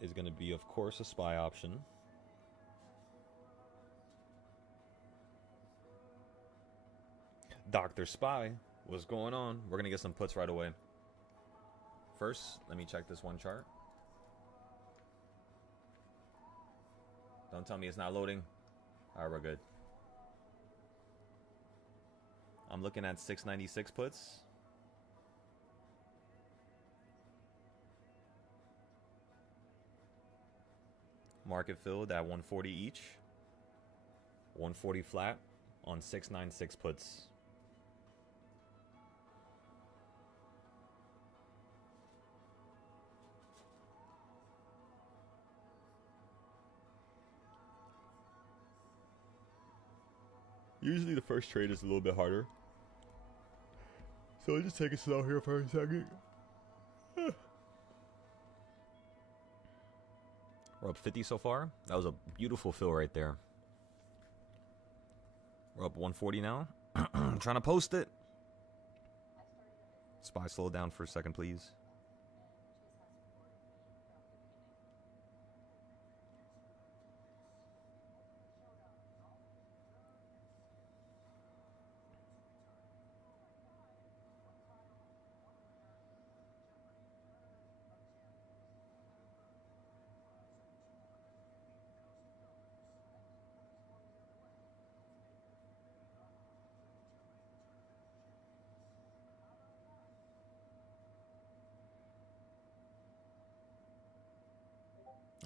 is going to be, of course, a SPY option. Dr. SPY, what's going on? We're going to get some puts right away. First, let me check this one chart. Don't tell me it's not loading. Alright, we're good. I'm looking at 696 puts. Market filled at 140 each. 140 flat on 696 puts. Usually the first trade is a little bit harder. So I'll just take it slow here for a second. We're up 50 so far. That was a beautiful fill right there. We're up 140 now. I'm trying to post it. SPY, slow down for a second, please.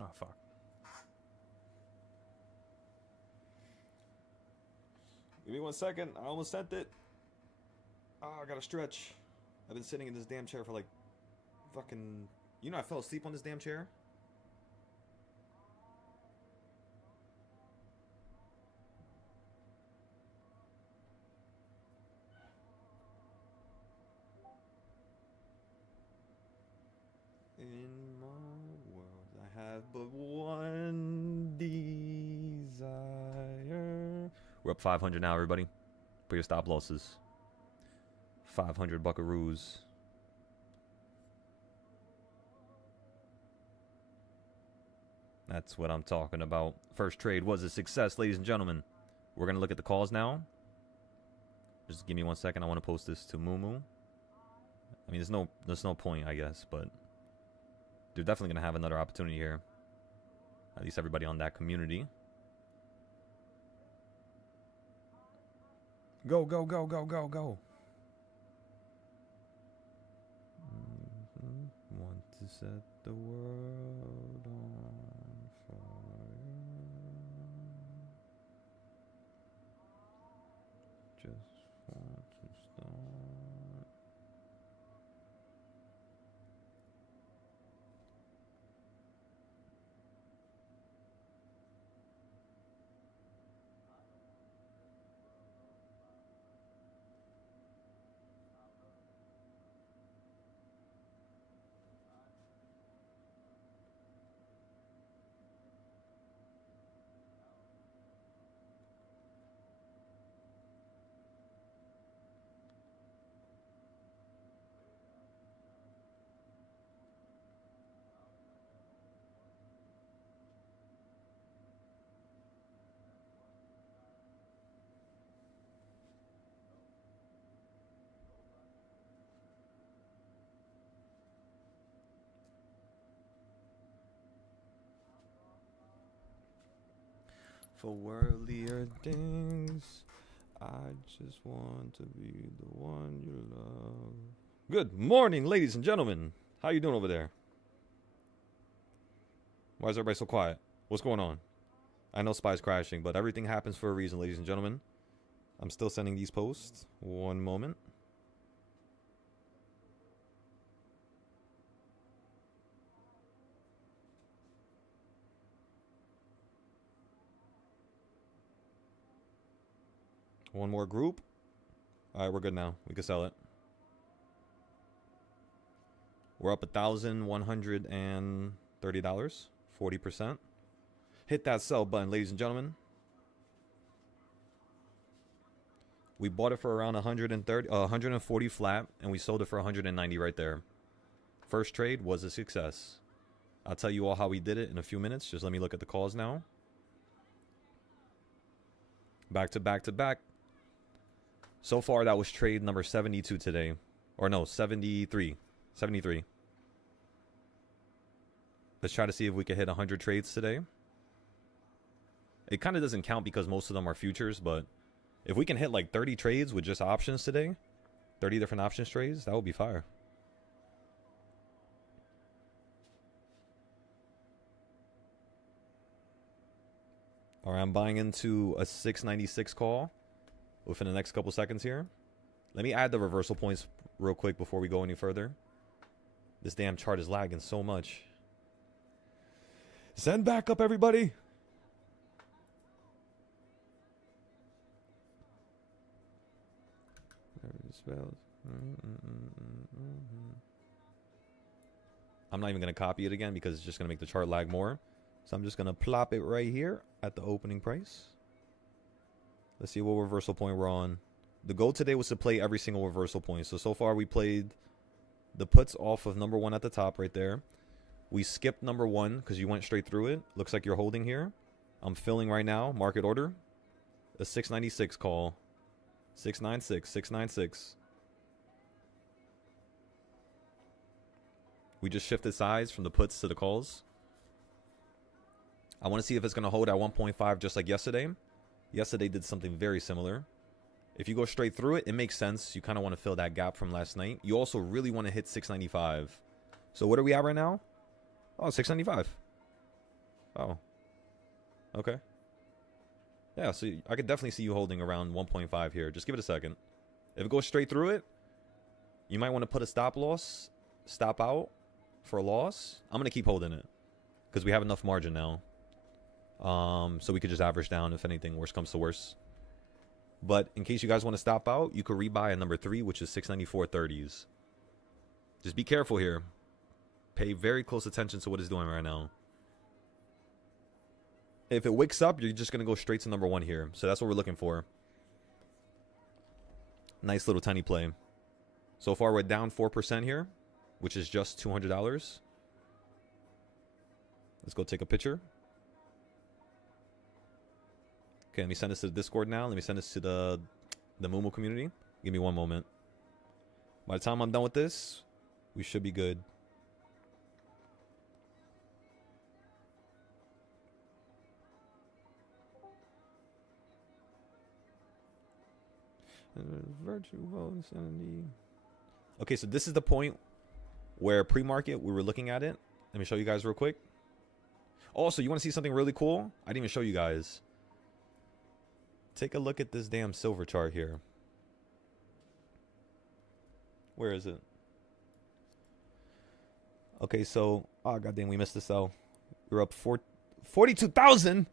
Oh, fuck. Give me 1 second. I almost sent it. Oh, I gotta stretch. I've been sitting in this damn chair for like fucking... You know I fell asleep on this damn chair? In my world, I have but one desire. We're up 500 now, everybody. Put your stop losses. 500 buckaroos. That's what I'm talking about. First trade was a success, ladies and gentlemen. We're going to look at the calls now. Just give me 1 second. I want to post this to Mumu. I mean, there's no point, I guess, but... They're definitely going to have another opportunity here. At least everybody on that community. Go, go, go, go, go, go. Want to set the world on fire. Just want to start. For worldlier things, I just want to be the one you love. Good morning, ladies and gentlemen. How you doing over there? Why is everybody so quiet? What's going on? I know SPY's crashing, but everything happens for a reason, ladies and gentlemen. I'm still sending these posts. 1 moment. One more group. All right, we're good now. We can sell it. We're up $1,130. 40%. Hit that sell button, ladies and gentlemen. We bought it for around 140 flat, and we sold it for 190 right there. First trade was a success. I'll tell you all how we did it in a few minutes. Just let me look at the calls now. Back to back to back. So far, that was trade number 72 today. Or no, 73. 73. Let's try to see if we can hit 100 trades today. It kind of doesn't count because most of them are futures, but if we can hit like 30 trades with just options today, 30 different options trades, that would be fire. All right, I'm buying into a 696 call within the next couple seconds here. Let me add the reversal points real quick before we go any further. This damn chart is lagging so much. Send back up, everybody. I'm not even going to copy it again because it's just going to make the chart lag more. So I'm just going to plop it right here at the opening price. Let's see what reversal point we're on. The goal today was to play every single reversal point. So far we played the puts off of number 1 at the top right there. We skipped number 1 because you went straight through it. Looks like you're holding here. I'm filling right now. Market order. A 696 call. 696. 696. We just shifted sides from the puts to the calls. I want to see if it's going to hold at 1.5 just like yesterday. Yesterday did something very similar. If you go straight through it, it makes sense. You kind of want to fill that gap from last night. You also really want to hit 695. So what are we at right now? Oh, 695. Oh. Okay. Yeah, so I could definitely see you holding around 1.5 here. Just give it a second. If it goes straight through it, you might want to put a stop loss, stop out for a loss. I'm going to keep holding it because we have enough margin now. So we could just average down if anything worse comes to worse. But in case you guys want to stop out, you could rebuy a number 3, which is 694.30s. Just be careful here. Pay very close attention to what it's doing right now. If it wicks up, you're just going to go straight to number 1 here. So that's what we're looking for. Nice little tiny play. So far, we're down 4% here, which is just $200. Let's go take a picture. Okay, let me send this to the Discord now. Let me send this to the Moomoo community. Give me one moment. By the time I'm done with this, we should be good. Virtual insanity. Okay, so this is the point where pre-market we were looking at it. Let me show you guys real quick. Also, you want to see something really cool? I didn't even show you guys. Take a look at this damn silver chart here. Where is it? Okay, so oh goddamn, we missed the sell. We're up 42,000.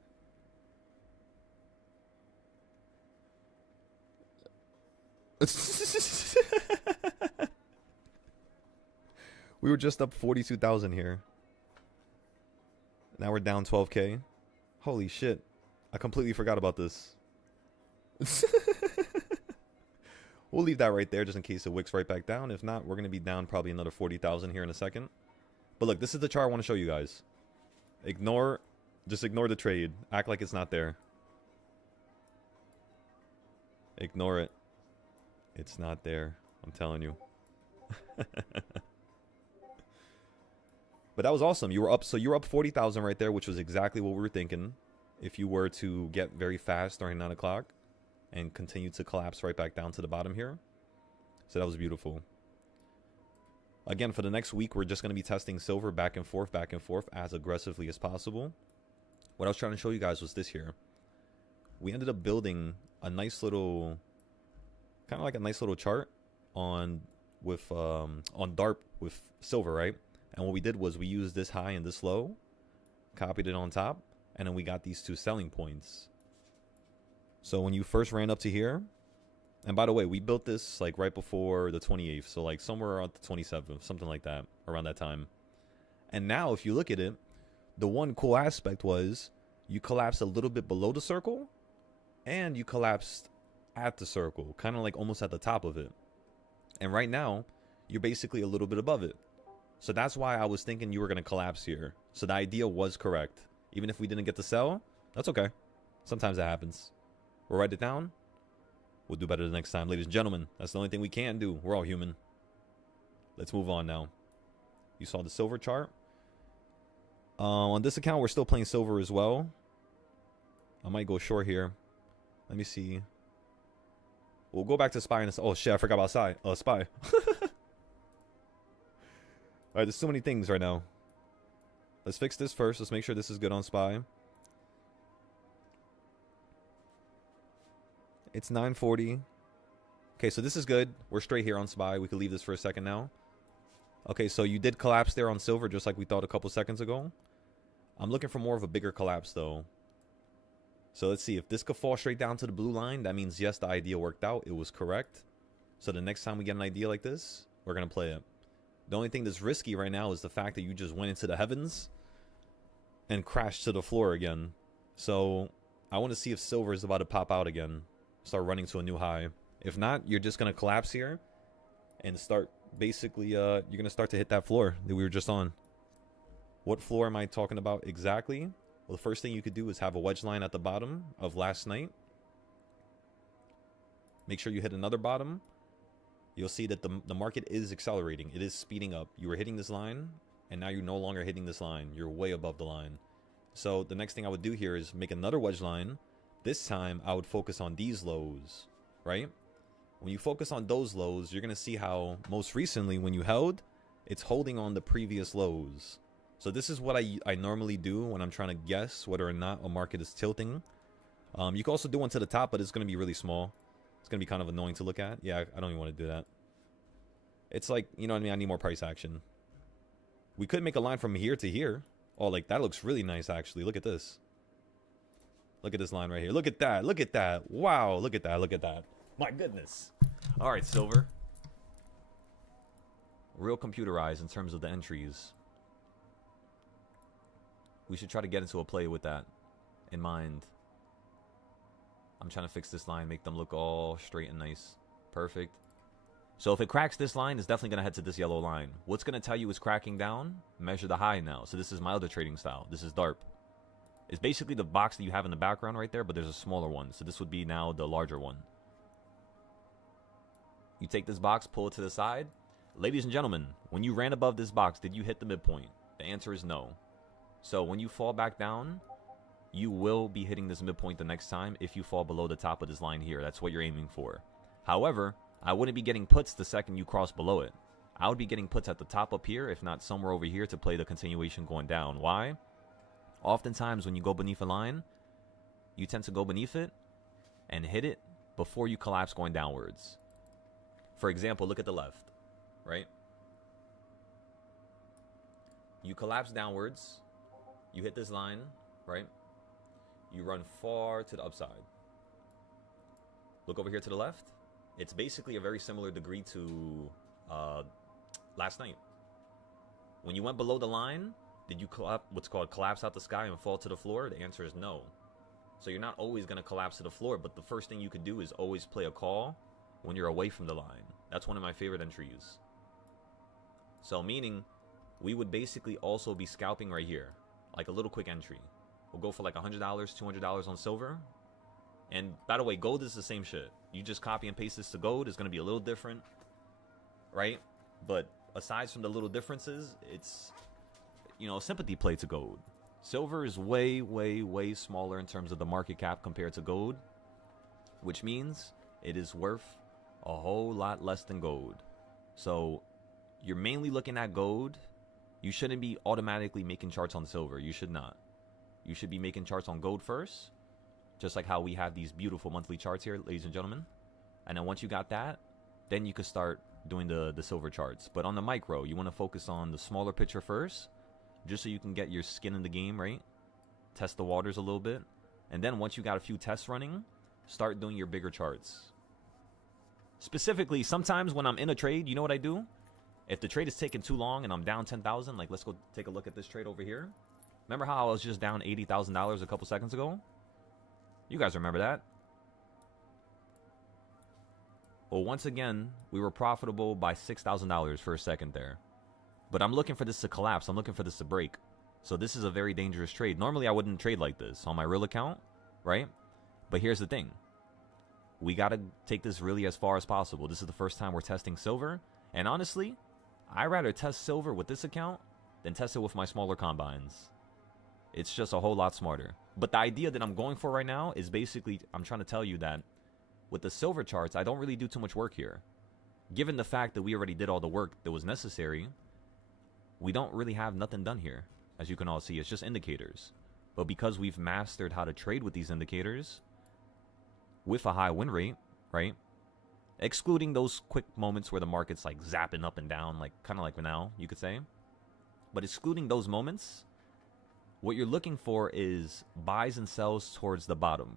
We were just up 42,000 here. Now we're down 12K. Holy shit. I completely forgot about this. We'll leave that right there just in case it wicks right back down. If not, we're going to be down probably another 40,000 here in a second. But look, this is the chart I want to show you guys. Just ignore the trade. Act like it's not there. Ignore it. It's not there. I'm telling you. But that was awesome. You were up, so you were up 40,000 right there, which was exactly what we were thinking. If you were to get very fast during 9 o'clock and continue to collapse right back down to the bottom here. So that was beautiful. Again, for the next week, we're just going to be testing silver back and forth as aggressively as possible. What I was trying to show you guys was this here. We ended up building a nice little, kind of like a nice little chart on DARP with silver, right? And what we did was we used this high and this low, copied it on top, and then we got these two selling points. So when you first ran up to here, and by the way, we built this like right before the 28th, so like somewhere around the 27th, something like that, around that time. And now if you look at it, the one cool aspect was you collapsed a little bit below the circle, and you collapsed at the circle, kind of like almost at the top of it. And right now, you're basically a little bit above it. So that's why I was thinking you were going to collapse here. So the idea was correct. Even if we didn't get the sell, that's okay. Sometimes that happens. We'll write it down. We'll do better the next time. Ladies and gentlemen, that's the only thing we can do. We're all human. Let's move on now. You saw the silver chart. On this account, we're still playing silver as well. I might go short here. Let me see. We'll go back to SPY. Oh, shit, I forgot about SPY. SPY. Alright, there's so many things right now. Let's fix this first. Let's make sure this is good on SPY. It's 9:40. Okay, so this is good. We're straight here on SPY. We can leave this for a second now. Okay, so you did collapse there on silver just like we thought a couple seconds ago. I'm looking for more of a bigger collapse though. So let's see. If this could fall straight down to the blue line, that means yes, the idea worked out. It was correct. So the next time we get an idea like this, we're going to play it. The only thing that's risky right now is the fact that you just went into the heavens and crashed to the floor again. So I want to see if silver is about to pop out again. Start running to a new high. If not, you're just going to collapse here and start basically, you're going to start to hit that floor that we were just on. What floor am I talking about exactly? Well, the first thing you could do is have a wedge line at the bottom of last night. Make sure you hit another bottom. You'll see that the market is accelerating. It is speeding up. You were hitting this line, and now you're no longer hitting this line. You're way above the line. So the next thing I would do here is make another wedge line. This time, I would focus on these lows, right? When you focus on those lows, you're going to see how most recently when you held, it's holding on the previous lows. So this is what I normally do when I'm trying to guess whether or not a market is tilting. You can also do one to the top, but it's going to be really small. It's going to be kind of annoying to look at. Yeah, I don't even want to do that. It's like, you know what I mean? I need more price action. We could make a line from here to here. Oh, like that looks really nice, actually. Look at this. Look at this line right here. Look at that. Look at that. Wow. Look at that. Look at that. My goodness. All right, silver. Real computerized in terms of the entries. We should try to get into a play with that in mind. I'm trying to fix this line, make them look all straight and nice. Perfect. So if it cracks this line, it's definitely going to head to this yellow line. What's going to tell you it's cracking down? Measure the high now. So this is my other trading style. This is DARP. It's basically the box that you have in the background right there, but there's a smaller one. So this would be now the larger one. You take this box, pull it to the side. Ladies and gentlemen, when you ran above this box, did you hit the midpoint? The answer is no. So when you fall back down, you will be hitting this midpoint the next time if you fall below the top of this line here. That's what you're aiming for. However, I wouldn't be getting puts the second you cross below it. I would be getting puts at the top up here, if not somewhere over here, to play the continuation going down. Why? Oftentimes when you go beneath a line, you tend to go beneath it and hit it before you collapse going downwards. For example, look at the left, right? You collapse downwards. You hit this line, right? You run far to the upside. Look over here to the left. It's basically a very similar degree to last night. When you went below the line, did you what's called collapse out the sky and fall to the floor? The answer is no. So you're not always going to collapse to the floor, but the first thing you could do is always play a call when you're away from the line. That's one of my favorite entries. So meaning, we would basically also be scalping right here. Like a little quick entry. We'll go for like $100, $200 on silver. And by the way, gold is the same shit. You just copy and paste this to gold. It's going to be a little different, right? But aside from the little differences, it's, you know, a sympathy play to gold. Silver is way, way, way smaller in terms of the market cap compared to gold, which means it is worth a whole lot less than gold. So you're mainly looking at gold. You shouldn't be automatically making charts on silver. You should not. You should be making charts on gold first. Just like how we have these beautiful monthly charts here, ladies and gentlemen. And then once you got that, then you could start doing the silver charts. But on the micro, you want to focus on the smaller picture first. Just so you can get your skin in the game, right? Test the waters a little bit. And then once you got a few tests running, start doing your bigger charts. Specifically, sometimes when I'm in a trade, you know what I do? If the trade is taking too long and I'm down 10,000, like let's go take a look at this trade over here. Remember how I was just down $80,000 a couple seconds ago? You guys remember that? Well, once again, we were profitable by $6,000 for a second there. But I'm looking for this to collapse. I'm looking for this to break. So this is a very dangerous trade. Normally, I wouldn't trade like this on my real account, right? But here's the thing. We got to take this really as far as possible. This is the first time we're testing silver. And honestly, I'd rather test silver with this account than test it with my smaller combines. It's just a whole lot smarter. But the idea that I'm going for right now is basically, I'm trying to tell you that with the silver charts, I don't really do too much work here. Given the fact that we already did all the work that was necessary, we don't really have nothing done here. As you can all see, it's just indicators. But because we've mastered how to trade with these indicators, with a high win rate, right? Excluding those quick moments where the market's like zapping up and down, like kind of like now, you could say. But excluding those moments, what you're looking for is buys and sells towards the bottom.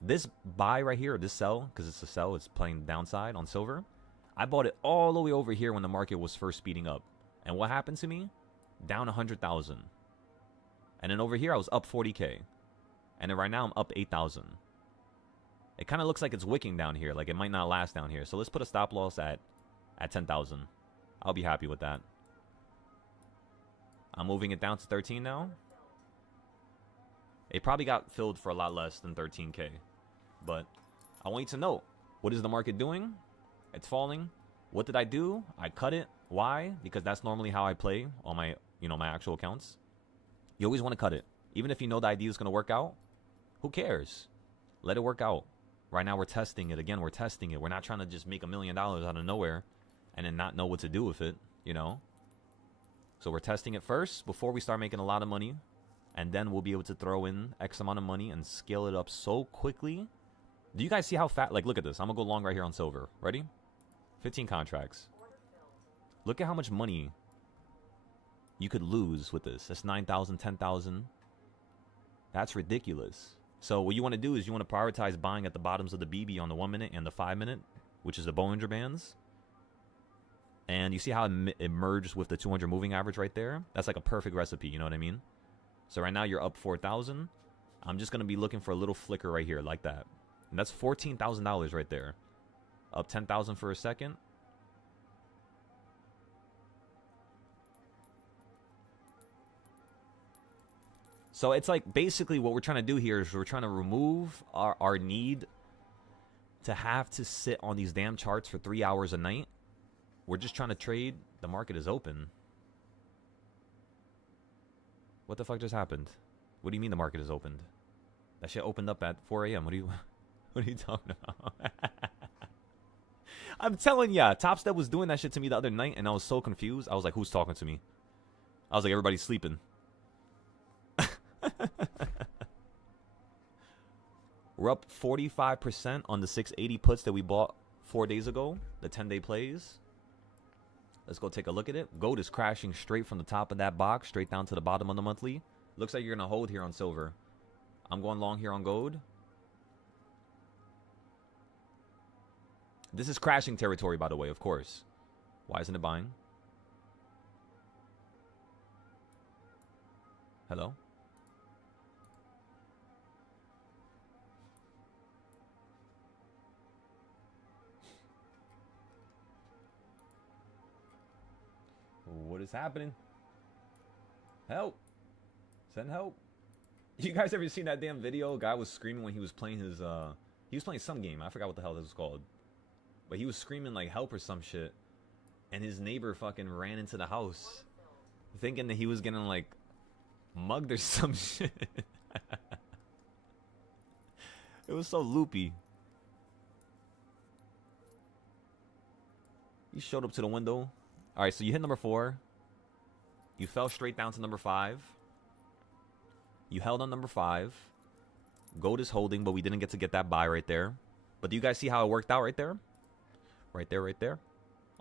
This buy right here, or this sell, because it's a sell, it's playing downside on silver. I bought it all the way over here when the market was first speeding up. And what happened to me? Down 100,000. And then over here, I was up 40K. And then right now, I'm up 8,000. It kind of looks like it's wicking down here. Like it might not last down here. So let's put a stop loss at 10,000. I'll be happy with that. I'm moving it down to 13 now. It probably got filled for a lot less than 13K. But I want you to know, what is the market doing? It's falling. What did I do? I cut it. Why? Because that's normally how I play on my, my actual accounts. You always want to cut it. Even if you know the idea is going to work out, who cares? Let it work out. Right now we're testing it. Again, we're testing it. We're not trying to just make $1 million out of nowhere and then not know what to do with it, So we're testing it first before we start making a lot of money. And then we'll be able to throw in X amount of money and scale it up so quickly. Do you guys see how fat? Like, look at this. I'm going to go long right here on silver. Ready? 15 contracts. Look at how much money you could lose with this. That's 9,000, 10,000. That's ridiculous. So what you want to do is you want to prioritize buying at the bottoms of the BB on the 1 minute and the 5 minute, which is the Bollinger Bands. And you see how it merged with the 200 moving average right there? That's like a perfect recipe, you know what I mean? So right now you're up 4,000. I'm just going to be looking for a little flicker right here like that. And that's $14,000 right there. Up 10,000 for a second. So it's like basically what we're trying to do here is we're trying to remove our need to have to sit on these damn charts for 3 hours a night. We're just trying to trade. The market is open. What the fuck just happened? What do you mean the market is opened? That shit opened up at 4 a.m. What are you talking about? I'm telling ya, Top Step was doing that shit to me the other night, and I was so confused. I was like, who's talking to me? I was like, everybody's sleeping. We're up 45% on the 680 puts that we bought 4 days ago, the 10-day plays. Let's go take a look at it. Gold is crashing straight from the top of that box, straight down to the bottom of the monthly. Looks like you're going to hold here on silver. I'm going long here on gold. This is crashing territory, by the way, of course. Why isn't it buying? Hello? What is happening? Help. Send help. You guys ever seen that damn video? A guy was screaming when he was playing his, he was playing some game. I forgot what the hell this was called. But he was screaming like help or some shit. And his neighbor fucking ran into the house. Thinking that he was getting like mugged or some shit. It was so loopy. He showed up to the window. Alright, so you hit number 4. You fell straight down to number 5. You held on number 5. Gold is holding, but we didn't get to get that buy right there. But do you guys see how it worked out right there? Right there, right there.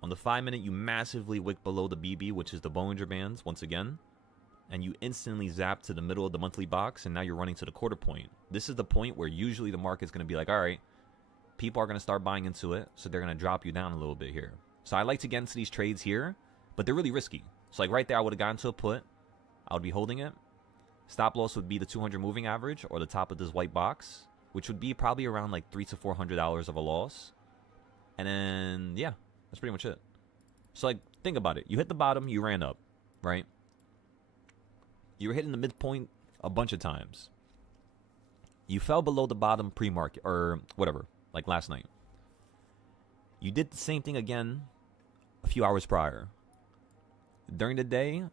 On the 5 minute, you massively wick below the BB, which is the Bollinger Bands, once again. And you instantly zap to the middle of the monthly box, and now you're running to the quarter point. This is the point where usually the market's going to be like, alright, people are going to start buying into it, so they're going to drop you down a little bit here. So I like to get into these trades here, but they're really risky. So like right there, I would have gotten to a put. I would be holding it. Stop loss would be the 200 moving average or the top of this white box, which would be probably around like $300 to $400 of a loss. And then, yeah, that's pretty much it. So like Think about it. You hit the bottom, you ran up, right? You were hitting the midpoint a bunch of times. You fell below the bottom pre-market or whatever, like last night. You did the same thing again a few hours prior. During the day,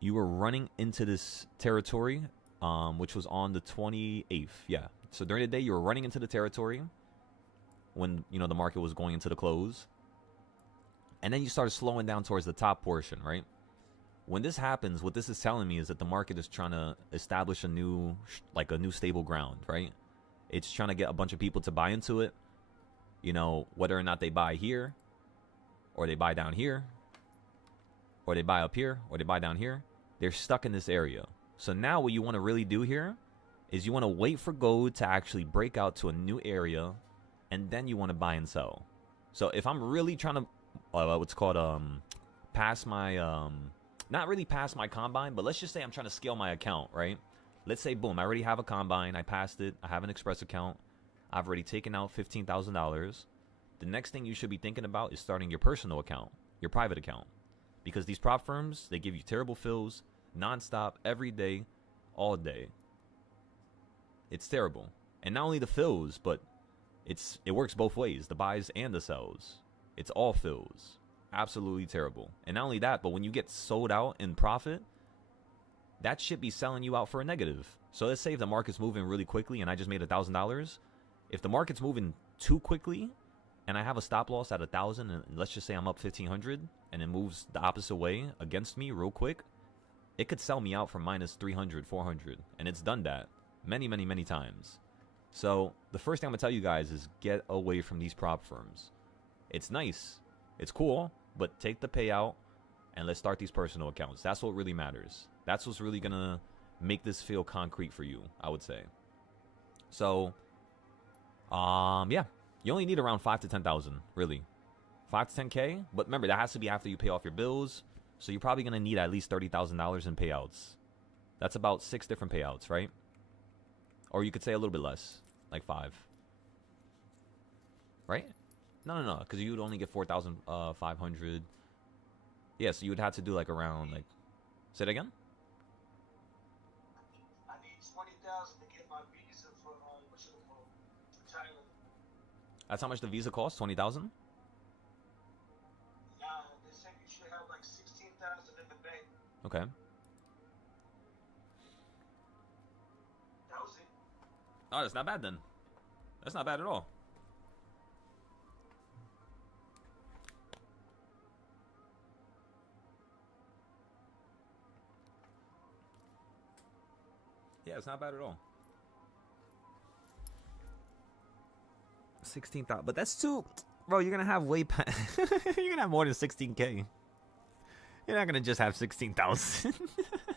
you were running into this territory, which was on the 28th. Yeah. So during the day, you were running into the territory when, you know, the market was going into the close. And then you started slowing down towards the top portion, right? When this happens, what this is telling me is that the market is trying to establish a new stable ground, right? It's trying to get a bunch of people to buy into it. You know, whether or not they buy here, or they buy down here, or they buy up here, or they buy down here, they're stuck in this area. So now what you want to really do here is you want to wait for gold to actually break out to a new area, and then you want to buy and sell. So if I'm really trying to, pass my, not really pass my combine, but let's just say I'm trying to scale my account, right? Let's say, boom, I already have a combine, I passed it, I have an Express account, I've already taken out $15,000. The next thing you should be thinking about is starting your personal account, your private account. Because these prop firms, they give you terrible fills, nonstop, every day, all day. It's terrible. And not only the fills, but it works both ways, the buys and the sells. It's all fills. Absolutely terrible. And not only that, but when you get sold out in profit, that should be selling you out for a negative. So let's say if the market's moving really quickly and I just made $1,000. If the market's moving too quickly and I have a stop loss at 1,000, and let's just say I'm up 1,500 and it moves the opposite way against me real quick, it could sell me out for minus 300, 400. And it's done that many, many, many times. So the first thing I'm going to tell you guys is get away from these prop firms. It's nice. It's cool. But take the payout and let's start these personal accounts. That's what really matters. That's what's really going to make this feel concrete for you, I would say. So, yeah. You only need around 5 to 10,000, really. 5 to 10K. But remember, that has to be after you pay off your bills. So you're probably going to need at least $30,000 in payouts. That's about 6 different payouts, right? Or you could say a little bit less, like 5. Right? No, because you would only get 4,500. Yeah, so you would have to do like around like. Say it again. I need 20,000 to get my visa for Thailand. That's how much the visa costs. 20,000. Nah, they say you should have like 16,000 in the bank. Okay. That was it. Oh, that's not bad then. That's not bad at all. Yeah, it's not bad at all. 16,000, but that's too, bro. You're gonna have way past. You're gonna have more than 16K. You're not gonna just have 16,000.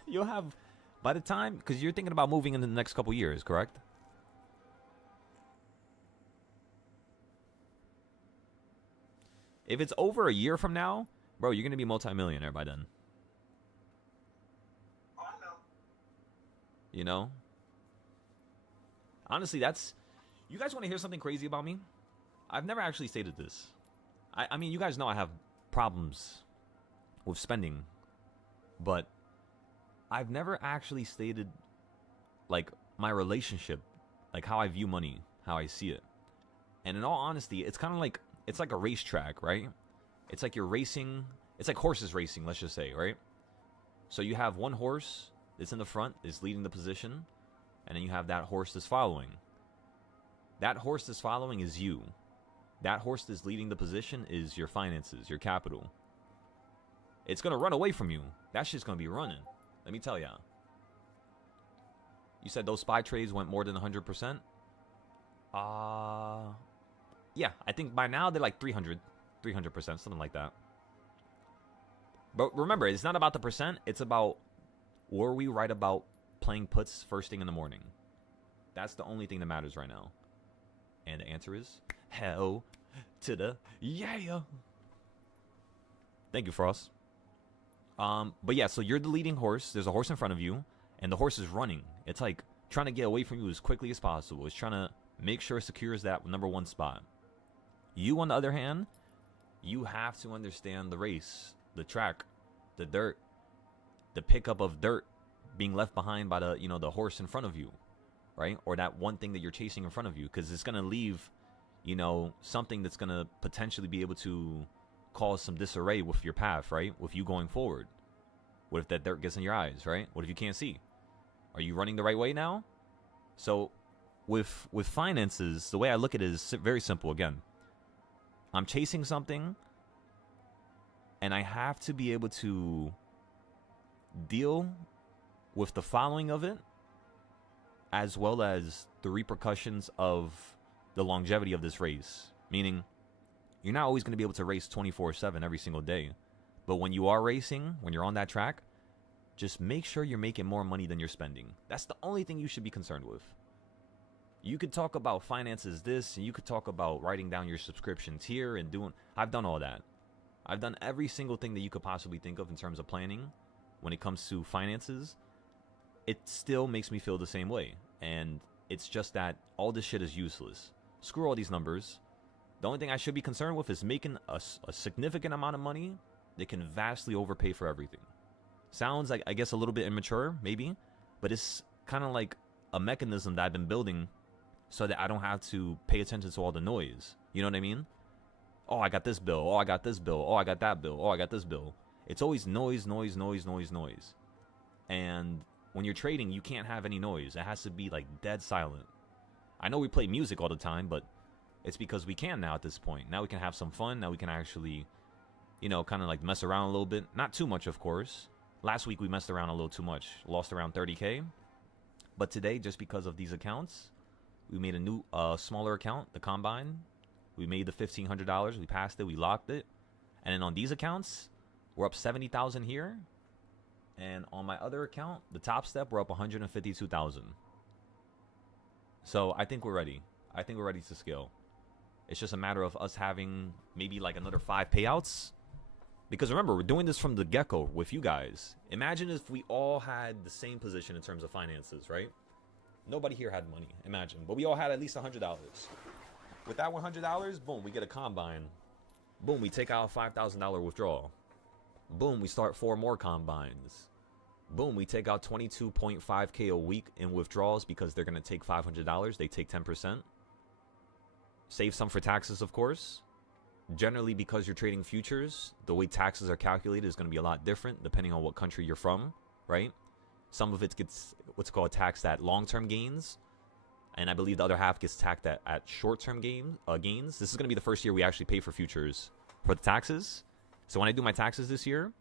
You'll have, by the time, because you're thinking about moving in the next couple years, correct? If it's over a year from now, bro, you're gonna be multi-millionaire by then. You know? Honestly, that's... You guys want to hear something crazy about me? I've never actually stated this. I mean, you guys know I have problems with spending. But I've never actually stated, like, my relationship. Like, how I view money. How I see it. And in all honesty, it's kind of like... It's like a racetrack, right? It's like you're racing... It's like horses racing, let's just say, right? So you have one horse... It's in the front, is leading the position, and then you have that horse that's following. That horse that's following is you. That horse that's leading the position is your finances, your capital. It's going to run away from you. That shit's going to be running. Let me tell ya. You said those SPY trades went more than 100%? Yeah, I think by now they're like 300%, something like that. But remember, it's not about the percent, it's about... Were we right about playing puts first thing in the morning? That's the only thing that matters right now. And the answer is hell to the yeah. Thank you, Frost. But yeah, so you're the leading horse. There's a horse in front of you, and the horse is running. It's like trying to get away from you as quickly as possible. It's trying to make sure it secures that number one spot. You, on the other hand, you have to understand the race. the track, the dirt, the pickup of dirt being left behind by the, the horse in front of you, right? Or that one thing that you're chasing in front of you, because it's going to leave, something that's going to potentially be able to cause some disarray with your path, right? With you going forward. What if that dirt gets in your eyes, right? What if you can't see? Are you running the right way now? So with finances, the way I look at it is very simple. Again, I'm chasing something, and I have to be able to deal with the following of it, as well as the repercussions of the longevity of this race. Meaning, you're not always going to be able to race 24/7 every single day. But when you are racing, when you're on that track, just make sure you're making more money than you're spending. That's the only thing you should be concerned with. You could talk about finances this, and you could talk about writing down your subscriptions here and doing... I've done all that. I've done every single thing that you could possibly think of in terms of planning when it comes to finances. It still makes me feel the same way. And it's just that all this shit is useless. Screw all these numbers. The only thing I should be concerned with is making a significant amount of money that can vastly overpay for everything. Sounds like, I guess, a little bit immature, maybe, but it's kind of like a mechanism that I've been building so that I don't have to pay attention to all the noise. You know what I mean? Oh, I got this bill. Oh, I got this bill. Oh, I got that bill. Oh, I got this bill. It's always noise, noise, noise, noise, noise. And when you're trading, you can't have any noise. It has to be like dead silent. I know we play music all the time, but it's because we can now at this point. Now we can have some fun. Now we can actually, kind of like mess around a little bit. Not too much, of course. Last week we messed around a little too much. Lost around 30K. But today, just because of these accounts, we made a new, smaller account, the Combine. We made the $1,500. We passed it. We locked it. And then on these accounts, we're up 70,000 here. And on my other account, the Top Step, we're up 152,000. So I think we're ready. I think we're ready to scale. It's just a matter of us having maybe like another 5 payouts. Because remember, we're doing this from the get-go with you guys. Imagine if we all had the same position in terms of finances, right? Nobody here had money, imagine. But we all had at least $100. With that $100, boom, we get a Combine. Boom, we take out a $5,000 withdrawal. Boom, we start 4 more Combines. Boom, we take out 22.5K a week in withdrawals because they're going to take $500. They take 10%. Save some for taxes, of course. Generally, because you're trading futures, the way taxes are calculated is going to be a lot different depending on what country you're from, right? Some of it gets what's called taxed at long-term gains, and I believe the other half gets taxed at short-term gains. This is going to be the first year we actually pay for futures for the taxes. So when I do my taxes this year,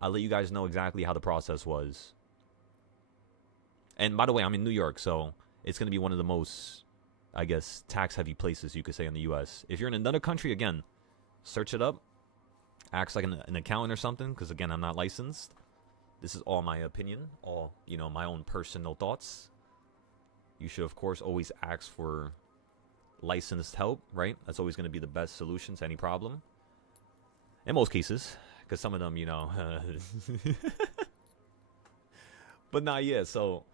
I'll let you guys know exactly how the process was. And by the way, I'm in New York, so it's going to be one of the most, I guess, tax-heavy places you could say in the U.S. If you're in another country, again, search it up. Acts like an accountant or something, because, again, I'm not licensed. This is all my opinion, all, my own personal thoughts. You should, of course, always ask for licensed help, right? That's always going to be the best solution to any problem. In most cases, because some of them, But not yet. So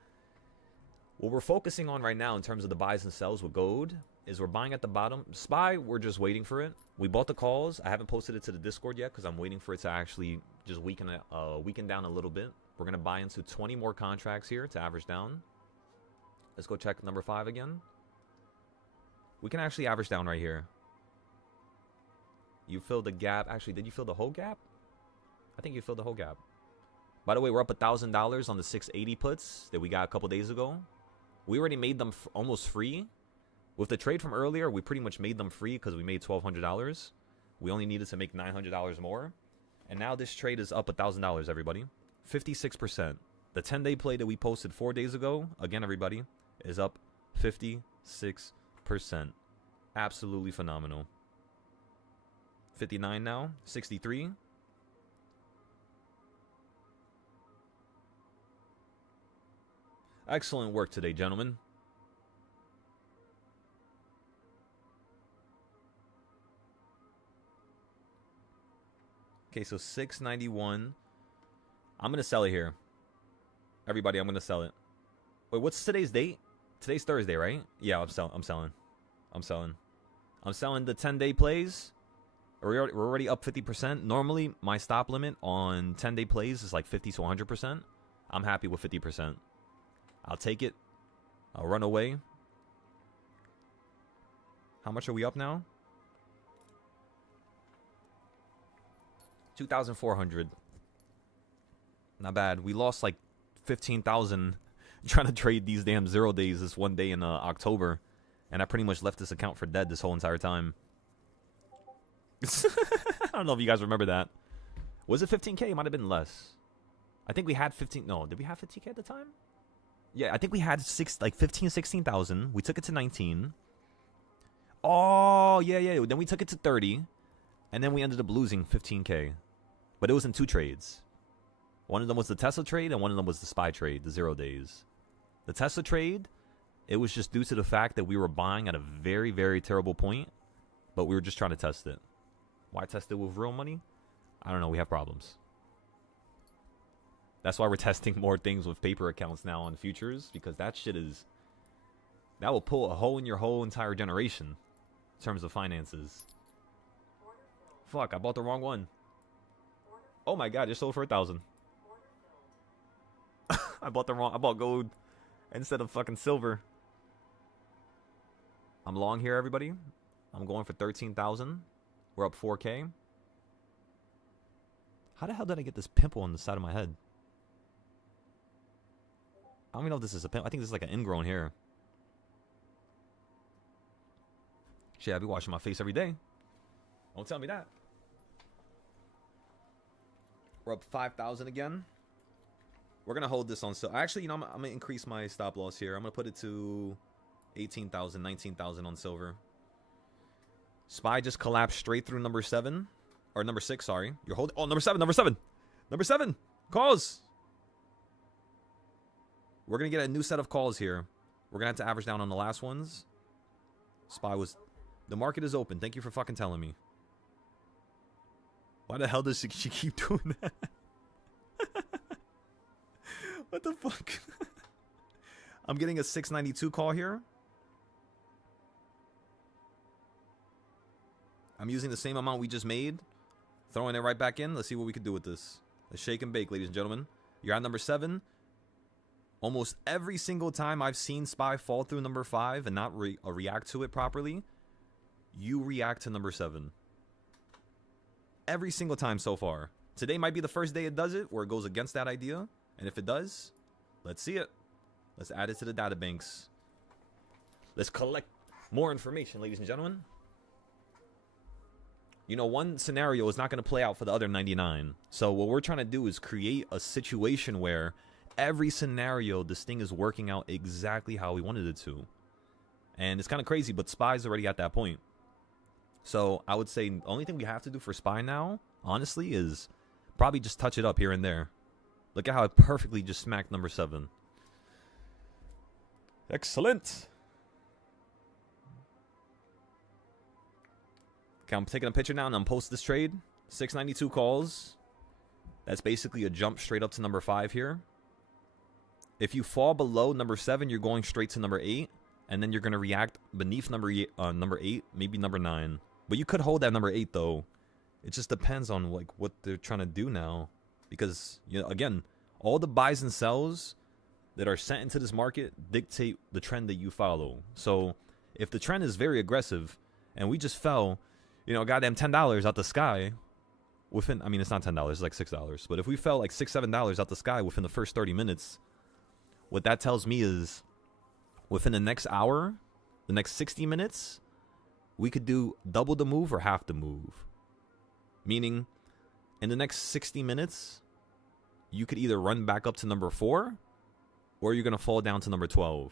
what we're focusing on right now in terms of the buys and sells with gold is we're buying at the bottom. SPY, we're just waiting for it. We bought the calls. I haven't posted it to the Discord yet because I'm waiting for it to actually just weaken down a little bit. We're going to buy into 20 more contracts here to average down. Let's go check number 5 again. We can actually average down right here. You filled the gap. Actually, did you fill the whole gap? I think you filled the whole gap. By the way, we're up $1,000 on the 680 puts that we got a couple days ago. We already made them almost free. With the trade from earlier, we pretty much made them free because we made $1,200. We only needed to make $900 more. And now this trade is up $1,000, everybody. 56%. The 10-day play that we posted 4 days ago, again, everybody, is up 56%. Absolutely phenomenal. 59 now, 63. Excellent work today, gentlemen. Okay, so 691. I'm going to sell it here. Everybody, I'm going to sell it. Wait, what's today's date? Today's Thursday, right? Yeah, I'm selling. I'm selling the 10-day plays. We're already up 50%. Normally, my stop limit on 10-day plays is like 50 to 100%. I'm happy with 50%. I'll take it. I'll run away. How much are we up now? 2,400. Not bad. We lost like 15,000 trying to trade these damn 0 days this one day in October. And I pretty much left this account for dead this whole entire time. I don't know if you guys remember that. Was it 15K? It might have been less. I think we had 15. No, did we have 15K at the time? Yeah, I think we had 15, 16,000. We took it to 19. Oh, yeah. Then we took it to 30. And then we ended up losing 15K. But it was in 2 trades. One of them was the Tesla trade, and one of them was the SPY trade, the 0 days. The Tesla trade, it was just due to the fact that we were buying at a very, very terrible point. But we were just trying to test it. Why test it with real money? I don't know. We have problems. That's why we're testing more things with paper accounts now on futures, because that shit is... That will pull a hole in your whole entire generation in terms of finances. Fuck, I bought the wrong one. Oh my god, just sold for 1,000. I bought gold instead of fucking silver. I'm long here, everybody. I'm going for 13,000. We're up 4K. How the hell did I get this pimple on the side of my head? I don't even know if this is a pimple. I think this is like an ingrown hair. Shit, I be washing my face every day. Don't tell me that. We're up 5,000 again. We're going to hold this on. So actually, you know, I'm going to increase my stop loss here. I'm going to put it to 18,000, 19,000 on silver. SPY just collapsed straight through number 7. Or number 6, sorry. You're holding... Oh, number 7, number 7. Number 7. Calls. We're going to get a new set of calls here. We're going to have to average down on the last ones. SPY was... The market is open. Thank you for fucking telling me. Why the hell does she keep doing that? What the fuck? I'm getting a 692 call here. I'm using the same amount we just made. Throwing it right back in. Let's see what we can do with this. Let's shake and bake, ladies and gentlemen. You're at number 7. Almost every single time I've seen SPY fall through number 5 and not react to it properly, you react to number 7. Every single time so far. Today might be the first day it does it, where it goes against that idea. And if it does, let's see it. Let's add it to the data banks. Let's collect more information, ladies and gentlemen. You know, one scenario is not going to play out for the other 99. So what we're trying to do is create a situation where every scenario, this thing is working out exactly how we wanted it to. And it's kind of crazy, but SPY's already at that point. So I would say the only thing we have to do for SPY now, honestly, is probably just touch it up here and there. Look at how it perfectly just smacked number 7. Excellent. Okay, I'm taking a picture now and I'm posting this trade. 692 calls. That's basically a jump straight up to number 5 here. If you fall below number 7, you're going straight to number 8. And then you're going to react beneath number 8, maybe number 9. But you could hold that number 8, though. It just depends on like what they're trying to do now. Because, you know, again, all the buys and sells that are sent into this market dictate the trend that you follow. So if the trend is very aggressive and we just fell, you know, goddamn $10 out the sky within, I mean, it's not $10, it's like $6. But if we fell like $6, $7 out the sky within the first 30 minutes, what that tells me is within the next hour, the next 60 minutes, we could do double the move or half the move. Meaning, in the next 60 minutes, you could either run back up to number 4, or you're going to fall down to number 12.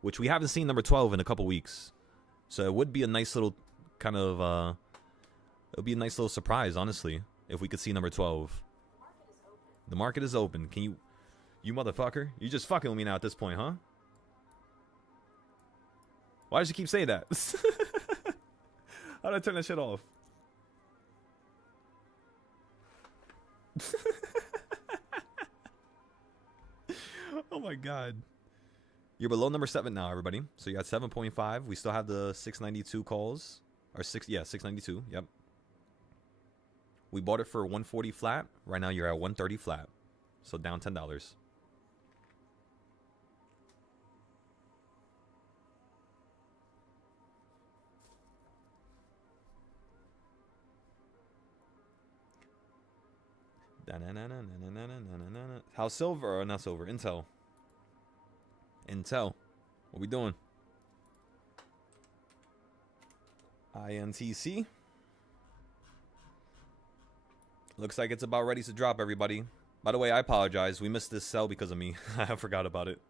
Which we haven't seen number 12 in a couple weeks. So it would be a nice little kind of, it would be a nice little surprise, honestly, if we could see number 12. The market is open. Can you motherfucker? You just fucking with me now at this point, huh? Why does you keep saying that? How do I turn that shit off? Oh my god. You're below number 7 now, everybody. So you got 7.5. We still have the 692 calls. Or 692. Yep. We bought it for 140 flat. Right now you're at 130 flat. So down $10. How's silver or not silver? Intel. Intel. What we doing? INTC. Looks like it's about ready to drop, everybody. By the way, I apologize. We missed this sell because of me. I forgot about it.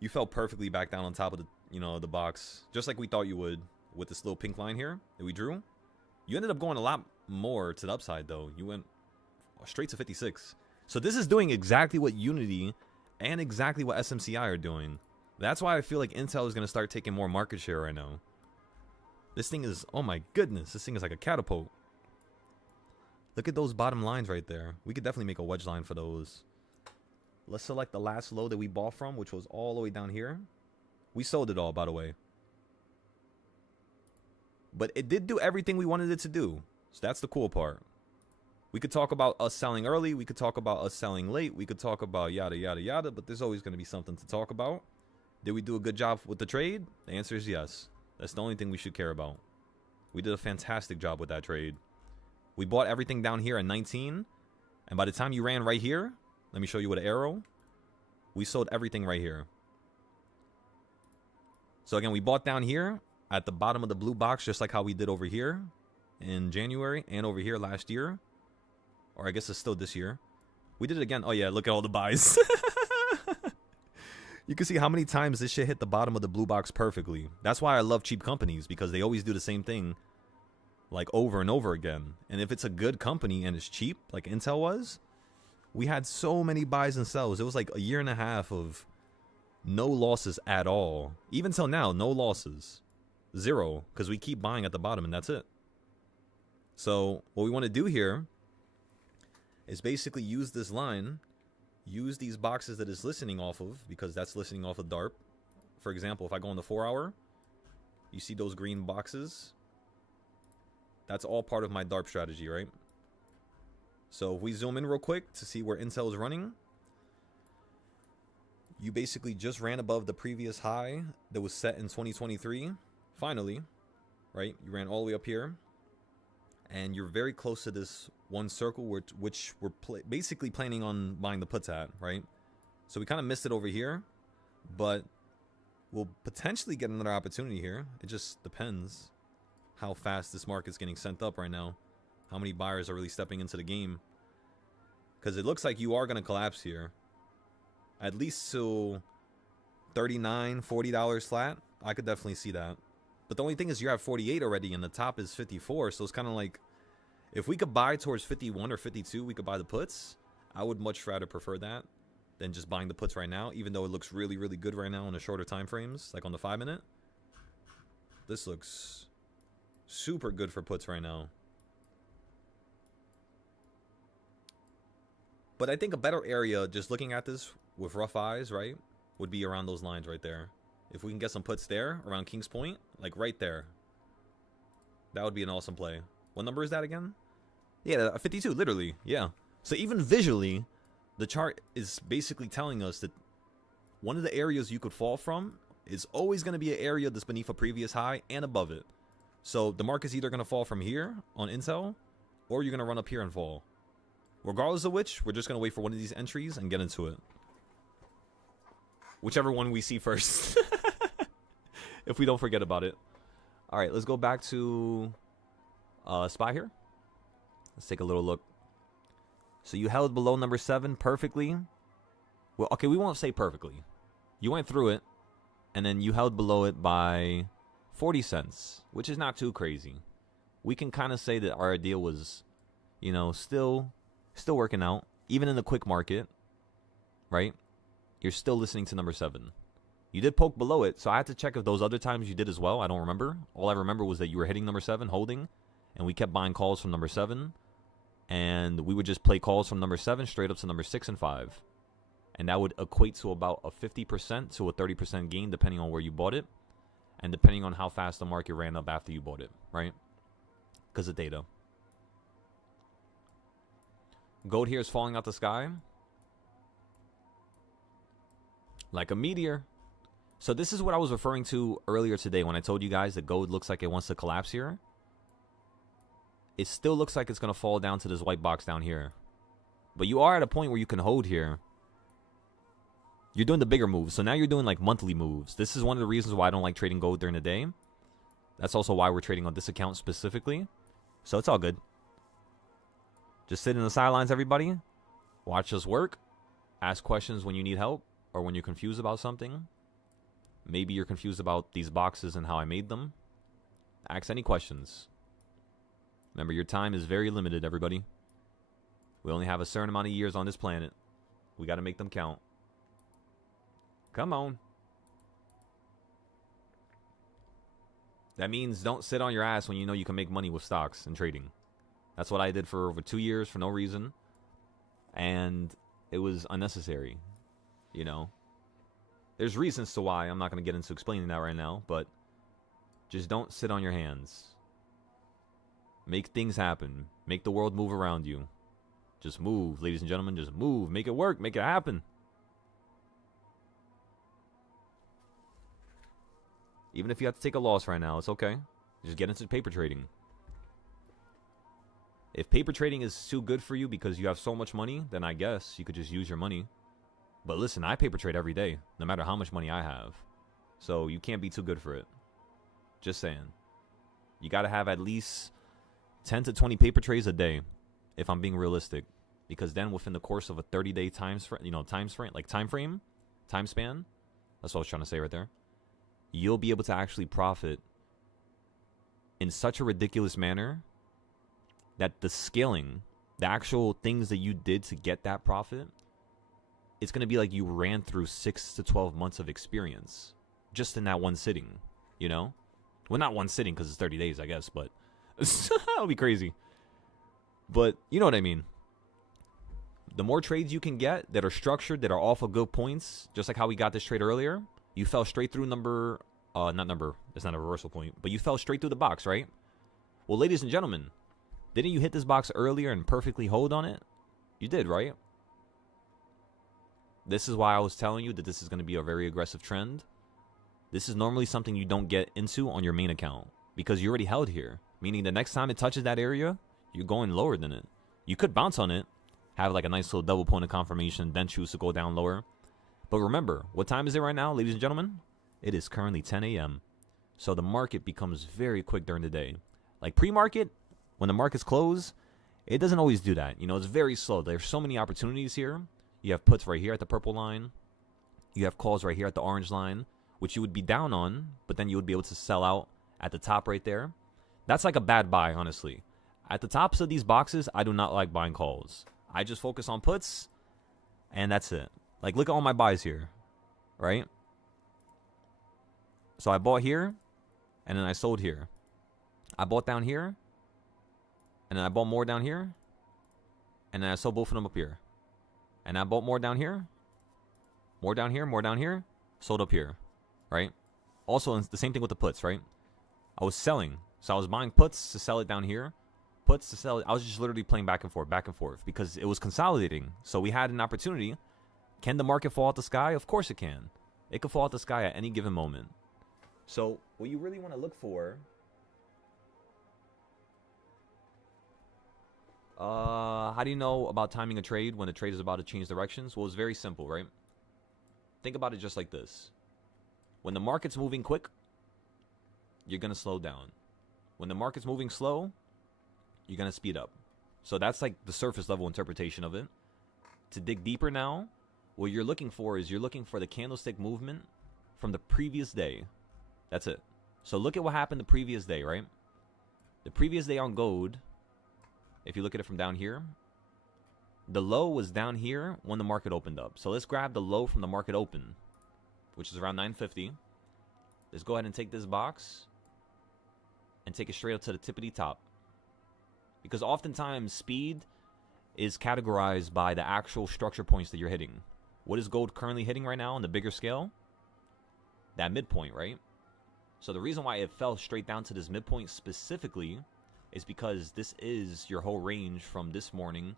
You fell perfectly back down on top of the, the box, just like we thought you would with this little pink line here that we drew. You ended up going a lot more to the upside, though. You went straight to 56. So this is doing exactly what Unity and exactly what SMCI are doing. That's why I feel like Intel is going to start taking more market share right now. This thing is, oh my goodness, this thing is like a catapult. Look at those bottom lines right there. We could definitely make a wedge line for those. Let's select the last low that we bought from, which was all the way down here. We sold it all, by the way. But it did do everything we wanted it to do. So that's the cool part. We could talk about us selling early. We could talk about us selling late. We could talk about yada, yada, yada. But there's always going to be something to talk about. Did we do a good job with the trade? The answer is yes. That's the only thing we should care about. We did a fantastic job with that trade. We bought everything down here at 19. And by the time you ran right here, let me show you with an arrow. We sold everything right here. So again, we bought down here at the bottom of the blue box, just like how we did over here in January and over here last year. Or I guess it's still this year. We did it again. Oh yeah, look at all the buys. You can see how many times this shit hit the bottom of the blue box perfectly. That's why I love cheap companies, because they always do the same thing like over and over again. And if it's a good company and it's cheap, like Intel was, we had so many buys and sells. It was like a year and a half of no losses at all. Even till now, no losses. Zero, because we keep buying at the bottom and that's it. So what we want to do here is basically use this line, use these boxes that it's listening off of, because that's listening off of DARP. For example, if I go on the 4 hour, you see those green boxes? That's all part of my DARP strategy, right? So if we zoom in real quick to see where Intel is running, you basically just ran above the previous high that was set in 2023. Finally, right? You ran all the way up here. And you're very close to this one circle, which we're basically planning on buying the puts at, right? So we kind of missed it over here, but we'll potentially get another opportunity here. It just depends how fast this market's getting sent up right now. How many buyers are really stepping into the game? Because it looks like you are going to collapse here. At least to $39, $40 flat. I could definitely see that. But the only thing is you're at 48 already and the top is 54. So it's kind of like, if we could buy towards 51 or 52, we could buy the puts. I would much rather prefer that than just buying the puts right now, even though it looks really, really good right now on the shorter time frames, like on the 5 minute. This looks super good for puts right now. But I think a better area, just looking at this with rough eyes, right, would be around those lines right there. If we can get some puts there, around King's Point, like right there, that would be an awesome play. What number is that again? Yeah, 52, literally, yeah. So even visually, the chart is basically telling us that one of the areas you could fall from is always going to be an area that's beneath a previous high and above it. So the market's either going to fall from here on Intel, or you're going to run up here and fall. Regardless of which, we're just going to wait for one of these entries and get into it. Whichever one we see first. If we don't forget about it. All right, let's go back to SPY here. Let's take a little look. So you held below number 7 perfectly. Well, okay, we won't say perfectly. You went through it, and then you held below it by 40 cents, which is not too crazy. We can kind of say that our deal was, still working out. Even in the quick market, right? You're still listening to number 7. You did poke below it, so I had to check if those other times you did as well. I don't remember. All I remember was that you were hitting number 7, holding, and we kept buying calls from number 7, and we would just play calls from number 7 straight up to number 6 and 5. And that would equate to about a 50% to a 30% gain, depending on where you bought it, and depending on how fast the market ran up after you bought it, right? Because of data. Gold here is falling out the sky like a meteor. So this is what I was referring to earlier today when I told you guys that gold looks like it wants to collapse here. It still looks like it's going to fall down to this white box down here. But you are at a point where you can hold here. You're doing the bigger moves. So now you're doing like monthly moves. This is one of the reasons why I don't like trading gold during the day. That's also why we're trading on this account specifically. So it's all good. Just sit in the sidelines, everybody. Watch us work. Ask questions when you need help or when you're confused about something. Maybe you're confused about these boxes and how I made them. Ask any questions. Remember, your time is very limited, everybody. We only have a certain amount of years on this planet. We got to make them count. Come on. That means don't sit on your ass when you know you can make money with stocks and trading. That's what I did for over 2 years for no reason. And it was unnecessary, you know. There's reasons to why. I'm not going to get into explaining that right now. But just don't sit on your hands. Make things happen. Make the world move around you. Just move, ladies and gentlemen. Just move. Make it work. Make it happen. Even if you have to take a loss right now, it's okay. Just get into paper trading. If paper trading is too good for you because you have so much money, then I guess you could just use your money. But listen, I paper trade every day, no matter how much money I have. So you can't be too good for it. Just saying. You got to have at least 10 to 20 paper trades a day, if I'm being realistic. Because then within the course of a 30-day time span, that's what I was trying to say right there. You'll be able to actually profit in such a ridiculous manner that the scaling, the actual things that you did to get that profit, it's going to be like you ran through 6 to 12 months of experience just in that one sitting, you know? Well, not one sitting because it's 30 days, I guess, but that'll be crazy. But you know what I mean. The more trades you can get that are structured, that are off of good points, just like how we got this trade earlier, you fell straight through it's not a reversal point, but you fell straight through the box, right? Well, ladies and gentlemen, didn't you hit this box earlier and perfectly hold on it? You did, right? This is why I was telling you that this is going to be a very aggressive trend. This is normally something you don't get into on your main account because you already held here. Meaning the next time it touches that area, you're going lower than it. You could bounce on it, have like a nice little double point of confirmation, then choose to go down lower. But remember, what time is it right now, ladies and gentlemen? It is currently 10 a.m. So the market becomes very quick during the day. Like pre-market, when the markets close, it doesn't always do that. You know, it's very slow. There's so many opportunities here. You have puts right here at the purple line. You have calls right here at the orange line, which you would be down on, but then you would be able to sell out at the top right there. That's like a bad buy, honestly. At the tops of these boxes, I do not like buying calls. I just focus on puts, and that's it. Like, look at all my buys here, right? So I bought here, and then I sold here. I bought down here, and then I bought more down here, and then I sold both of them up here. And I bought more down here, more down here, sold up here, right? Also, the same thing with the puts, right? I was selling. So I was buying puts to sell it down here, puts to sell it. I was just literally playing back and forth, because it was consolidating. So we had an opportunity. Can the market fall out the sky? Of course it can. It could fall out the sky at any given moment. So what you really want to look for, how do you know about timing a trade when the trade is about to change directions? Well, it's very simple, right? Think about it just like this. When the market's moving quick, you're going to slow down. When the market's moving slow, you're going to speed up. So that's like the surface level interpretation of it. To dig deeper now, what you're looking for is the candlestick movement from the previous day. That's it. So look at what happened the previous day, right? The previous day on gold, if you look at it from down here, the low was down here when the market opened up. So let's grab the low from the market open, which is around 950. Let's go ahead and take this box and take it straight up to the tippity top. Because oftentimes speed is categorized by the actual structure points that you're hitting. What is gold currently hitting right now on the bigger scale? That midpoint, right? So the reason why it fell straight down to this midpoint specifically is because this is your whole range from this morning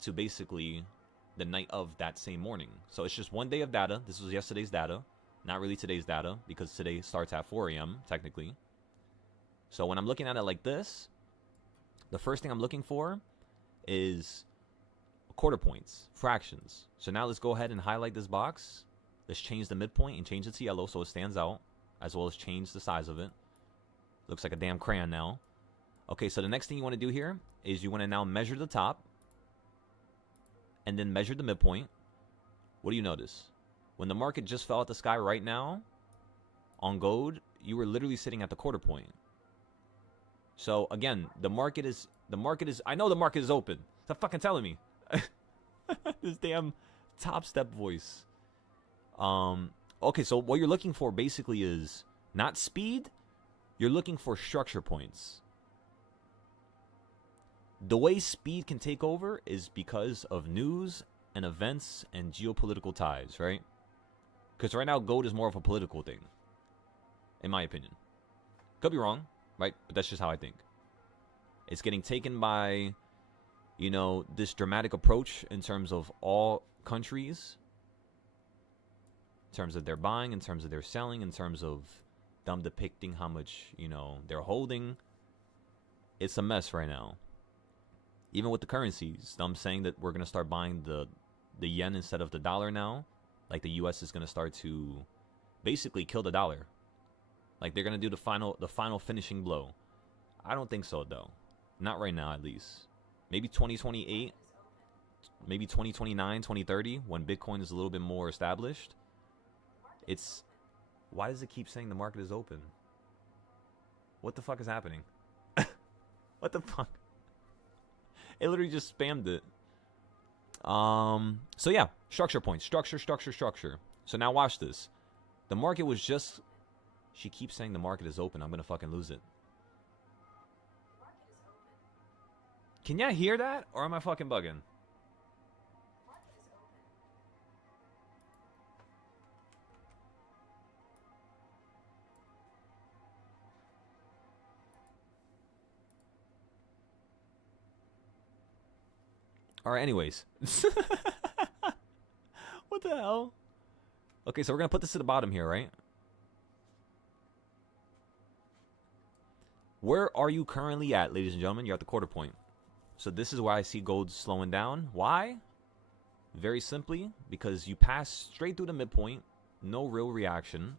to basically the night of that same morning. So it's just 1 day of data. This was yesterday's data, not really today's data, because today starts at 4 a.m. technically. So when I'm looking at it like this, the first thing I'm looking for is quarter points, fractions. So now let's go ahead and highlight this box. Let's change the midpoint and change it to yellow so it stands out, as well as change the size of it. Looks like a damn crayon now. Okay, so the next thing you want to do here is you want to now measure the top and then measure the midpoint. What do you notice? When the market just fell out the sky right now on gold, you were literally sitting at the quarter point. So again, the market is, I know the market is open. Stop fucking telling me. This damn top step voice. Okay, so what you're looking for basically is not speed, you're looking for structure points. The way speed can take over is because of news and events and geopolitical ties, right? Because right now, gold is more of a political thing, in my opinion. Could be wrong, right? But that's just how I think. It's getting taken by, you know, this dramatic approach in terms of all countries, in terms of their buying, in terms of their selling, in terms of them depicting how much, you know, they're holding. It's a mess right now. Even with the currencies, them saying that we're going to start buying the yen instead of the dollar now. Like the US is going to start to basically kill the dollar. Like they're going to do the final finishing blow. I don't think so though. Not right now at least. Maybe 2028, maybe 2029, 2030 when Bitcoin is a little bit more established. It's, why does it keep saying the market is open? What the fuck is happening? What the fuck? It literally just spammed it. So yeah, structure points, structure. So now watch this. The market was just, she keeps saying the market is open. I'm gonna fucking lose it. Can y'all hear that? Or am I fucking bugging? Alright, anyways. What the hell? Okay, so we're gonna put this to the bottom here, right? Where are you currently at, ladies and gentlemen? You're at the quarter point. So this is why I see gold slowing down. Why? Very simply, because you passed straight through the midpoint, no real reaction,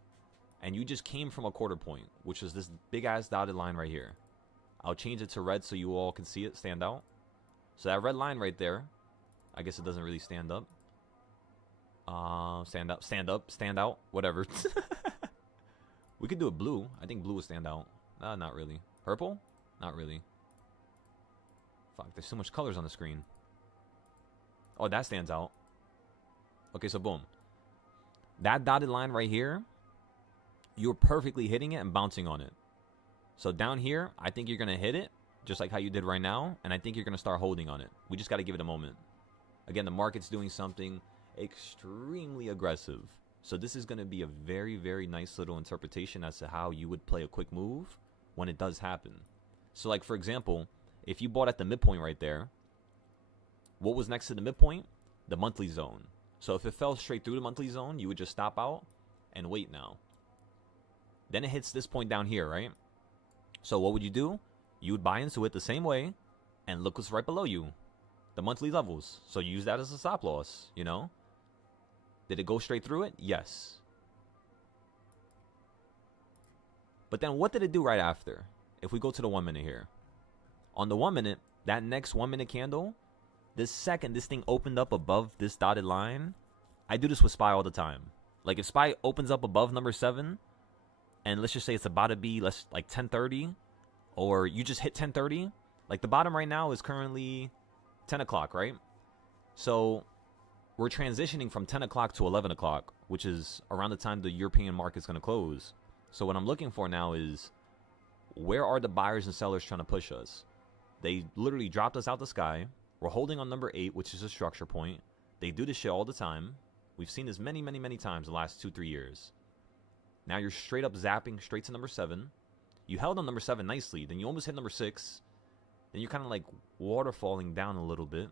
and you just came from a quarter point, which is this big-ass dotted line right here. I'll change it to red so you all can see it stand out. So that red line right there, I guess it doesn't really stand up. Stand out, whatever. We could do it blue. I think blue would stand out. Not really. Purple? Not really. Fuck, there's so much colors on the screen. Oh, that stands out. Okay, so boom. That dotted line right here, you're perfectly hitting it and bouncing on it. So down here, I think you're going to hit it, just like how you did right now, and I think you're going to start holding on it. We just got to give it a moment. Again, the market's doing something extremely aggressive. So this is going to be a very, very nice little interpretation as to how you would play a quick move when it does happen. So like, for example, if you bought at the midpoint right there, what was next to the midpoint? The monthly zone. So if it fell straight through the monthly zone, you would just stop out and wait now. Then it hits this point down here, right? So what would you do? You would buy into it the same way, and look what's right below you. The monthly levels. So you use that as a stop loss, you know? Did it go straight through it? Yes. But then what did it do right after? If we go to the 1 minute here. On the 1 minute, that next 1 minute candle, the second this thing opened up above this dotted line, I do this with SPY all the time. Like if SPY opens up above number 7, and let's just say it's about to be like 10:30, or you just hit 10:30, like the bottom right now is currently 10 o'clock, right? So we're transitioning from 10 o'clock to 11 o'clock, which is around the time the European market's going to close. So what I'm looking for now is, where are the buyers and sellers trying to push us? They literally dropped us out the sky. We're holding on number 8, which is a structure point. They do this shit all the time. We've seen this many, many, many times the last 2-3 years. Now you're straight up zapping straight to number 7. You held on number 7 nicely. Then you almost hit number 6. Then you're kind of like waterfalling down a little bit.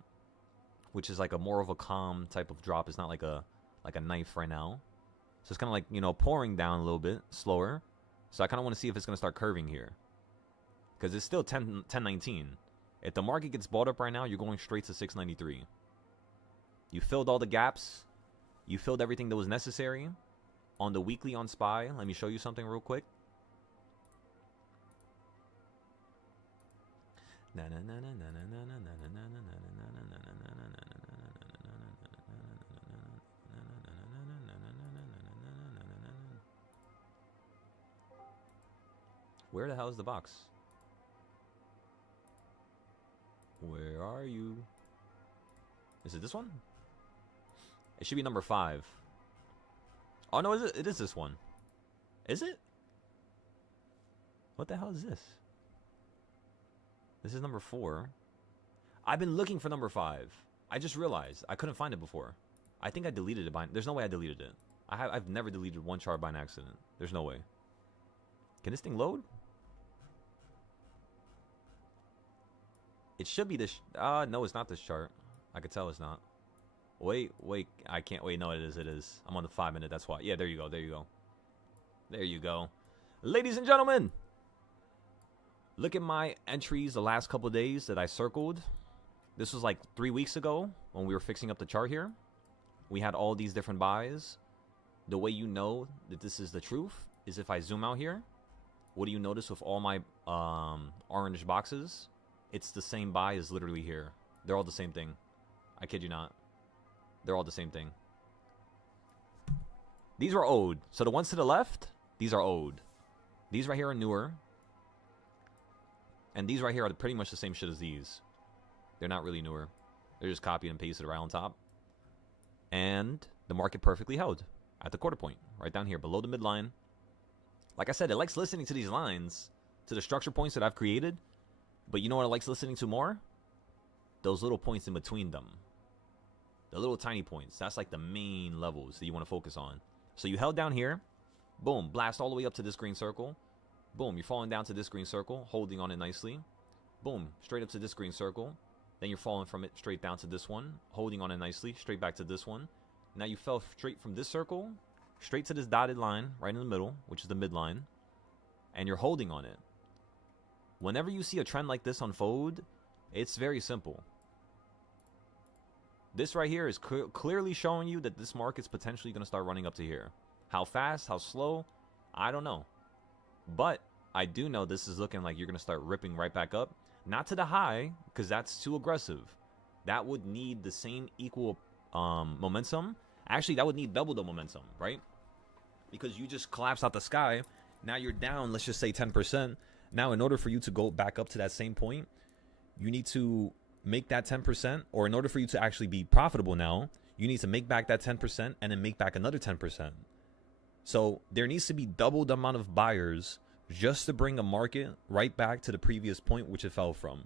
which is like a more of a calm type of drop. It's not like a knife right now. So it's kind of like, you know, pouring down a little bit slower. So I kind of want to see if it's going to start curving here. Because it's still 1019. If the market gets bought up right now, you're going straight to 693. You filled all the gaps. You filled everything that was necessary. On the weekly on SPY, let me show you something real quick. Where the hell is the box? Where are you? Is it this one? It should be number 5. Oh no, it is this one. Is it? What the hell is this? This is number 4. I've been looking for number 5. I just realized I couldn't find it before. I think I deleted it by... There's no way I deleted it. I've never deleted one chart by an accident. There's no way. Can this thing load? It should be this... no, it's not this chart. I could tell it's not. Wait. I can't... Wait, no, it is. I'm on the 5 minute, that's why. Yeah, there you go. There you go. Ladies and gentlemen! Look at my entries the last couple of days that I circled. This was like 3 weeks ago when we were fixing up the chart here. We had all these different buys. The way you know that this is the truth is if I zoom out here. What do you notice with all my orange boxes? It's the same buy as literally here. They're all the same thing. I kid you not. They're all the same thing. These were old. So the ones to the left, these are old. These right here are newer. And these right here are pretty much the same shit as these. They're not really newer. They're just copied and pasted right on top. And the market perfectly held at the quarter point. Right down here, below the midline. Like I said, it likes listening to these lines, to the structure points that I've created. But you know what it likes listening to more? Those little points in between them. The little tiny points. That's like the main levels that you want to focus on. So you held down here. Boom. Blast all the way up to this green circle. Boom. You're falling down to this green circle. Holding on it nicely. Boom. Straight up to this green circle. Then you're falling from it straight down to this one. Holding on it nicely. Straight back to this one. Now you fell straight from this circle. Straight to this dotted line. Right in the middle. Which is the midline. And you're holding on it. Whenever you see a trend like this unfold, it's very simple. This right here is clearly showing you that this market's potentially going to start running up to here. How fast, how slow, I don't know. But I do know this is looking like you're going to start ripping right back up. Not to the high, because that's too aggressive. That would need the same equal momentum. Actually, that would need double the momentum, right? Because you just collapsed out the sky. Now you're down, let's just say 10%. Now, in order for you to go back up to that same point, you need to make that 10%, or in order for you to actually be profitable now, you need to make back that 10% and then make back another 10%. So there needs to be double the amount of buyers just to bring a market right back to the previous point which it fell from.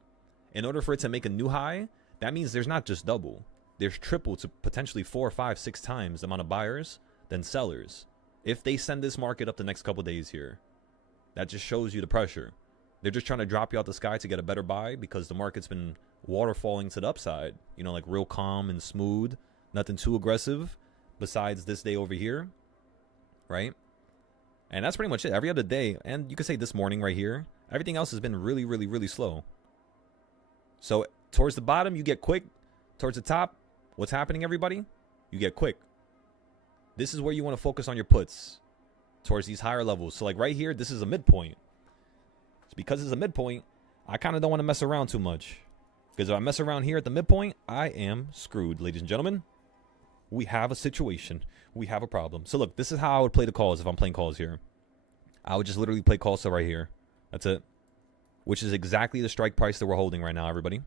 In order for it to make a new high, that means there's not just double. There's triple to potentially 4, 5, 6 times the amount of buyers than sellers. If they send this market up the next couple days here. That just shows you the pressure. They're just trying to drop you out the sky to get a better buy because the market's been waterfalling to the upside. You know, like real calm and smooth. Nothing too aggressive besides this day over here. Right? And that's pretty much it. Every other day, and you could say this morning right here, everything else has been really, really, really slow. So towards the bottom, you get quick. Towards the top, what's happening, everybody? You get quick. This is where you want to focus on your puts. Towards these higher levels. So like right here, this is a midpoint. So because it's a midpoint, I kind of don't want to mess around too much. Because if I mess around here at the midpoint, I am screwed, ladies and gentlemen. We have a situation. We have a problem. So look, this is how I would play the calls if I'm playing calls here. I would just literally play calls right here. That's it. Which is exactly the strike price that we're holding right now, everybody.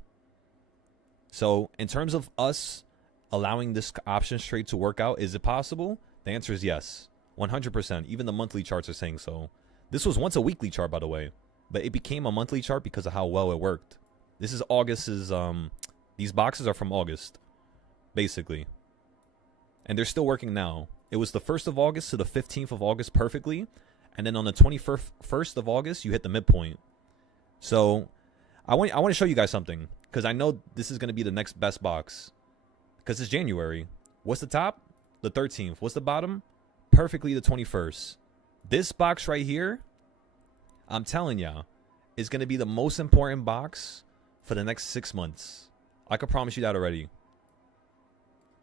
So in terms of us allowing this option trade to work out, is it possible? The answer is yes. 100%. Even the monthly charts are saying so. This was once a weekly chart, by the way. But it became a monthly chart because of how well it worked. This is August's... these boxes are from August. Basically. And they're still working now. It was the 1st of August to the 15th of August perfectly. And then on the 21st of August, you hit the midpoint. So, I want to show you guys something. Because I know this is going to be the next best box. Because it's January. What's the top? The 13th. What's the bottom? Perfectly the 21st. This box right here, I'm telling y'all, is going to be the most important box for the next 6 months. I can promise you that already.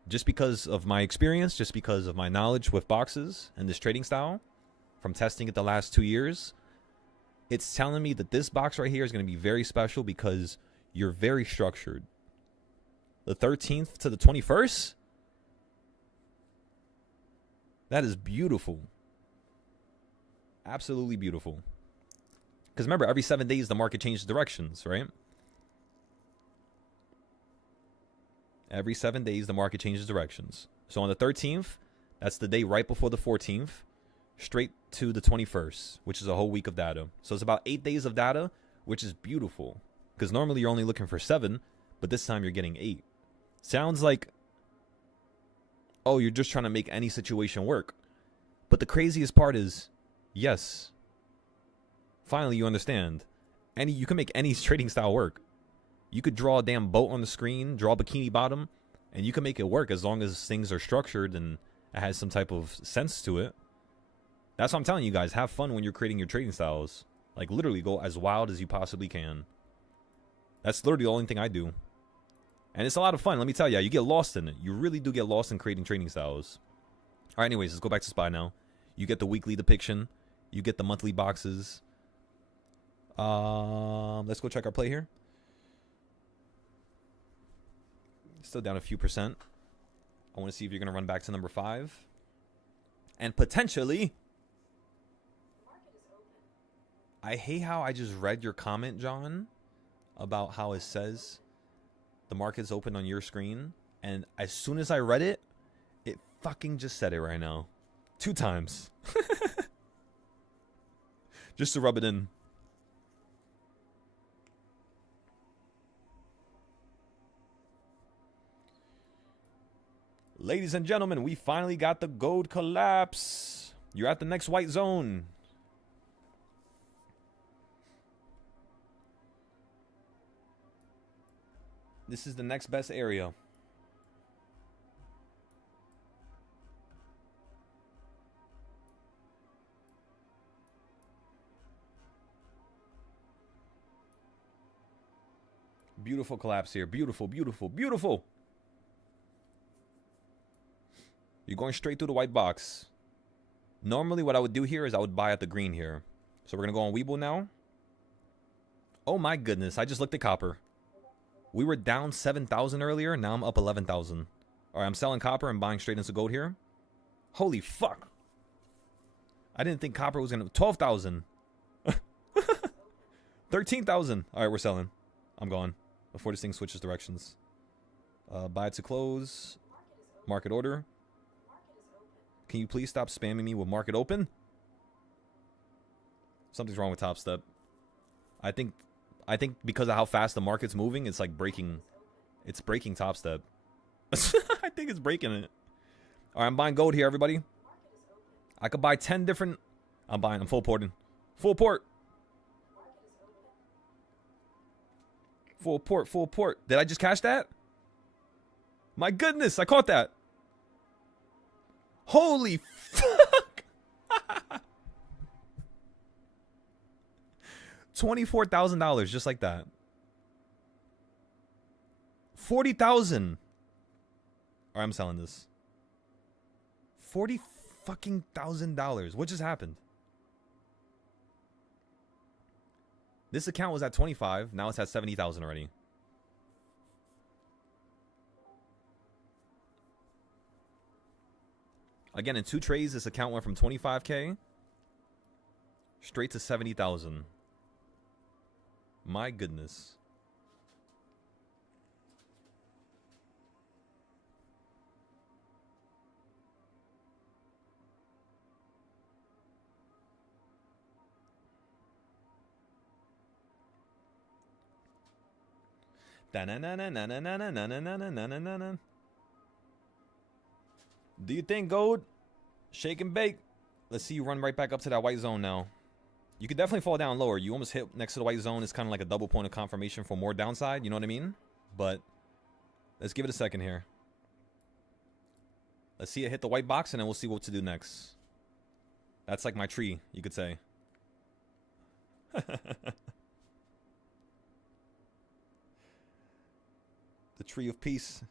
Just because of my experience, just because of my knowledge with boxes and this trading style, from testing it the last 2 years, it's telling me that this box right here is going to be very special because you're very structured. The 13th to the 21st? That is beautiful. Absolutely beautiful. Because remember, every 7 days the market changes directions, right? Every 7 days the market changes directions. So on the 13th, that's the day right before the 14th, straight to the 21st, which is a whole week of data. So it's about 8 days of data, which is beautiful. Because normally you're only looking for 7, but this time you're getting 8. Sounds like, oh, you're just trying to make any situation work. But the craziest part is, yes, finally you understand. You can make any trading style work. You could draw a damn boat on the screen, draw a bikini bottom, and you can make it work as long as things are structured and it has some type of sense to it. That's what I'm telling you guys. Have fun when you're creating your trading styles. Like, literally go as wild as you possibly can. That's literally the only thing I do. And it's a lot of fun. Let me tell you, you get lost in it. You really do get lost in creating trading styles. All right, anyways, let's go back to SPY now. You get the weekly depiction. You get the monthly boxes. Let's go check our play here. Still down a few percent. I want to see if you're going to run back to number 5. And potentially... I hate how I just read your comment, John, about how it says the market's open on your screen. And as soon as I read it, it fucking just said it right now. 2 times. Just to rub it in. Ladies and gentlemen, we finally got the gold collapse. You're at the next white zone. This is the next best area. Beautiful collapse here. Beautiful, beautiful, beautiful. You're going straight through the white box. Normally what I would do here is I would buy at the green here. So we're going to go on Webull now. Oh my goodness. I just looked at copper. We were down 7,000 earlier. Now I'm up 11,000. All right, I'm selling copper and buying straight into gold here. Holy fuck. I didn't think copper was going to... 12,000. 13,000. All right, we're selling. I'm gone. Before this thing switches directions. Buy to close. Market order. Can you please stop spamming me with market open? Something's wrong with Top Step. I think because of how fast the market's moving, it's like breaking. It's breaking Top Step. I think it's breaking it. All right, I'm buying gold here, everybody. I could buy 10 different. I'm full porting. Full port. Full port, full port. Did I just cash that? My goodness, I caught that. Holy fuck. $24,000 just like that. 40,000. All right, I'm selling this. $40,000. What just happened? This account was at 25. Now it's at 70,000 already. Again, in 2 trades, this account went from 25K straight to 70,000. My goodness. Do you think gold? Shake and bake. Let's see you run right back up to that white zone now. You could definitely fall down lower. You almost hit next to the white zone. It's kind of like a double point of confirmation for more downside. You know what I mean? But let's give it a second here. Let's see it hit the white box, and then we'll see what to do next. That's like my tree, you could say. The tree of peace.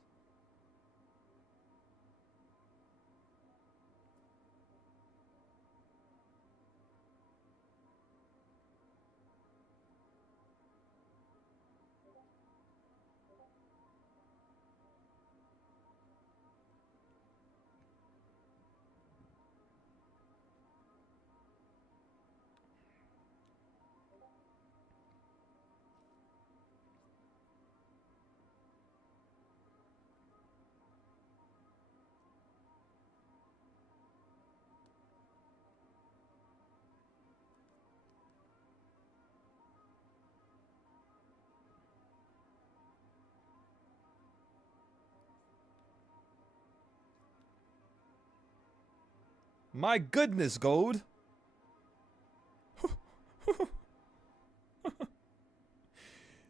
My goodness, gold.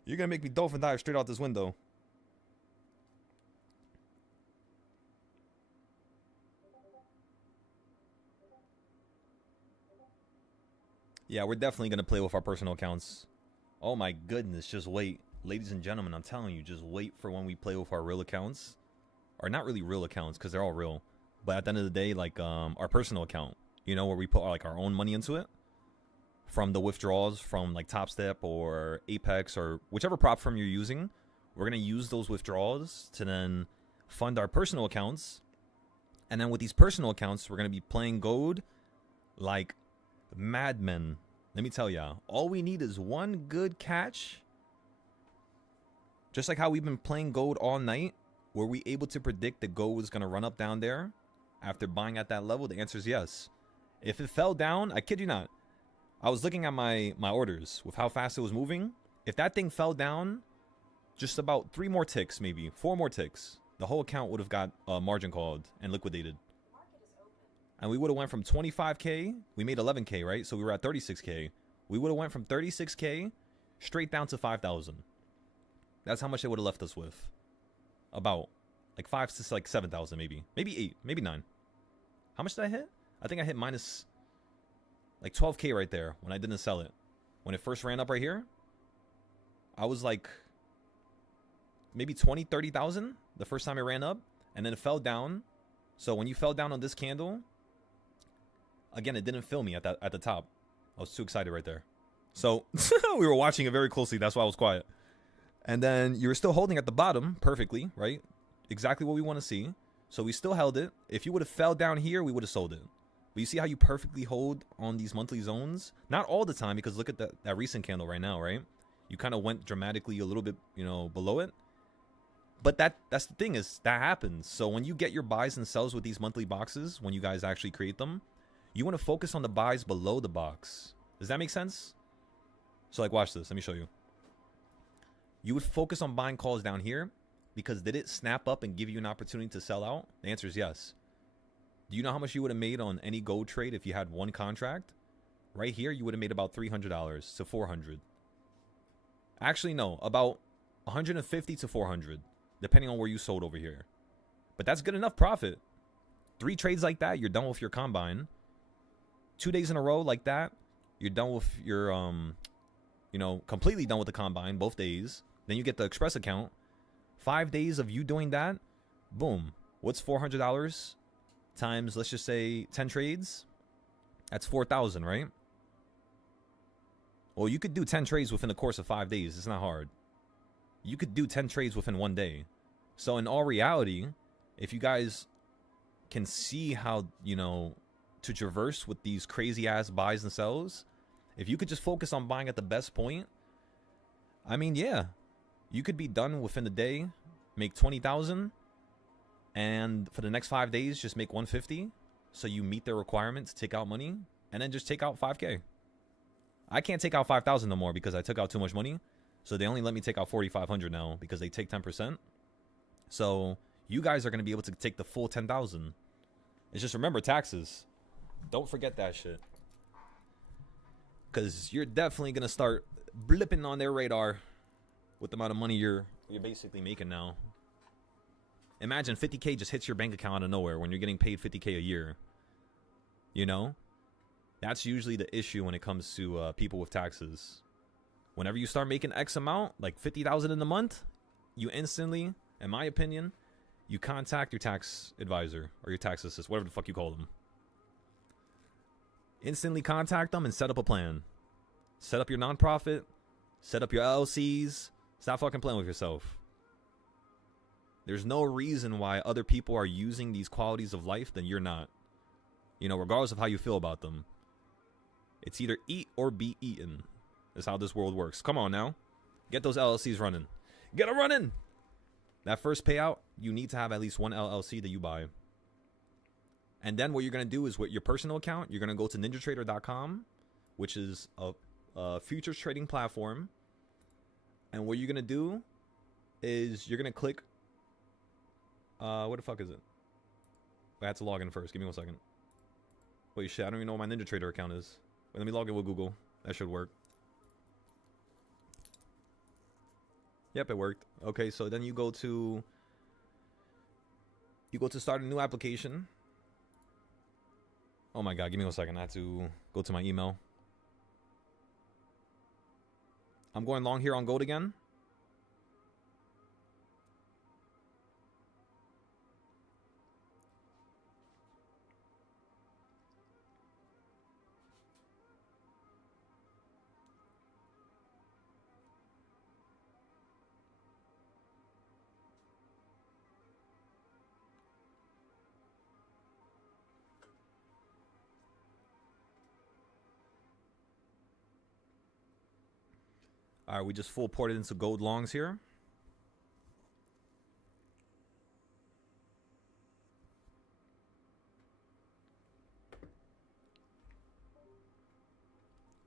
You're gonna make me dolphin dive straight out this window. Yeah, we're definitely gonna play with our personal accounts. Oh my goodness, just wait. Ladies and gentlemen, I'm telling you, just wait for when we play with our real accounts. Or not really real accounts, because they're all real. But at the end of the day, like our personal account, you know, where we put like our own money into it from the withdrawals from like Top Step or Apex or whichever prop firm you're using. We're going to use those withdrawals to then fund our personal accounts. And then with these personal accounts, we're going to be playing gold like madmen. Let me tell ya, all we need is one good catch. Just like how we've been playing gold all night. Were we able to predict that gold was going to run up down there after buying at that level? The answer is yes. If it fell down, I kid you not, I was looking at my orders with how fast it was moving. If that thing fell down just about 3 more ticks, maybe 4 more ticks, the whole account would have got margin called and liquidated. And we would have went from 25K, we made 11K, right? So we were at 36K. We would have went from 36K straight down to 5,000. That's how much they would have left us with. About like 5 to like 7,000, maybe 8, maybe 9. How much did I hit? I think I hit minus like 12K right there when I didn't sell it. When it first ran up right here, I was like maybe 20, 30,000 the first time it ran up, and then it fell down. So when you fell down on this candle, again, it didn't fill me at the top. I was too excited right there. So we were watching it very closely. That's why I was quiet. And then you were still holding at the bottom perfectly, right? Exactly what we want to see. So we still held it. If you would have fell down here, we would have sold it. But you see how you perfectly hold on these monthly zones? Not all the time, because look at that recent candle right now, right? You kind of went dramatically a little bit, you know, below it. But that's the thing, is that happens. So when you get your buys and sells with these monthly boxes, when you guys actually create them, you want to focus on the buys below the box. Does that make sense? So like, watch this. Let me show you. You would focus on buying calls down here because did it snap up and give you an opportunity to sell out? The answer is yes. Do you know how much you would have made on any gold trade if you had one contract? Right here, you would have made about $300 to $400. Actually, no, about $150 to $400, depending on where you sold over here. But that's good enough profit. 3 trades like that, you're done with your combine. 2 days in a row like that, you're done with your, you know, completely done with the combine, both days. Then you get the express account. 5 days of you doing that, boom. What's $400 times, let's just say 10 trades? That's 4,000, right? Well, you could do 10 trades within the course of 5 days. It's not hard. You could do 10 trades within 1 day. So in all reality, if you guys can see how, you know, to traverse with these crazy ass buys and sells, if you could just focus on buying at the best point, I mean, yeah, you could be done within the day, make 20,000, and for the next 5 days, just make 150. So you meet their requirement to take out money, and then just take out 5K. I can't take out 5,000 no more because I took out too much money. So they only let me take out 4,500 now because they take 10%. So you guys are going to be able to take the full 10,000. It's just remember taxes. Don't forget that shit. Because you're definitely going to start blipping on their radar with the amount of money you're basically making now. Imagine 50K just hits your bank account out of nowhere when you're getting paid 50K a year. You know? That's usually the issue when it comes to people with taxes. Whenever you start making X amount, like 50,000 in a month, you instantly, in my opinion, you contact your tax advisor or your tax assistant, whatever the fuck you call them. Instantly contact them and set up a plan. Set up your nonprofit. Set up your LLCs. Stop fucking playing with yourself. There's no reason why other people are using these qualities of life than you're not. You know, regardless of how you feel about them. It's either eat or be eaten. That's how this world works. Come on now. Get those LLCs running. Get them running! That first payout, you need to have at least one LLC that you buy. And then what you're going to do is with your personal account, you're going to go to ninjatrader.com, which is a futures trading platform. And what you're going to do is you're going to click... what the fuck is it? I had to log in first. Give me 1 second. Wait, shit. I don't even know what my NinjaTrader account is. Wait, let me log in with Google. That should work. Yep, it worked. Okay, so then you go to start a new application. Oh my god, give me 1 second. I have to go to my email. I'm going long here on gold again. All right, we just full ported into gold longs here.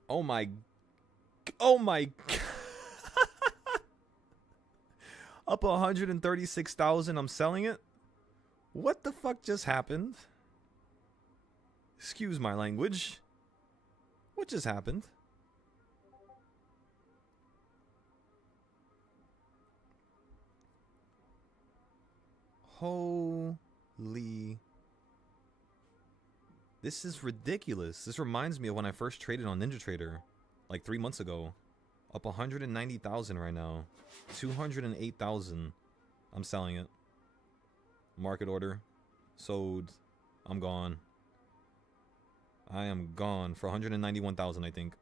Oh my up 136,000. I'm selling it. What the fuck just happened? Excuse my language. What just happened? Holy. This is ridiculous. This reminds me of when I first traded on NinjaTrader like 3 months ago. Up 190,000 right now. 208,000. I'm selling it. Market order. Sold. I'm gone. I am gone for 191,000, I think.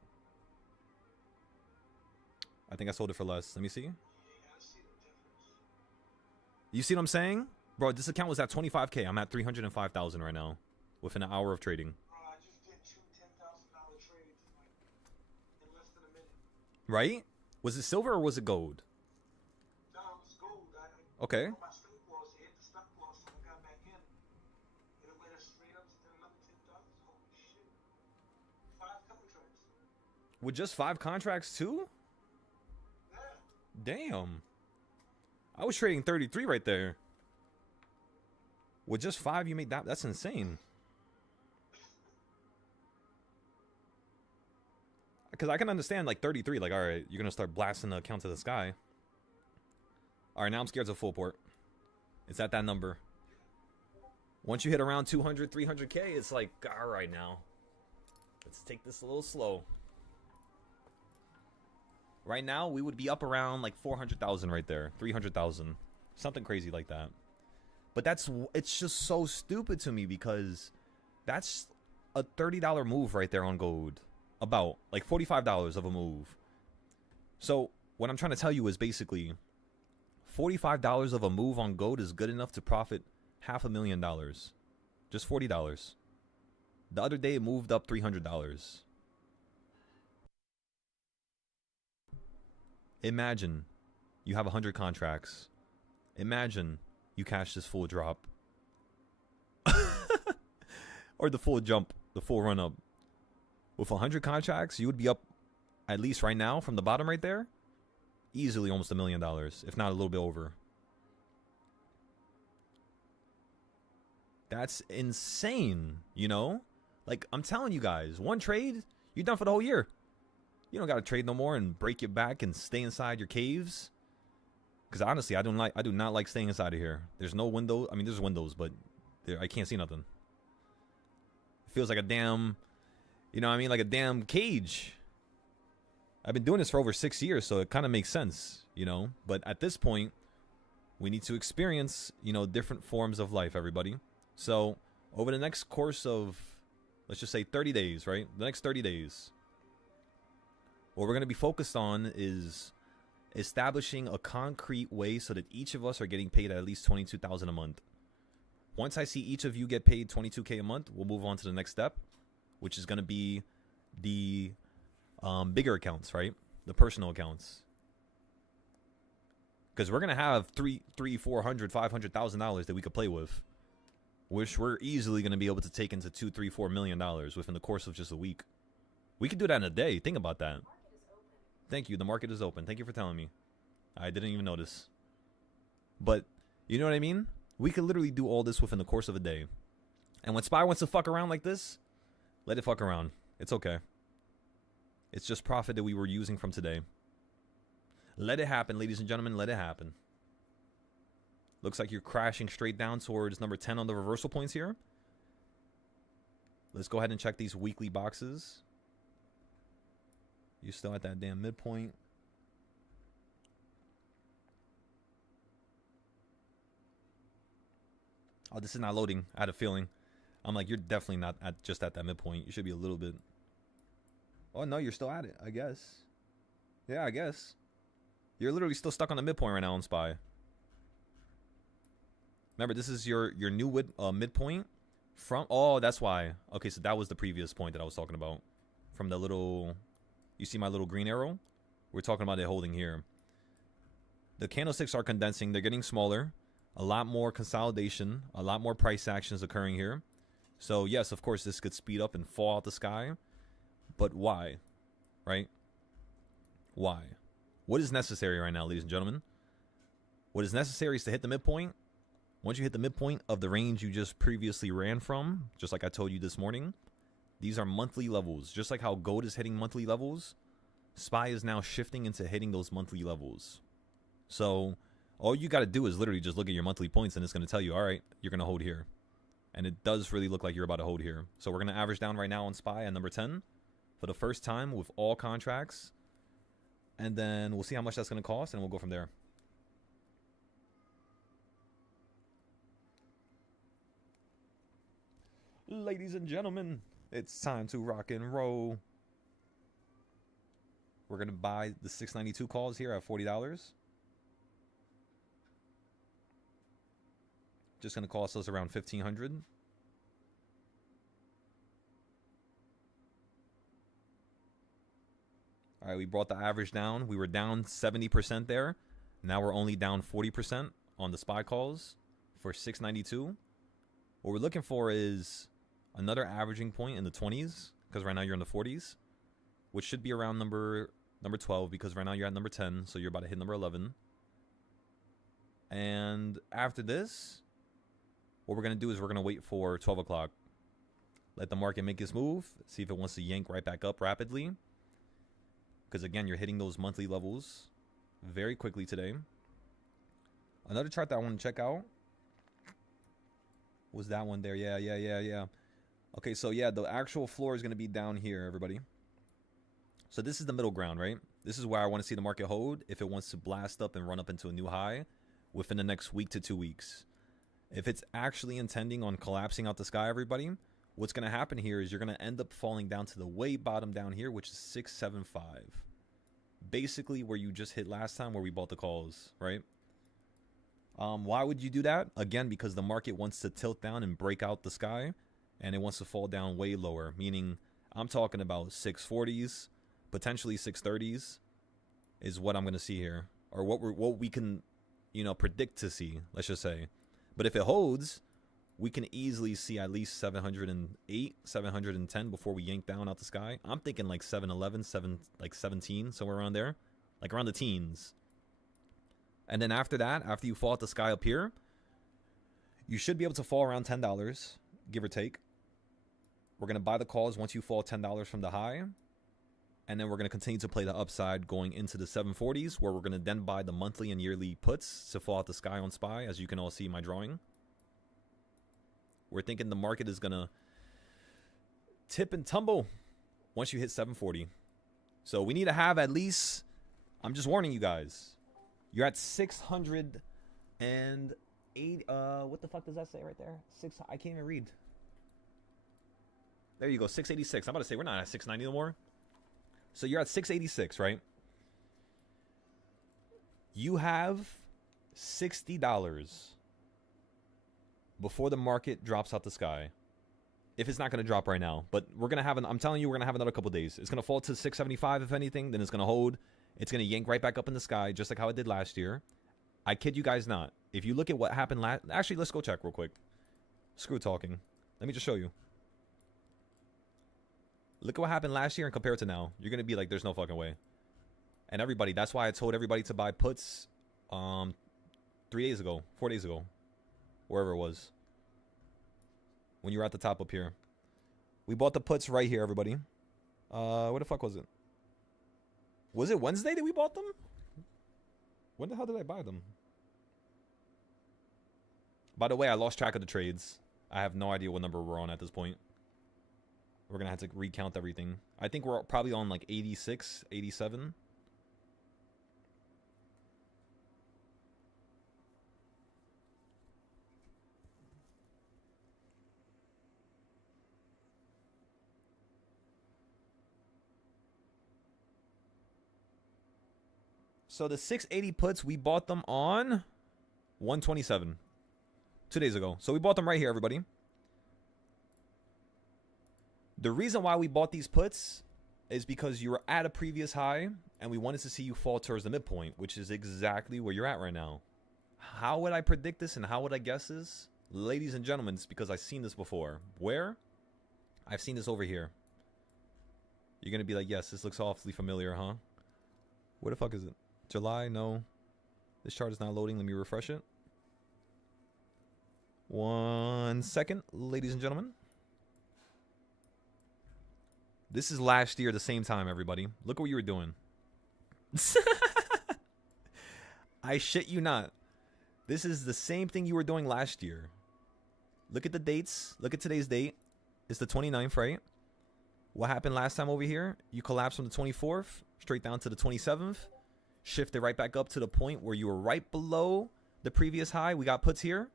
I think I sold it for less. Let me see. You see what I'm saying? Bro, this account was at 25K. I'm at 305,000 right now. Within an hour of trading. Bro, I just did two $10,000 trades in less than a minute. Right? Was it silver or was it gold? No, it was gold. Okay. My stop loss, it hit the stop loss, and I got back in. And it went straight up to another 10,000. Holy shit. 5 contracts. With just 5 contracts too? Yeah. Damn. I was trading 33 right there. With just 5 you made that? That's insane. Because I can understand like 33. Like, alright, you're going to start blasting the account to the sky. Alright, now I'm scared of full port. It's at that number. Once you hit around 200, 300K, it's like, alright now. Let's take this a little slow. Right now, we would be up around like 400,000 right there. 300,000. Something crazy like that. But it's just so stupid to me because that's a $30 move right there on gold. About like $45 of a move. So what I'm trying to tell you is basically $45 of a move on gold is good enough to profit $500,000. Just $40. The other day it moved up $300. Imagine you have 100 contracts. Imagine you cash this full drop. Or the full jump, the full run up. With 100 contracts, you would be up, at least right now, from the bottom right there, easily almost $1 million, if not a little bit over. That's insane, you know? Like, I'm telling you guys, one trade, you're done for the whole year. You don't got to trade no more and break your back and stay inside your caves. Because honestly, I do not like staying inside of here. There's no window. I mean, there's windows, but I can't see nothing. It feels like a damn, you know what I mean? Like a damn cage. I've been doing this for over 6 years, so it kind of makes sense, you know? But at this point, we need to experience, you know, different forms of life, everybody. So over the next course of, let's just say 30 days, right? The next 30 days, what we're going to be focused on is establishing a concrete way so that each of us are getting paid at least $22,000 a month. Once I see each of you get paid $22K a month, we'll move on to the next step, which is going to be the bigger accounts, right? The personal accounts. Because we're going to have $400,000, $500,000 that we could play with, which we're easily going to be able to take into $2, $3, $4 million within the course of just a week. We could do that in a day. Think about that. Thank you. The market is open. Thank you for telling me. I didn't even notice. But you know what I mean? We could literally do all this within the course of a day. And when Spy wants to fuck around like this, let it fuck around. It's okay. It's just profit that we were using from today. Let it happen, ladies and gentlemen. Let it happen. Looks like you're crashing straight down towards number 10 on the reversal points here. Let's go ahead and check these weekly boxes. You're still at that damn midpoint. Oh, this is not loading. I had a feeling. I'm like, you're definitely not just at that midpoint. You should be a little bit. Oh, no, you're still at it, I guess. Yeah, I guess. You're literally still stuck on the midpoint right now on SPY. Remember, this is your new midpoint from... Oh, that's why. Okay, so that was the previous point that I was talking about. From the little... You see my little green arrow? We're talking about it holding here. The candlesticks are condensing. They're getting smaller. A lot more consolidation. A lot more price actions occurring here. So, yes, of course, this could speed up and fall out the sky. But why? Right? Why? What is necessary right now, ladies and gentlemen? What is necessary is to hit the midpoint. Once you hit the midpoint of the range you just previously ran from, just like I told you this morning, these are monthly levels. Just like how gold is hitting monthly levels, SPY is now shifting into hitting those monthly levels. So all you got to do is literally just look at your monthly points, and it's going to tell you, all right, you're going to hold here. And it does really look like you're about to hold here. So we're going to average down right now on SPY at number 10 for the first time with all contracts. And then we'll see how much that's going to cost, and we'll go from there. Ladies and gentlemen, it's time to rock and roll. We're going to buy the 692 calls here at $40. Just going to cost us around $1,500. All right, we brought the average down. We were down 70% there. Now we're only down 40% on the SPY calls for 692. What we're looking for is another averaging point in the 20s, because right now you're in the 40s, which should be around number 12, because right now you're at number 10, so you're about to hit number 11. And after this, what we're going to do is we're going to wait for 12 o'clock. Let the market make its move, see if it wants to yank right back up rapidly. Because again, you're hitting those monthly levels very quickly today. Another chart that I want to check out was that one there. Yeah. Okay, so yeah, the actual floor is going to be down here, everybody. So this is the middle ground, right? This is where I want to see the market hold if it wants to blast up and run up into a new high within the next week to 2 weeks. If it's actually intending on collapsing out the sky, everybody, what's going to happen here is you're going to end up falling down to the way bottom down here, which is 675. Basically where you just hit last time where we bought the calls, right? Why would you do that? Again, because the market wants to tilt down and break out the sky, and it wants to fall down way lower, meaning I'm talking about 640s, potentially 630s is what I'm going to see here, or what we can, predict to see, let's just say. But if it holds, we can easily see at least 708, 710 before we yank down out the sky. I'm thinking like 711, 17, somewhere around there, like around the teens. And then after that, after you fall out the sky up here, you should be able to fall around $10, give or take. We're going to buy the calls once you fall $10 from the high. And then we're going to continue to play the upside going into the 740s, where we're going to then buy the monthly and yearly puts to fall out the sky on SPY, as you can all see in my drawing. We're thinking the market is going to tip and tumble once you hit 740. So we need to have at least, I'm just warning you guys, you're at 608, what the fuck does that say right there? I can't even read. There you go, 686. I'm about to say we're not at 690 no more. So you're at 686, right? You have $60 before the market drops out the sky. If it's not going to drop right now. But we're going to have, I'm telling you, we're going to have another couple days. It's going to fall to 675 if anything. Then it's going to hold. It's going to yank right back up in the sky, just like how it did last year. I kid you guys not. If you look at what happened last... Actually, let's go check real quick. Screw talking. Let me just show you. Look at what happened last year and compare it to now. You're going to be like, there's no fucking way. And everybody, that's why I told everybody to buy puts 3 days ago, 4 days ago, wherever it was. When you were at the top up here. We bought the puts right here, everybody. Where the fuck was it? Was it Wednesday that we bought them? When the hell did I buy them? By the way, I lost track of the trades. I have no idea what number we're on at this point. We're going to have to recount everything. I think we're probably on like 86, 87. So the 680 puts, we bought them on 127. 2 days ago. So we bought them right here, everybody. The reason why we bought these puts is because you were at a previous high and we wanted to see you fall towards the midpoint, which is exactly where you're at right now. How would I predict this and how would I guess this? Ladies and gentlemen, it's because I've seen this before. Where? I've seen this over here. You're going to be like, yes, this looks awfully familiar, huh? Where the fuck is it? July? No. This chart is not loading. Let me refresh it. 1 second, ladies and gentlemen. This is last year, the same time, everybody. Look what you were doing. I shit you not. This is the same thing you were doing last year. Look at the dates. Look at today's date. It's the 29th, right? What happened last time over here? You collapsed from the 24th straight down to the 27th. Shifted right back up to the point where you were right below the previous high. We got puts here.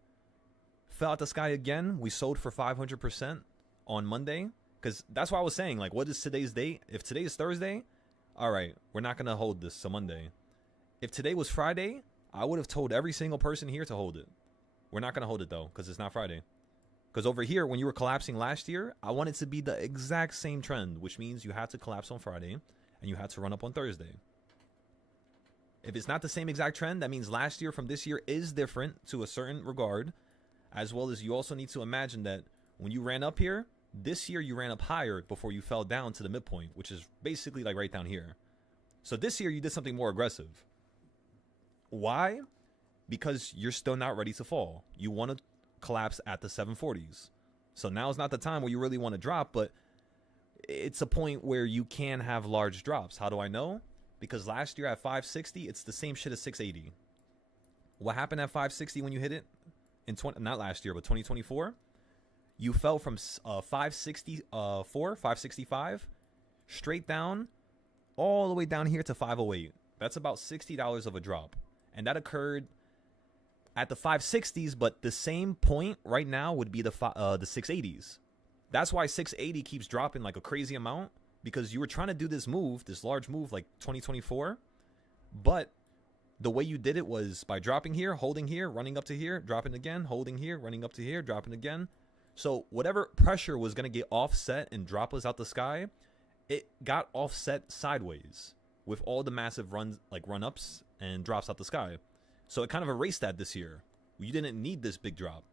Fell out the sky again. We sold for 500% on Monday. Because that's why I was saying, like, what is today's date? If today is Thursday, all right, we're not going to hold this till Monday. If today was Friday, I would have told every single person here to hold it. We're not going to hold it, though, because it's not Friday. Because over here, when you were collapsing last year, I want it to be the exact same trend, which means you had to collapse on Friday and you had to run up on Thursday. If it's not the same exact trend, that means last year from this year is different to a certain regard, as well as you also need to imagine that when you ran up here, this year you ran up higher before you fell down to the midpoint, which is basically like right down here. So this year you did something more aggressive. Why? Because you're still not ready to fall. You want to collapse at the 740s. So now is not the time where you really want to drop, but it's a point where you can have large drops. How do I know? Because last year at 560, it's the same shit as 680. What happened at 560 when you hit it? Not last year, but 2024? You fell from 564, 565, straight down, all the way down here to 508. That's about $60 of a drop. And that occurred at the 560s, but the same point right now would be the 680s. That's why 680 keeps dropping like a crazy amount, because you were trying to do this move, this large move like 2024, but the way you did it was by dropping here, holding here, running up to here, dropping again, holding here, running up to here, dropping again. So whatever pressure was going to get offset and drop us out the sky, it got offset sideways with all the massive runs, like run-ups and drops out the sky. So it kind of erased that this year. You didn't need this big drop.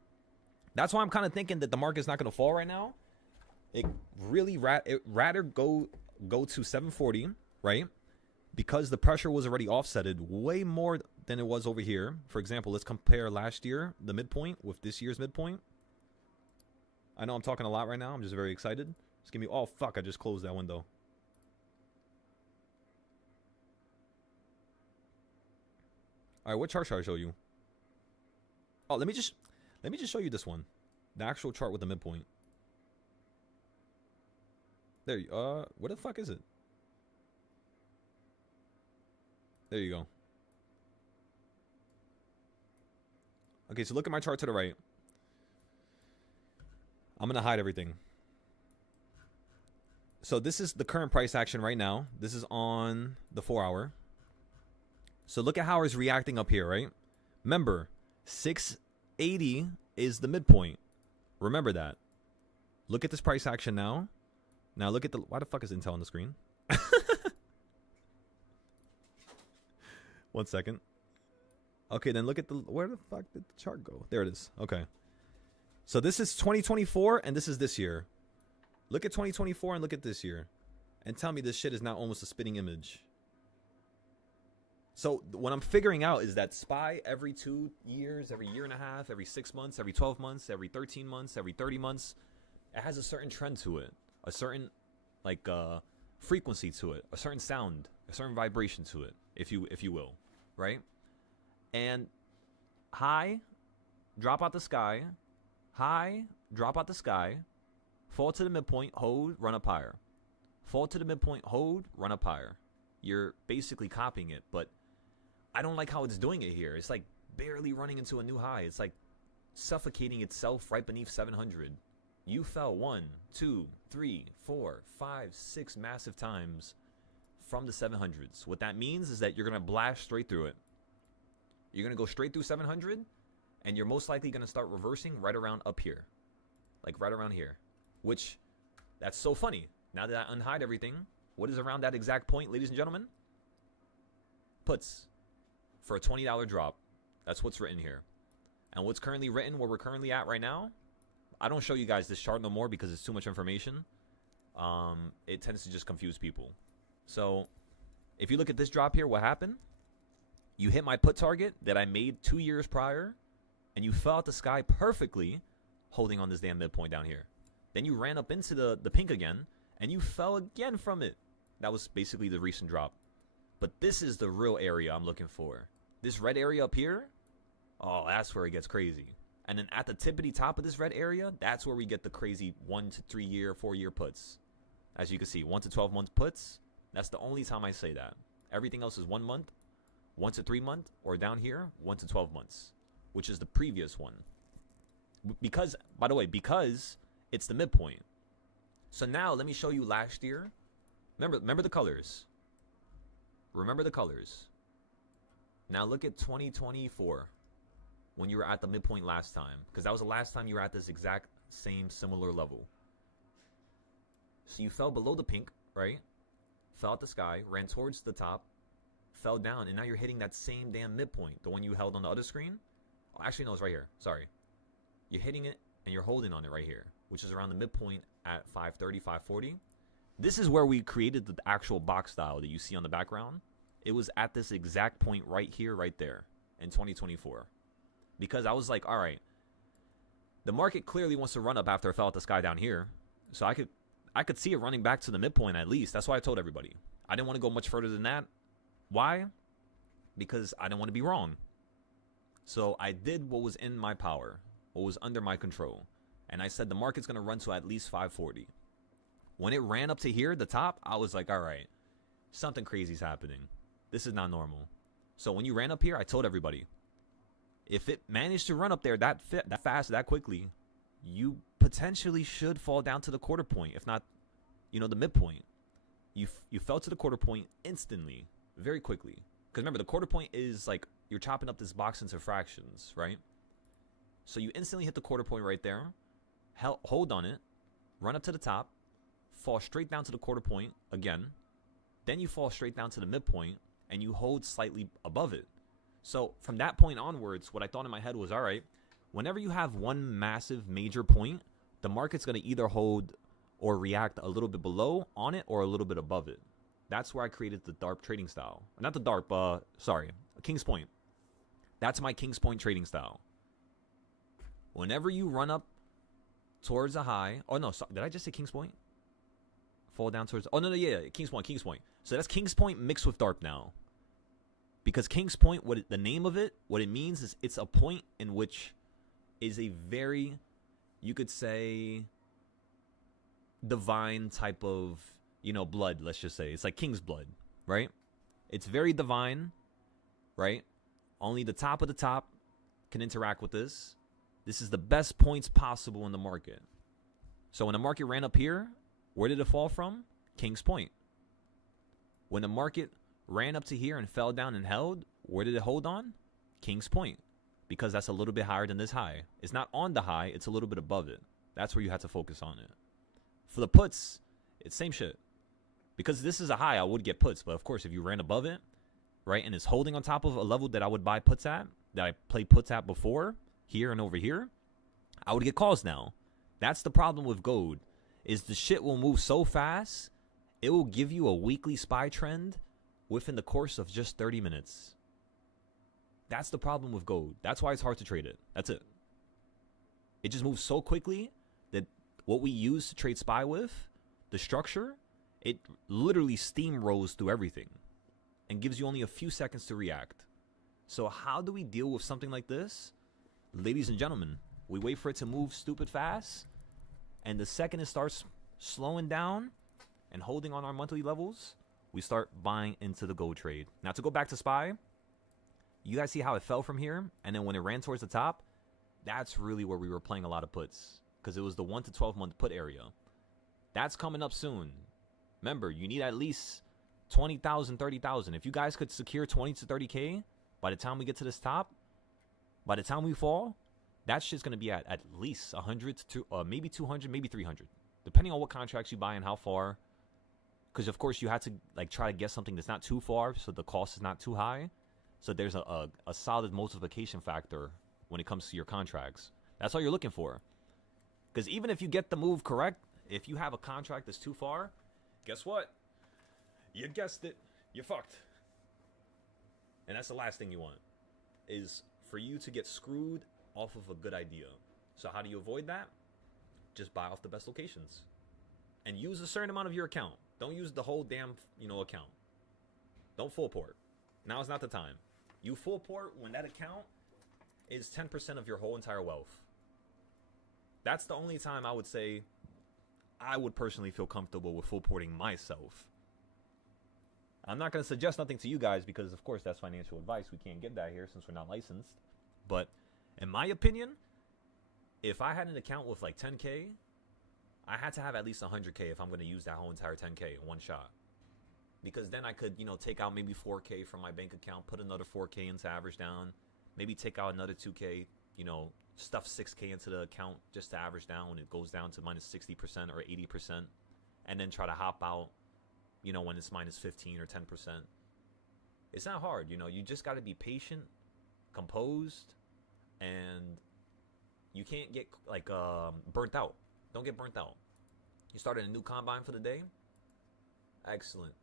That's why I'm kind of thinking that the market's not going to fall right now. It really rather go to 740, right? Because the pressure was already offsetted way more than it was over here. For example, let's compare last year, the midpoint, with this year's midpoint. I know I'm talking a lot right now. I'm just very excited. Just give me... Oh, fuck. I just closed that window. All right, what chart should I show you? Oh, let me just show you this one, the actual chart with the midpoint. There you where the fuck is it? There you go. Okay, so look at my chart to the right. I'm gonna hide everything. So this is the current price action right now. This is on the 4-hour. So look at how it's reacting up here, right? Remember, 680 is the midpoint. Remember that. Look at this price action now. Now look at the... Why the fuck is Intel on the screen? 1 second. Okay, then look at the... Where the fuck did the chart go? There it is. Okay. So this is 2024 and this is this year. Look at 2024 and look at this year. And tell me this shit is not almost a spitting image. So what I'm figuring out is that SPY every 2 years, every year and a half, every 6 months, every 12 months, every 13 months, every 30 months, it has a certain trend to it. A certain like frequency to it, a certain sound, a certain vibration to it, if you will, right? And high, drop out the sky, high, drop out the sky, fall to the midpoint, hold, run up higher. Fall to the midpoint, hold, run up higher. You're basically copying it, but I don't like how it's doing it here. It's like barely running into a new high. It's like suffocating itself right beneath 700. You fell 1, 2, 3, 4, 5, 6 massive times from the 700s. What that means is that you're going to blast straight through it. You're going to go straight through 700, and you're most likely going to start reversing right around up here. Like right around here. Which, that's so funny. Now that I unhide everything, what is around that exact point, ladies and gentlemen? Puts for a $20 drop. That's what's written here. And what's currently written, where we're currently at right now, I don't show you guys this chart no more because it's too much information. It tends to just confuse people. So if you look at this drop here, what happened? You hit my put target that I made 2 years prior, and you fell out the sky perfectly holding on this damn midpoint down here. Then you ran up into the pink again, and you fell again from it. That was basically the recent drop. But this is the real area I'm looking for. This red area up here, oh, that's where it gets crazy. And then at the tippity top of this red area, that's where we get the crazy 1 to 3 year, 4 year puts. As you can see, 1 to 12 month puts. That's the only time I say that. Everything else is 1 month, 1 to 3 month, or down here, 1 to 12 months, which is the previous one. Because, by the way, because it's the midpoint. So now let me show you last year. Remember the colors. Remember the colors. Now look at 2024. When you were at the midpoint last time, because that was the last time you were at this exact same similar level. So you fell below the pink, right? Fell out the sky, ran towards the top, fell down, and now you're hitting that same damn midpoint, the one you held on the other screen. Oh, actually, no, it's right here. Sorry. You're hitting it, and you're holding on it right here, which is around the midpoint at 530, 540. This is where we created the actual box style that you see on the background. It was at this exact point right here, right there, in 2024. Because I was like, all right, the market clearly wants to run up after it fell out the sky down here. So I could see it running back to the midpoint at least. That's why I told everybody. I didn't want to go much further than that. Why? Because I didn't want to be wrong. So I did what was in my power, what was under my control. And I said the market's going to run to at least 540. When it ran up to here, the top, I was like, all right, something crazy is happening. This is not normal. So when you ran up here, I told everybody, if it managed to run up there that fast, that quickly, you potentially should fall down to the quarter point, if not, the midpoint. You fell to the quarter point instantly, very quickly. Because remember, the quarter point is like you're chopping up this box into fractions, right? So you instantly hit the quarter point right there, hold on it, run up to the top, fall straight down to the quarter point again, then you fall straight down to the midpoint, and you hold slightly above it. So from that point onwards, what I thought in my head was, all right, whenever you have one massive major point, the market's going to either hold or react a little bit below on it or a little bit above it. That's where I created the DARP trading style. Not the DARP, King's Point. That's my King's Point trading style. Whenever you run up towards a high, oh no, did I just say King's Point? Fall down towards, oh no, yeah, King's Point. So that's King's Point mixed with DARP now. Because King's Point, the name of it, what it means is it's a point in which is a very, you could say, divine type of, blood, let's just say. It's like King's blood, right? It's very divine, right? Only the top of the top can interact with this. This is the best points possible in the market. So when the market ran up here, where did it fall from? King's Point. When the market ran up to here and fell down and held, where did it hold on? King's Point. Because that's a little bit higher than this high. It's not on the high, it's a little bit above it. That's where you have to focus on it. For the puts, it's same shit. Because this is a high, I would get puts. But of course, if you ran above it, right, and it's holding on top of a level that I would buy puts at, that I played puts at before, here and over here, I would get calls now. That's the problem with gold, is the shit will move so fast, it will give you a weekly SPY trend within the course of just 30 minutes. That's the problem with gold. That's why it's hard to trade it. That's it. It just moves so quickly that what we use to trade SPY with, the structure, it literally steamrolls through everything and gives you only a few seconds to react. So how do we deal with something like this? Ladies and gentlemen, we wait for it to move stupid fast, and the second it starts slowing down and holding on our monthly levels, we start buying into the gold trade. Now to go back to SPY, you guys see how it fell from here, and then when it ran towards the top, that's really where we were playing a lot of puts, because it was the 1 to 12 month put area. That's coming up soon. Remember, you need at least 20,000, 30,000. If you guys could secure 20 to 30K by the time we get to this top, by the time we fall, that shit's going to be at least 100 to maybe 200, maybe 300, depending on what contracts you buy and how far. Because, of course, you have to try to get something that's not too far, so the cost is not too high. So there's a solid multiplication factor when it comes to your contracts. That's all you're looking for. Because even if you get the move correct, if you have a contract that's too far, guess what? You guessed it. You're fucked. And that's the last thing you want, is for you to get screwed off of a good idea. So how do you avoid that? Just buy off the best locations. And use a certain amount of your account. Don't use the whole damn, account. Don't full port. Now is not the time. You full port when that account is 10% of your whole entire wealth. That's the only time I would say I would personally feel comfortable with full porting myself. I'm not going to suggest nothing to you guys because, of course, that's financial advice. We can't give that here since we're not licensed. But in my opinion, if I had an account with 10K, I had to have at least 100K if I'm going to use that whole entire 10K in one shot. Because then I could, take out maybe 4K from my bank account, put another 4K into average down, maybe take out another 2K, stuff 6K into the account just to average down when it goes down to minus 60% or 80%, and then try to hop out, when it's minus 15 or 10%. It's not hard, you just got to be patient, composed, and you can't get burnt out. Don't get burnt out. You started a new combine for the day? Excellent.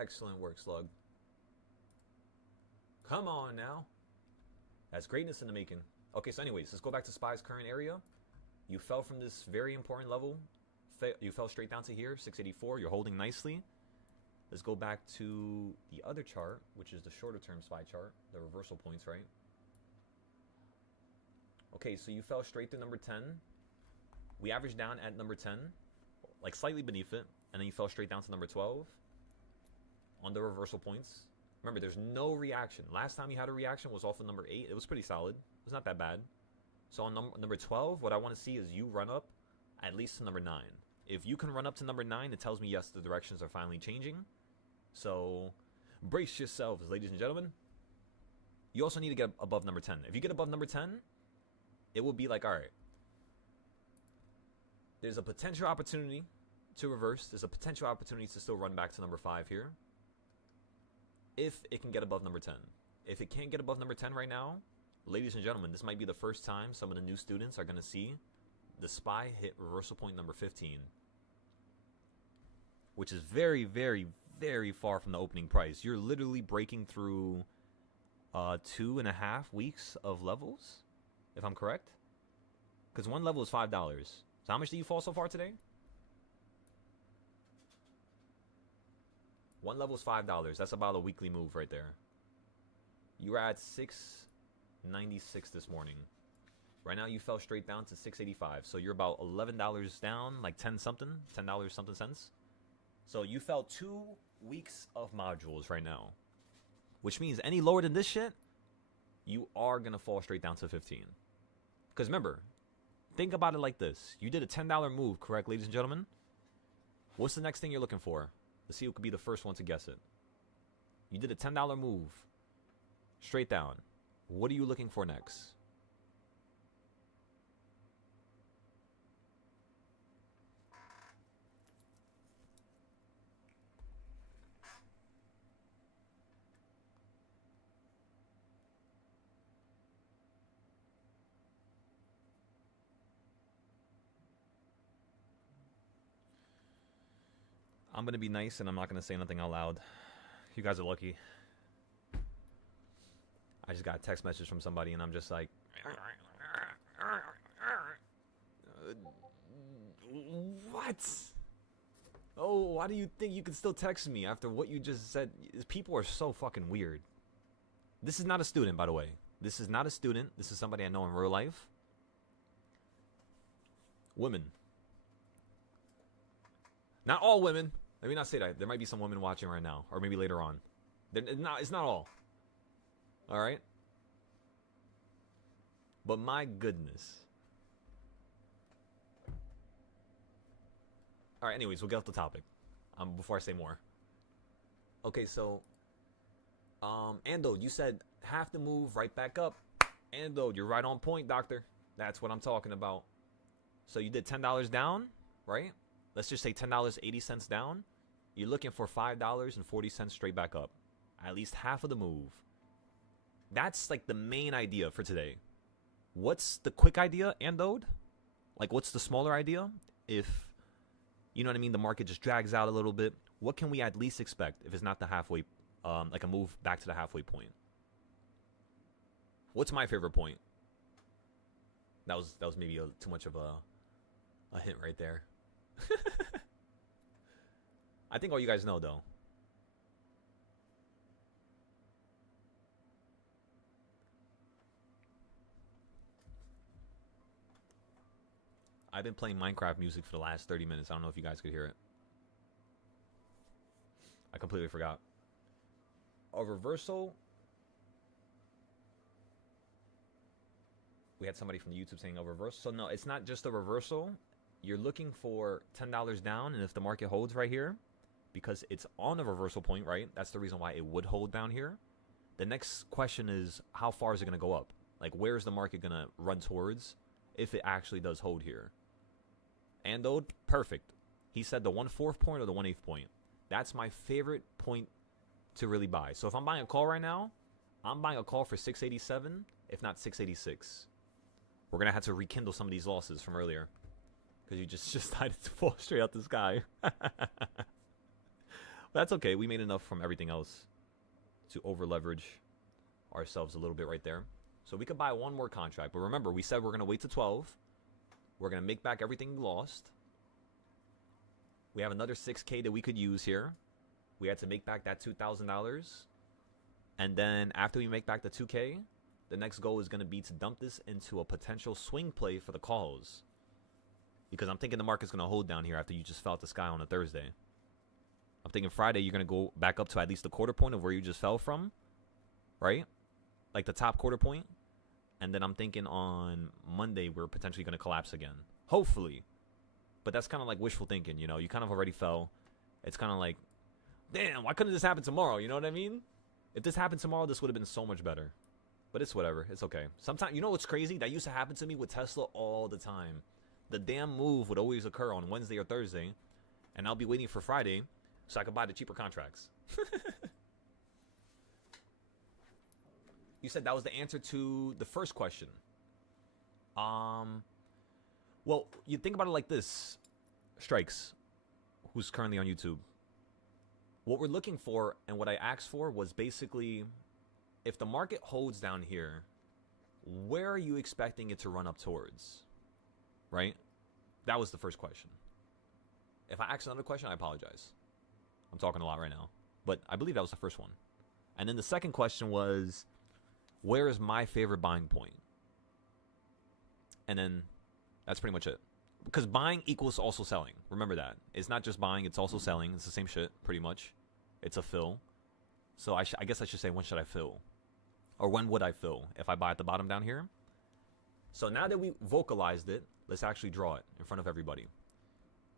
Excellent work, Slug. Come on now. That's greatness in the making. Okay, so anyways, let's go back to SPY's current area. You fell from this very important level. You fell straight down to here, 684. You're holding nicely. Let's go back to the other chart, which is the shorter term SPY chart, the reversal points, right? Okay, so you fell straight to number 10. We averaged down at number 10, slightly beneath it, and then you fell straight down to number 12 on the reversal points. Remember, there's no reaction. Last time you had a reaction was off of number 8. It was pretty solid. It was not that bad. So on number 12, what I want to see is you run up at least to number 9. If you can run up to number 9, it tells me, yes, the directions are finally changing. So brace yourselves, ladies and gentlemen. You also need to get above number 10. If you get above number 10, it will be all right, there's a potential opportunity to reverse. There's a potential opportunity to still run back to number 5 here, if it can get above number 10. If it can't get above number 10 right now, ladies and gentlemen, this might be the first time some of the new students are going to see the SPY hit reversal point number 15, which is very, very, very far from the opening price. You're literally breaking through 2.5 weeks of levels, if I'm correct. Because one level is $5. So how much did you fall so far today? One level is $5. That's about a weekly move right there. You were at 696 this morning. Right now you fell straight down to 685. So you're about $11 down, like 10 something, $10 something cents. So you fell 2 weeks of modules right now. Which means any lower than this shit, you are going to fall straight down to 15. Because remember, think about it like this. You did a $10 move, correct, ladies and gentlemen? What's the next thing you're looking for? Let's see who could be the first one to guess it. You did a $10 move. Straight down. What are you looking for next? I'm going to be nice and I'm not going to say nothing out loud. You guys are lucky. I just got a text message from somebody and I'm just like, what? Oh, why do you think you can still text me after what you just said? People are so fucking weird. This is not a student, by the way. This is not a student. This is somebody I know in real life. Women. Not all women. Let me not say that. There might be some women watching right now, or maybe later on. It's not all. All right? But my goodness. All right, anyways, we'll get off the topic before I say more. Okay, so, Ando, you said have to move right back up. Ando, you're right on point, doctor. That's what I'm talking about. So you did $10 down, right? Let's just say $10.80 down. You're looking for $5.40 straight back up. At least half of the move. That's like the main idea for today. What's the quick idea, Andode? Like, what's the smaller idea? If, you know what I mean, the market just drags out a little bit, what can we at least expect if it's not the halfway, like a move back to the halfway point? What's my favorite point? That was maybe too much of a hint right there. I think all you guys know, though. I've been playing Minecraft music for the last 30 minutes. I don't know if you guys could hear it. I completely forgot. A reversal. We had somebody from the YouTube saying a reversal. So no, it's not just a reversal. You're looking for $10 down, and if the market holds right here, because it's on a reversal point, right? That's the reason why it would hold down here. The next question is, how far is it going to go up? Like, where's the market going to run towards if it actually does hold here? Andode, perfect. He said the 1/4 point or the 1/8 point. That's my favorite point to really buy. So if I'm buying a call right now, I'm buying a call for 687, if not 686. We're going to have to rekindle some of these losses from earlier, because you just decided to fall straight out the sky. That's okay. We made enough from everything else to over leverage ourselves a little bit right there. So we could buy one more contract. But remember, we said we're going to wait to 12. We're going to make back everything we lost. We have another $6K that we could use here. We had to make back that $2,000. And then after we make back the 2K, the next goal is going to be to dump this into a potential swing play for the calls. Because I'm thinking the market's going to hold down here after you just fell out the sky on a Thursday. I'm thinking Friday you're going to go back up to at least the quarter point of where you just fell from. Right? Like the top quarter point. And then I'm thinking on Monday we're potentially going to collapse again. Hopefully. But that's kind of like wishful thinking, you know. You kind of already fell. It's kind of like, damn, why couldn't this happen tomorrow? You know what I mean? If this happened tomorrow, this would have been so much better. But it's whatever. It's okay. Sometimes, you know what's crazy? That used to happen to me with Tesla all the time. The damn move would always occur on Wednesday or Thursday. And I'll be waiting for Friday so I could buy the cheaper contracts. You said that was the answer to the first question. Well, you think about it like this. Strikes, who's currently on YouTube. What we're looking for and what I asked for was basically, if the market holds down here, where are you expecting it to run up towards? Right? That was the first question. If I ask another question, I apologize. I'm talking a lot right now. But I believe that was the first one. And then the second question was, where is my favorite buying point? And then that's pretty much it. Because buying equals also selling. Remember that. It's not just buying, it's also selling. It's the same shit, pretty much. It's a fill. So I guess I should say, when should I fill? Or when would I fill if I buy at the bottom down here? So now that we vocalized it, let's actually draw it in front of everybody.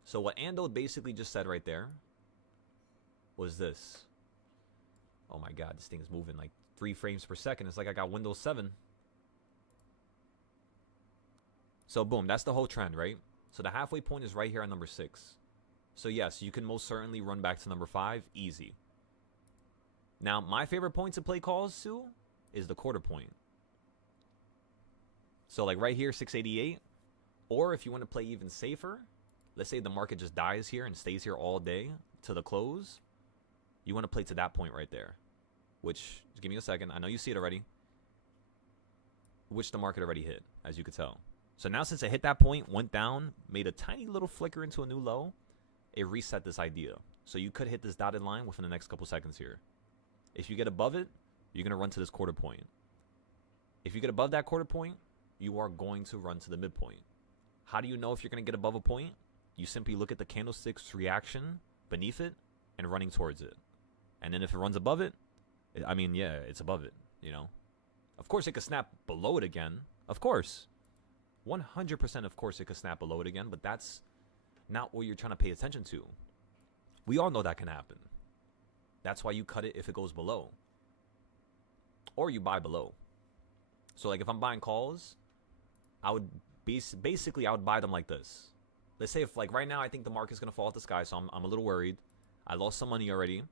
So what Ando basically just said right there was this. Oh my God, this thing is moving like 3 frames per second. It's like I got Windows 7. So boom, that's the whole trend, right? So the halfway point is right here at number 6. So yes, you can most certainly run back to number 5, easy. Now, my favorite point to play calls to is the quarter point. So like right here, 688. Or if you want to play even safer, let's say the market just dies here and stays here all day to the close. You want to play to that point right there. Which, just give me a second. I know you see it already. Which the market already hit, as you could tell. So now since it hit that point, went down, made a tiny little flicker into a new low, it reset this idea. So you could hit this dotted line within the next couple seconds here. If you get above it, you're going to run to this quarter point. If you get above that quarter point, you are going to run to the midpoint. How do you know if you're going to get above a point? You simply look at the candlestick's reaction beneath it and running towards it. And then if it runs above it, I mean, yeah, it's above it, you know. Of course, it could snap below it again. Of course. 100% of course it could snap below it again, but that's not what you're trying to pay attention to. We all know that can happen. That's why you cut it if it goes below. Or you buy below. So like if I'm buying calls, I would basically I would buy them like this. Let's say if like right now I think the market's going to fall out the sky, so I'm a little worried. I lost some money already.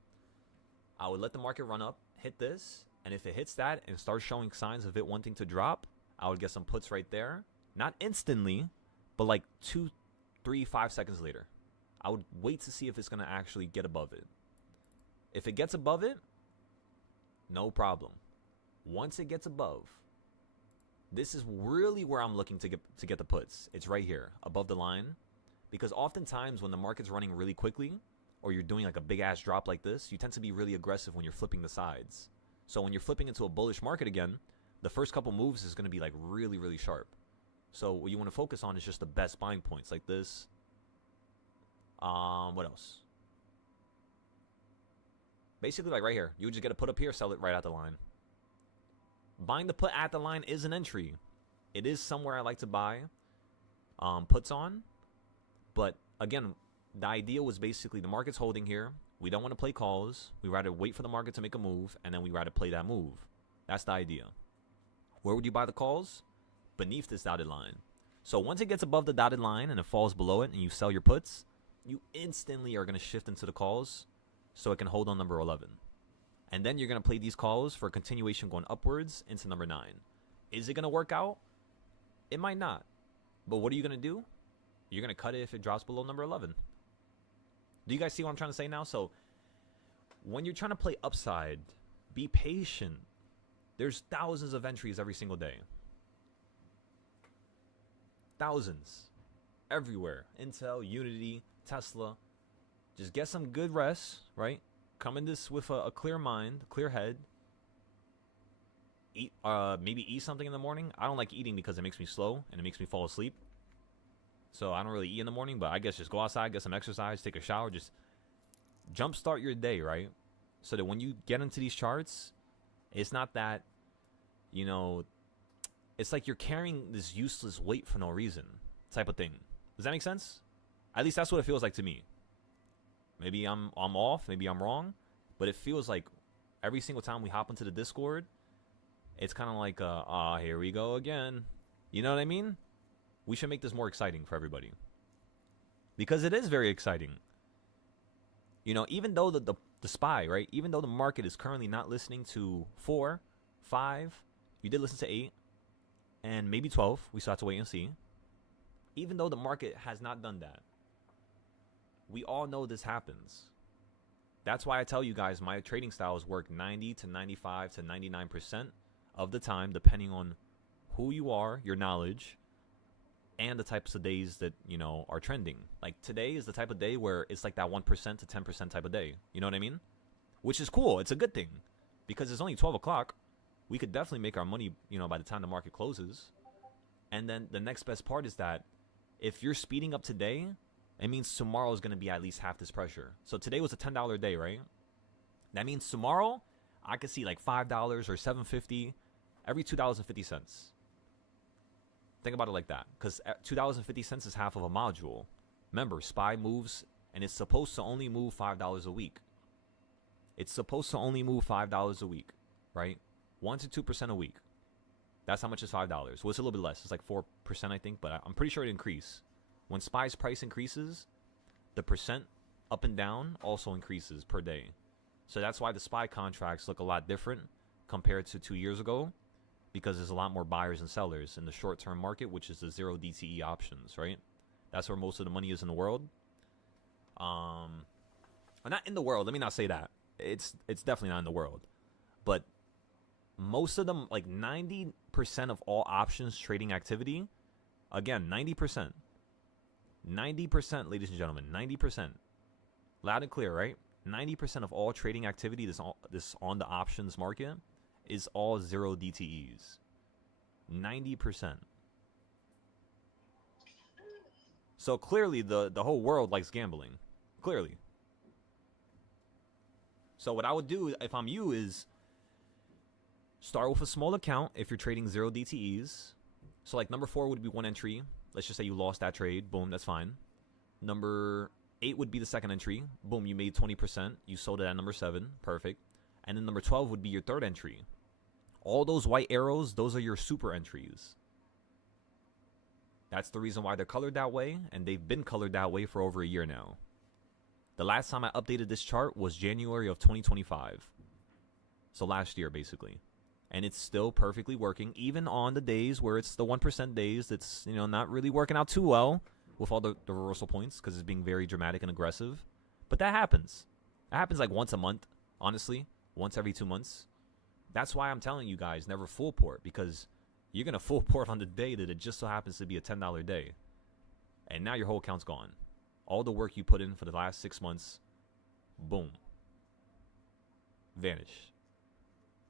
I would let the market run up, hit this, and if it hits that and starts showing signs of it wanting to drop, I would get some puts right there. Not instantly, but like 2, 3, 5 seconds later. I would wait to see if it's going to actually get above it. If it gets above it, no problem. Once it gets above, this is really where I'm looking to get the puts. It's right here, above the line. Because oftentimes when the market's running really quickly, or you're doing like a big ass drop like this, you tend to be really aggressive when you're flipping the sides. So when you're flipping into a bullish market again, the first couple moves is going to be like really, really sharp. So what you want to focus on is just the best buying points like this. What else? Basically like right here. You would just get a put up here, sell it right at the line. Buying the put at the line is an entry. It is somewhere I like to buy puts on. But again, the idea was basically the market's holding here. We don't want to play calls. We rather wait for the market to make a move, and then we rather play that move. That's the idea. Where would you buy the calls? Beneath this dotted line. So once it gets above the dotted line and it falls below it and you sell your puts, you instantly are going to shift into the calls so it can hold on number 11. And then you're going to play these calls for a continuation going upwards into number 9. Is it going to work out? It might not. But what are you going to do? You're going to cut it if it drops below number 11. Do you guys see what I'm trying to say now? So when you're trying to play upside, be patient. There's thousands of entries every single day. Thousands. Everywhere. Intel, Unity, Tesla. Just get some good rest, right? Come in this with a clear mind, clear head. Eat, maybe eat something in the morning. I don't like eating because it makes me slow and it makes me fall asleep. So I don't really eat in the morning, but I guess just go outside, get some exercise, take a shower, just jumpstart your day, right? So that when you get into these charts, it's not that, you know, it's like you're carrying this useless weight for no reason type of thing. Does that make sense? At least that's what it feels like to me. Maybe I'm off, maybe I'm wrong, but it feels like every single time we hop into the Discord, it's kind of like, here we go again. You know what I mean? We should make this more exciting for everybody. Because it is very exciting. You know, even though the SPY, right? Even though the market is currently not listening to 4, 5, you did listen to 8, and maybe 12. We still have to wait and see. Even though the market has not done that, we all know this happens. That's why I tell you guys my trading styles work 90 to 95 to 99% of the time, depending on who you are, your knowledge, and the types of days that, you know, are trending. Like today is the type of day where it's like that 1% to 10% type of day. You know what I mean? Which is cool. It's a good thing because it's only 12 o'clock. we could definitely make our money, by the time the market closes. And then the next best part is that if you're speeding up today, it means tomorrow is going to be at least half this pressure. So today was a $10 day, right? That means tomorrow I could see like $5 or $7.50 every $2.50. Think about it like that, because $2.50 is half of a module. Remember, SPY moves, and it's supposed to only move $5 a week. It's supposed to only move $5 a week, right? 1 to 2% a week. That's how much is $5. Well, it's a little bit less. It's like 4%, I think, but I'm pretty sure it increases. When SPY's price increases, the percent up and down also increases per day. So that's why the SPY contracts look a lot different compared to 2 years ago, because there's a lot more buyers and sellers in the short-term market, which is the 0 DTE options, right? That's where most of the money is in the world. Not in the world. Let me not say that. It's definitely not in the world. But most of them, like 90% of all options trading activity, again, 90%. 90%, ladies and gentlemen, 90%. Loud and clear, right? 90% of all trading activity this on the options market is all 0 DTEs. 90%. So clearly the whole world likes gambling. Clearly. So what I would do if I'm you is start with a small account if you're trading 0 DTEs. So like number 4 would be 1 entry. Let's just say you lost that trade. Boom, that's fine. Number 8 would be the second entry. Boom, you made 20%. You sold it at number 7. Perfect. And then number 12 would be your third entry. All those white arrows, those are your super entries. That's the reason why they're colored that way, and they've been colored that way for over a year now. The last time I updated this chart was January of 2025. So last year, basically. And it's still perfectly working, even on the days where it's the 1% days that's, not really working out too well with all the reversal points, because it's being very dramatic and aggressive. But that happens. It happens like once a month, honestly. Once every 2 months. That's why I'm telling you guys, never full port, because you're going to full port on the day that it just so happens to be a $10 day. And now your whole account's gone. All the work you put in for the last 6 months, boom. Vanished.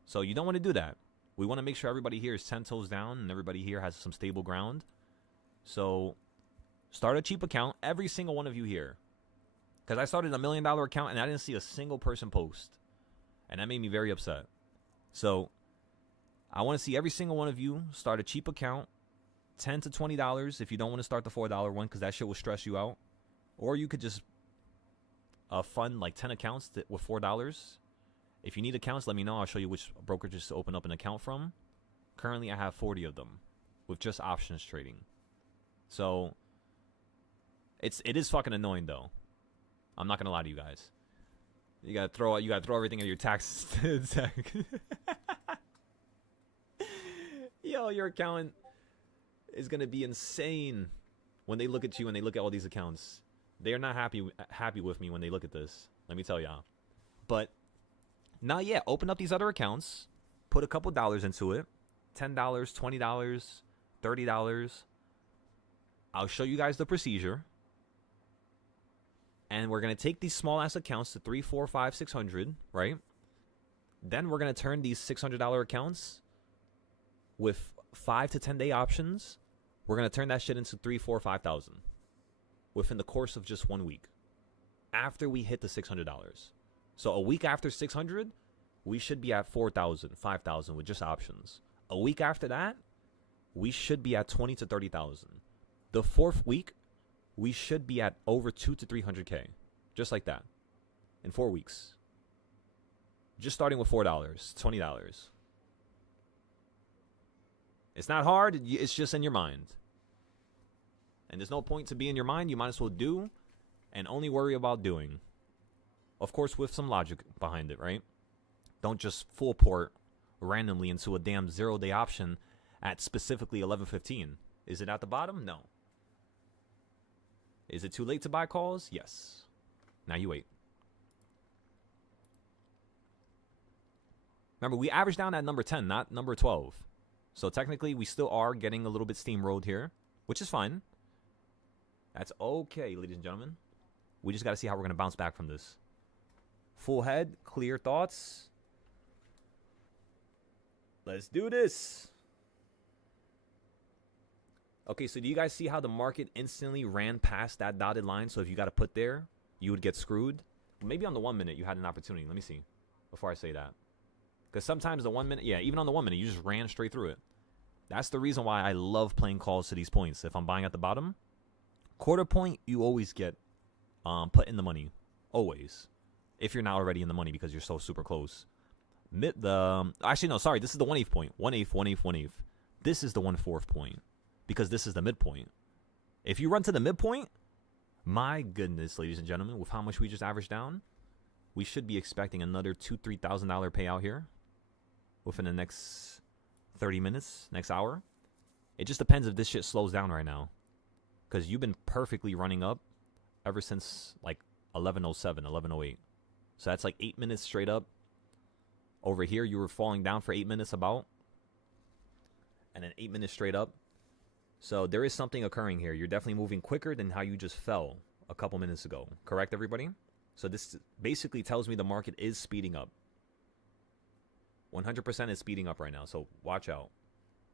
So you don't want to do that. We want to make sure everybody here is 10 toes down and everybody here has some stable ground. So start a cheap account, every single one of you here. Because I started a $1 million account and I didn't see a single person post. And that made me very upset. So I want to see every single one of you start a cheap account, $10 to $20 if you don't want to start the $4 one, because that shit will stress you out. Or you could just fund like 10 accounts with $4. If you need accounts, let me know. I'll show you which brokerages to open up an account from. Currently, I have 40 of them with just options trading. So it is fucking annoying though. I'm not gonna lie to you guys. You gotta throw everything in your taxes. Yo, your accountant is gonna be insane when they look at you and they look at all these accounts. They are not happy with me when they look at this. Let me tell y'all. But now, yeah, open up these other accounts, put a couple dollars into it, $10, $20, $30. I'll show you guys the procedure. And we're going to take these small ass accounts to 3, 4, 5, 600, right? Then we're going to turn these $600 accounts with 5 to 10 day options. We're going to turn that shit into 3, 4, 5,000 within the course of just 1 week after we hit the $600. So a week after 600, we should be at 4,000, 5,000 with just options. A week after that, we should be at 20 to 30,000. The fourth week, we should be at over 2 to 300K. Just like that. In 4 weeks. Just starting with $4, $20. It's not hard. It's just in your mind. And there's no point to be in your mind. You might as well do and only worry about doing. Of course, with some logic behind it, right? Don't just full port randomly into a damn 0-day option at specifically 11:15. Is it at the bottom? No. Is it too late to buy calls? Yes. Now you wait. Remember, we averaged down at number 10, not number 12. So technically, we still are getting a little bit steamrolled here, which is fine. That's okay, ladies and gentlemen. We just got to see how we're going to bounce back from this. Full head, clear thoughts. Let's do this. Okay, so do you guys see how the market instantly ran past that dotted line? So if you got to put there, you would get screwed. Maybe on the 1 minute you had an opportunity. Let me see before I say that. Because sometimes the 1 minute, yeah, even on the 1 minute, you just ran straight through it. That's the reason why I love playing calls to these points. If I'm buying at the bottom, quarter point, you always get put in the money. Always. If you're not already in the money because you're so super close. Actually, no, sorry. This is the 1/8 point. 1/8, 1/8, 1/8. This is the 1/4 point. Because this is the midpoint. If you run to the midpoint, my goodness, ladies and gentlemen, with how much we just averaged down, we should be expecting another $2,000-$3,000 payout here within the next 30 minutes, next hour. It just depends if this shit slows down right now. Because you've been perfectly running up ever since like 11:07, 11:08. So that's like 8 minutes straight up. Over here, you were falling down for 8 minutes about. And then 8 minutes straight up. So there is something occurring here. You're definitely moving quicker than how you just fell a couple minutes ago. Correct, everybody? So this basically tells me the market is speeding up. 100% is speeding up right now. So watch out.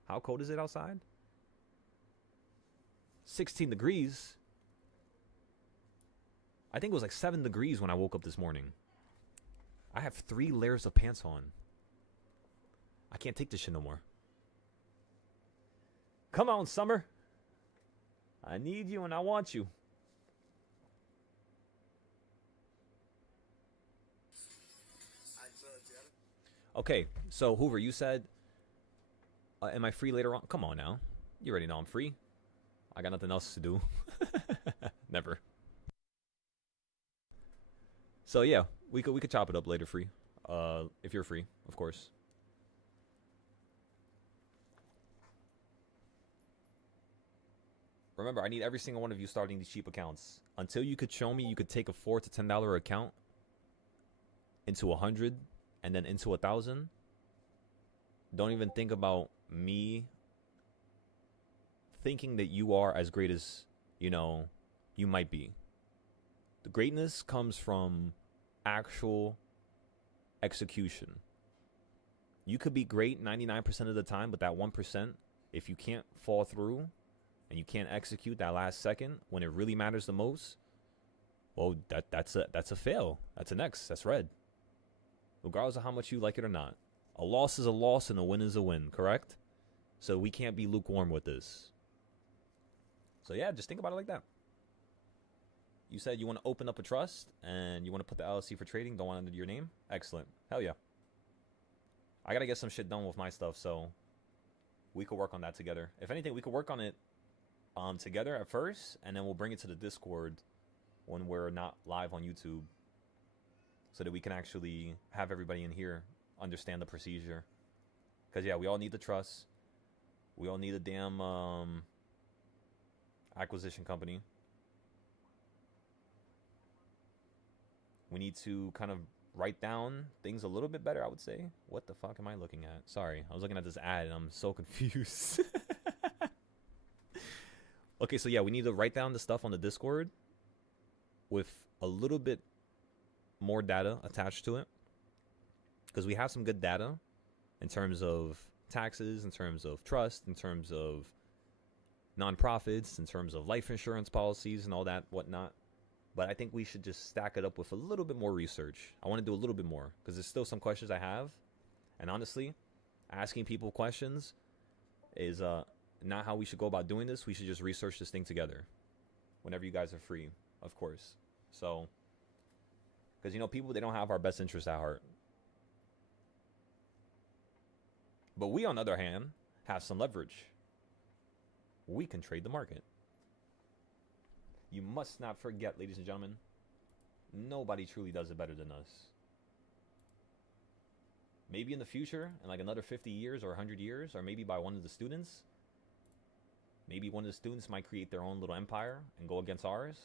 How cold is it outside? 16 degrees. I think it was like 7 degrees when I woke up this morning. I have 3 layers of pants on. I can't take this shit no more. Come on, summer. I need you and I want you. Okay, so Hoover, you said, am I free later on? Come on now. You already know I'm free. I got nothing else to do. Never. So yeah, we could chop it up later free. If you're free, of course. Remember, I need every single one of you starting these cheap accounts. Until you could show me you could take a $4 to $10 account into 100 and then into 1,000. Don't even think about me thinking that you are as great as, you might be. The greatness comes from actual execution. You could be great 99% of the time, but that 1%, if you can't fall through and you can't execute that last second when it really matters the most, well, that's a fail. That's an X. That's red. Regardless of how much you like it or not. A loss is a loss and a win is a win, correct? So we can't be lukewarm with this. So yeah, just think about it like that. You said you want to open up a trust and you want to put the LLC for trading, don't want it under your name? Excellent. Hell yeah. I got to get some shit done with my stuff, so we could work on that together. If anything, we could work on it together at first, and then we'll bring it to the Discord when we're not live on YouTube so that we can actually have everybody in here understand the procedure. Because, yeah, we all need the trust. We all need a damn acquisition company. We need to kind of write down things a little bit better, I would say. What the fuck am I looking at? Sorry, I was looking at this ad and I'm so confused. Okay, so yeah, we need to write down the stuff on the Discord with a little bit more data attached to it. Because we have some good data in terms of taxes, in terms of trust, in terms of nonprofits, in terms of life insurance policies and all that whatnot. But I think we should just stack it up with a little bit more research. I want to do a little bit more because there's still some questions I have. And honestly, asking people questions is not how we should go about doing this. We should just research this thing together whenever you guys are free, of course. So, because, people, they don't have our best interests at heart. But we, on the other hand, have some leverage. We can trade the market. You must not forget, ladies and gentlemen, nobody truly does it better than us. Maybe in the future, in like another 50 years or 100 years, or maybe by one of the students, maybe one of the students might create their own little empire and go against ours.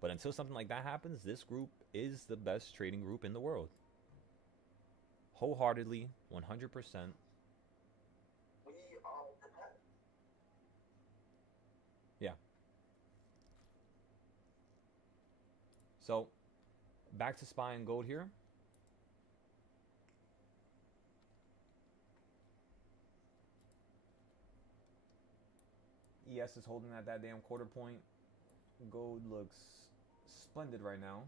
But until something like that happens, this group is the best trading group in the world. Wholeheartedly, 100%. Yeah. So, back to SPY and gold here. ES is holding at that damn quarter point. Gold looks splendid right now.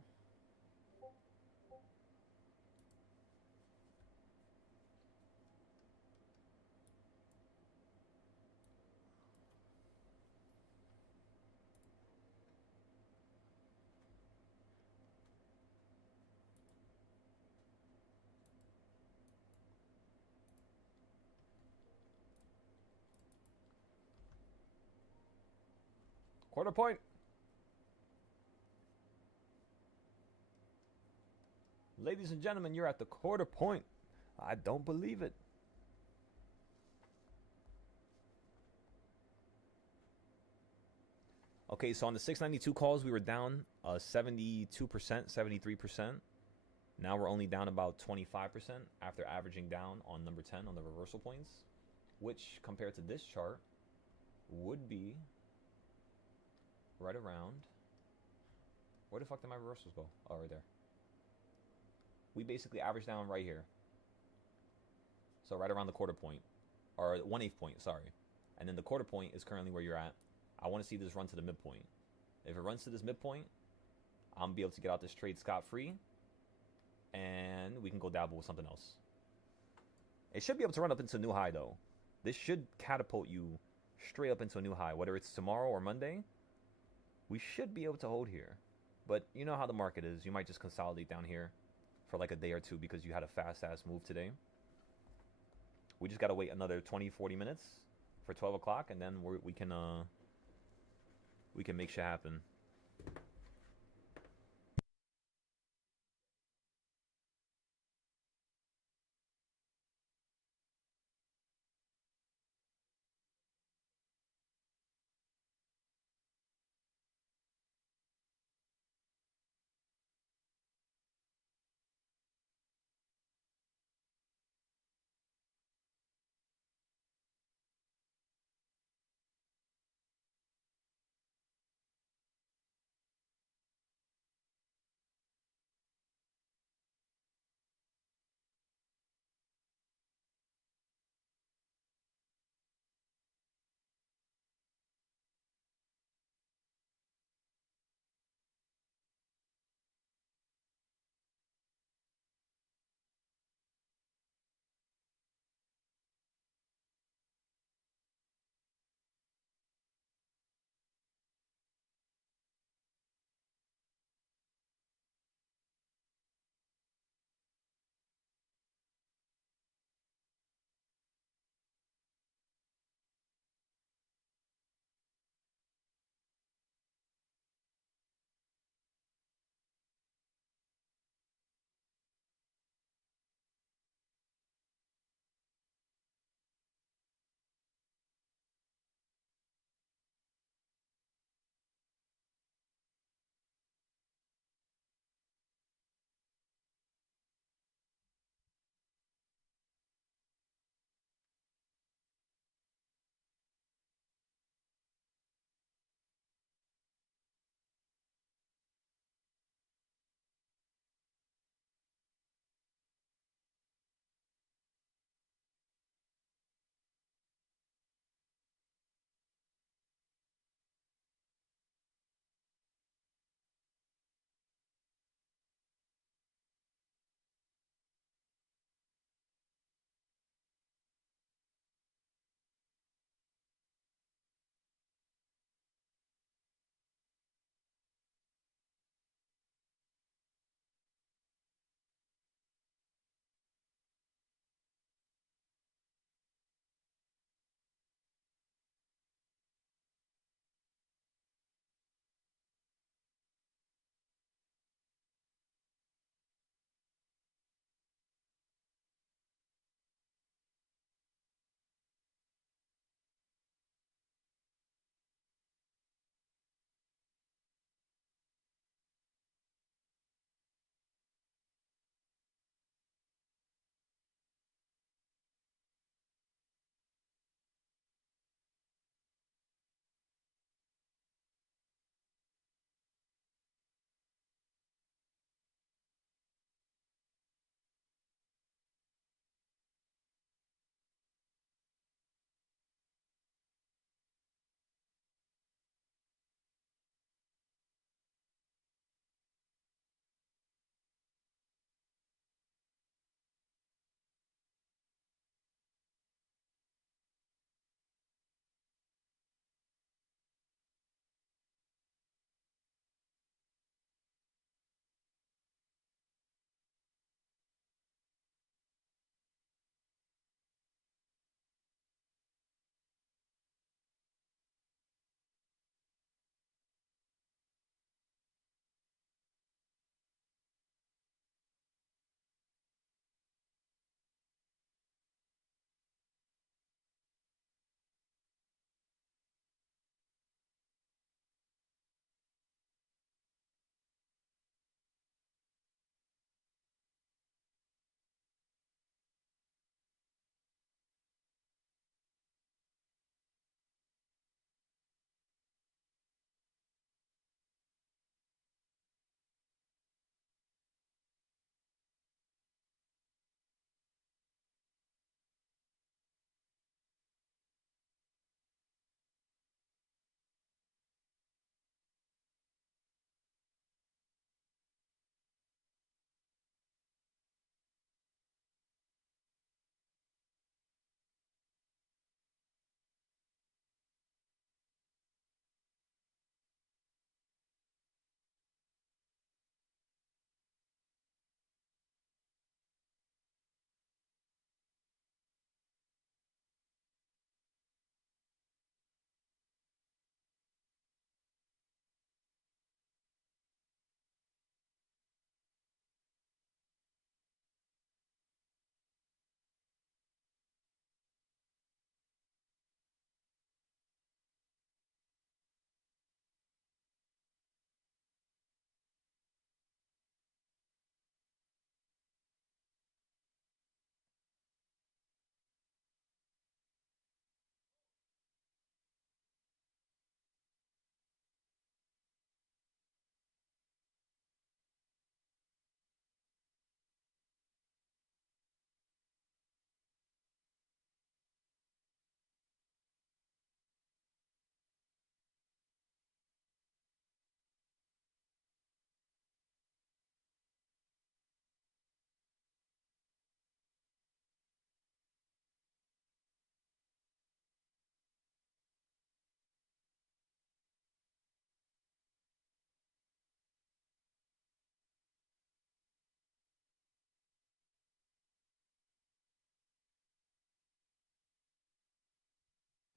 Quarter point. Ladies and gentlemen, you're at the quarter point. I don't believe it. Okay, so on the 692 calls, we were down 72%, 73%. Now we're only down about 25% after averaging down on number 10 on the reversal points, which compared to this chart would be right around. Where the fuck did my reversals go? Oh, right there. We basically averaged down right here. So right around the quarter point, or 1/8 point, sorry. And then the quarter point is currently where you're at. I want to see this run to the midpoint. If it runs to this midpoint, I'm gonna be able to get out this trade scot-free, and we can go dabble with something else. It should be able to run up into a new high, though. This should catapult you straight up into a new high, whether it's tomorrow or Monday. We should be able to hold here. But you know how the market is. You might just consolidate down here for like a day or two because you had a fast-ass move today. We just got to wait another 20, 40 minutes for 12 o'clock, and then we can make shit happen.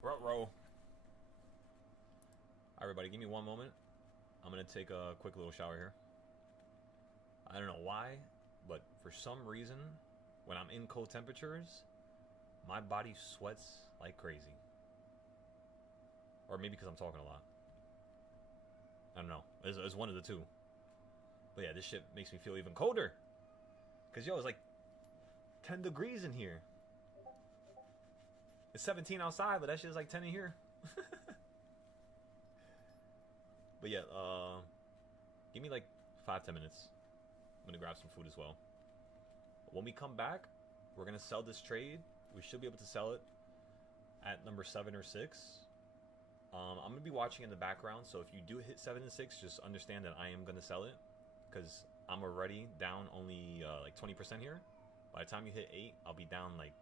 Ruh-roh. Everybody, give me one moment. I'm gonna take a quick little shower here. I don't know why, but for some reason, when I'm in cold temperatures, my body sweats like crazy. Or maybe because I'm talking a lot. I don't know. It's one of the two. But yeah, this shit makes me feel even colder. Because, yo, it's like 10 degrees in here. It's 17 outside, but that shit is like 10 in here. But yeah, give me like 5-10 minutes. I'm gonna grab some food as well. When we come back, we're gonna sell this trade. We should be able to sell it at number 7 or 6. I'm gonna be watching in the background, so if you do hit 7 and 6, just understand that I am gonna sell it, because I'm already down only like 20% here. By the time you hit 8, I'll be down like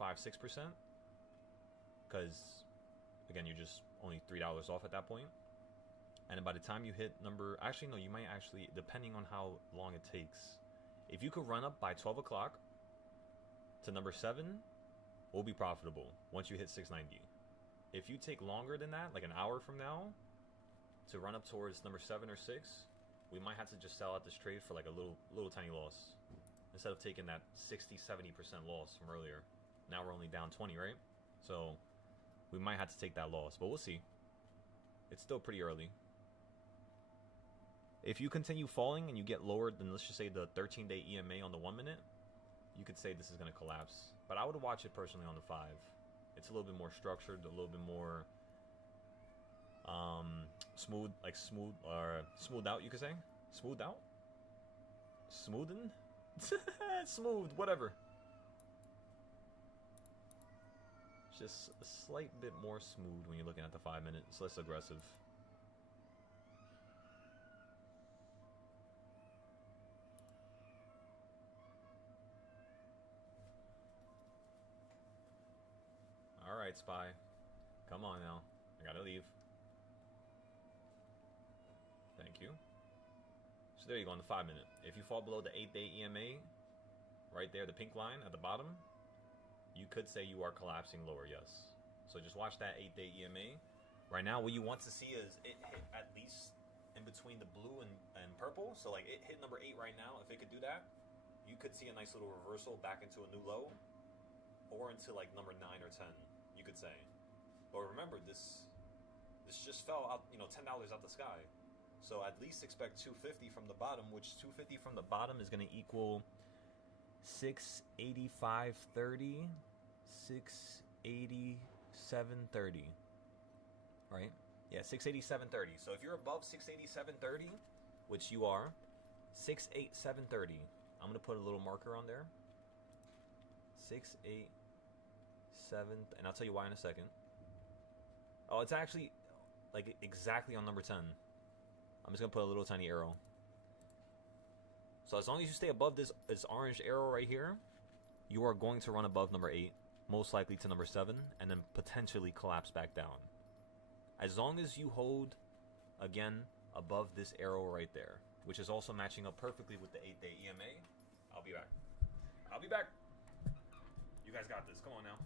5-6%, because again, you're just only $3 off at that point. And then by the time you hit number, actually no, you might actually, depending on how long it takes, if you could run up by 12 o'clock to number 7, we'll be profitable once you hit 690. If you take longer than that, like an hour from now, to run up towards number 7 or 6, we might have to just sell out this trade for like a little tiny loss, instead of taking that 60-70% loss from earlier. Now we're only down 20, right? So we might have to take that loss, but we'll see. It's still pretty early. If you continue falling and you get lower than, let's just say, the 13-day EMA on the 1 minute, you could say this is going to collapse. But I would watch it personally on the 5. It's a little bit more structured, a little bit more smooth, like smoothed out, you could say. Smoothed out? Smoothen? Smooth, whatever. Just a slight bit more smooth when you're looking at the 5 minute. It's less aggressive. Alright, Spy. Come on now. I gotta leave. Thank you. So there you go on the 5 minute. If you fall below the 8-day EMA, right there, the pink line at the bottom, you could say you are collapsing lower, yes. So just watch that 8-day EMA. Right now, what you want to see is it hit at least in between the blue and purple. So like it hit number 8 right now. If it could do that, you could see a nice little reversal back into a new low, or into like number 9 or 10, you could say. But remember, this just fell out, $10 out the sky. So at least expect 250 from the bottom, which 250 from the bottom is going to equal 685.30, 687.30, right? Yeah, 687.30. So if you're above 687.30, which you are, 687.30. I'm gonna put a little marker on there. 687, and I'll tell you why in a second. Oh, it's actually like exactly on number 10. I'm just gonna put a little tiny arrow. So as long as you stay above this orange arrow right here, you are going to run above number 8, most likely to number 7, and then potentially collapse back down. As long as you hold, again, above this arrow right there, which is also matching up perfectly with the 8-day EMA, I'll be back. I'll be back. You guys got this. Come on now.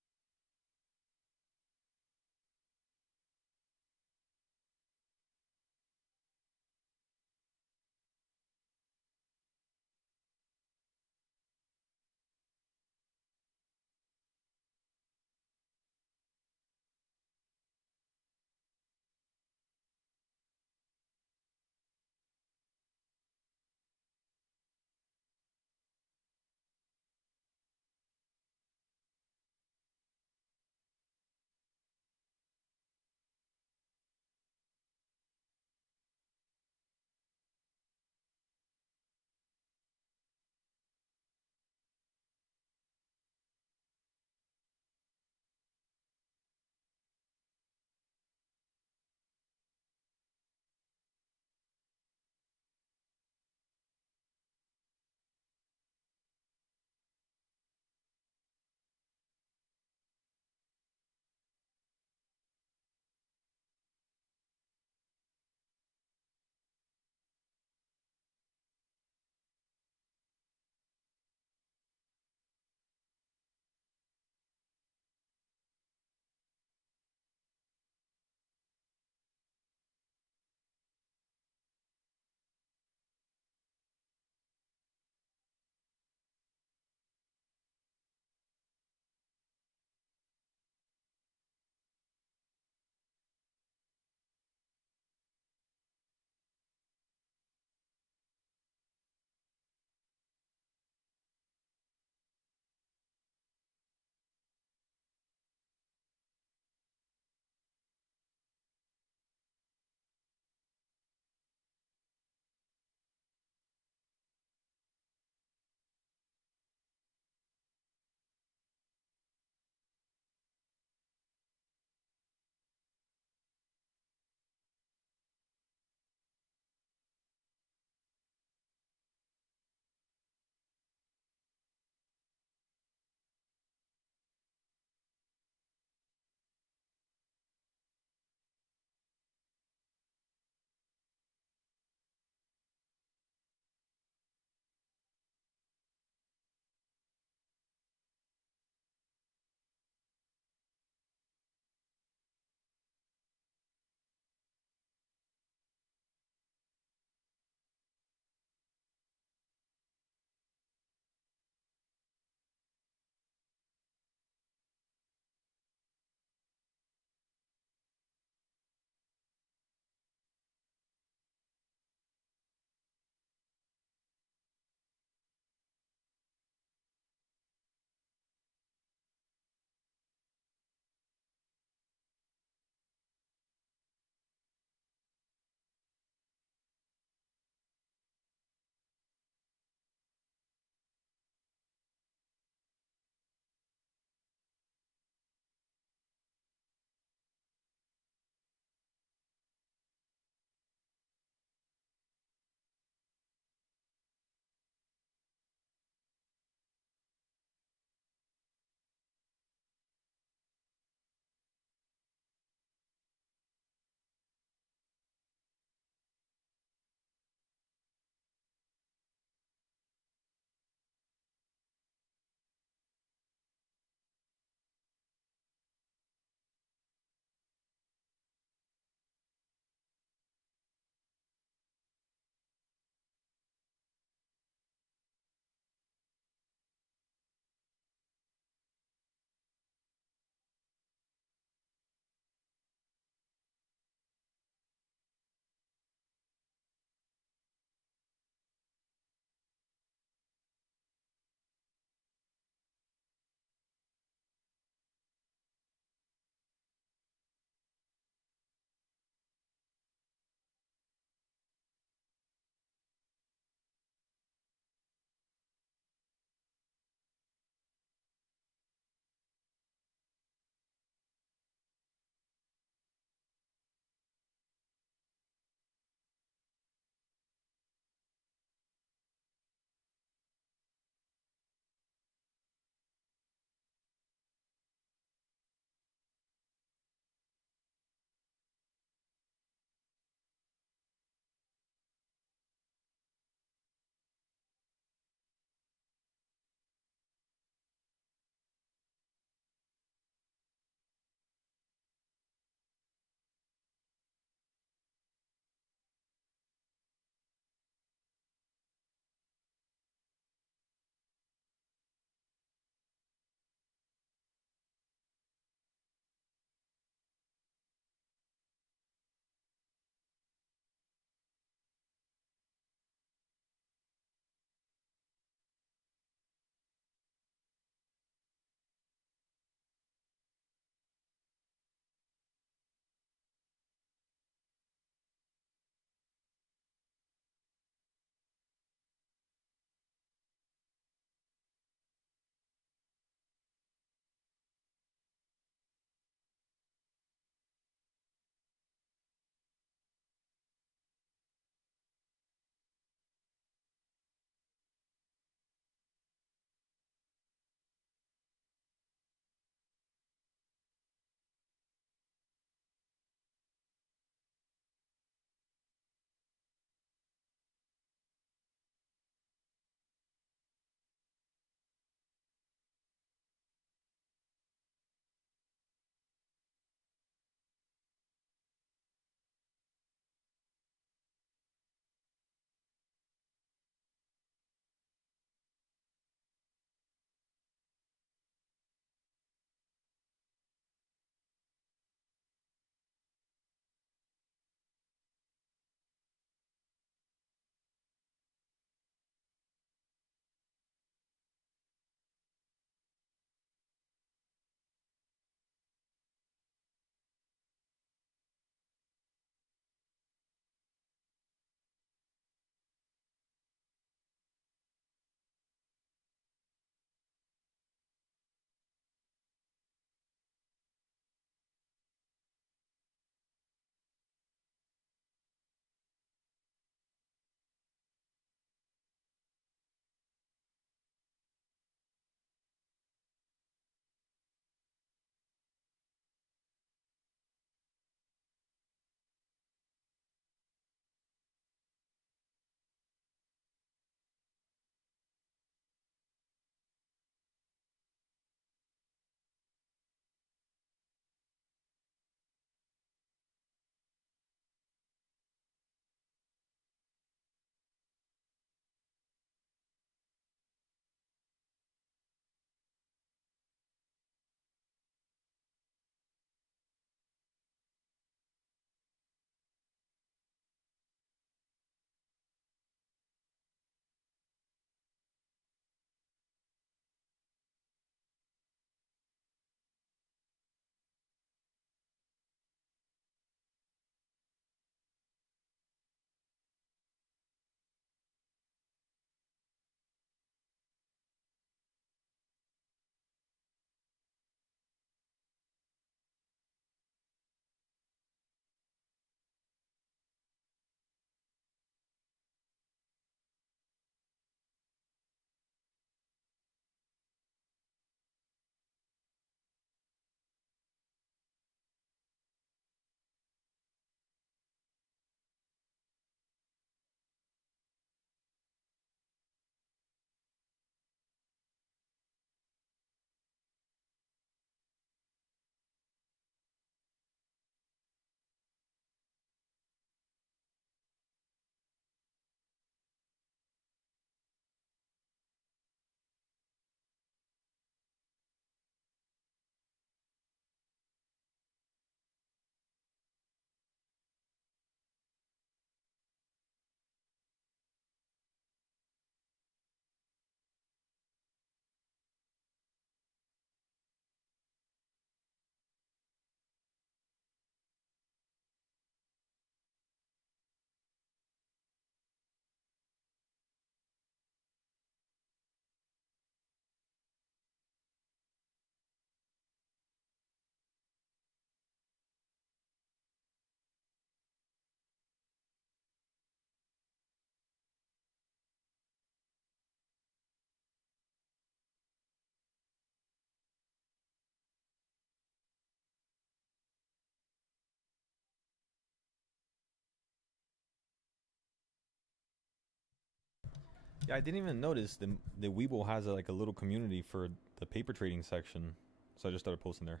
Yeah, I didn't even notice the Weeble has like a little community for the paper trading section, so I just started posting there.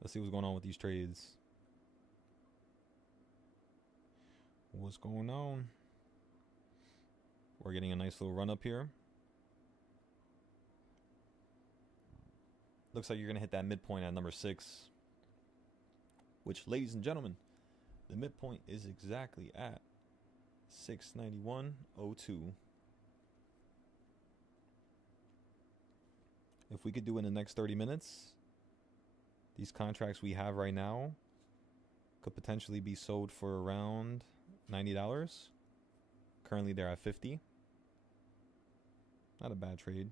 Let's see what's going on with these trades. What's going on? We're getting a nice little run up here. Looks like you're going to hit that midpoint at number 6. Which, ladies and gentlemen, the midpoint is exactly at 691.02. If we could do in the next 30 minutes, these contracts we have right now could potentially be sold for around $90. Currently they're at $50. Not a bad trade.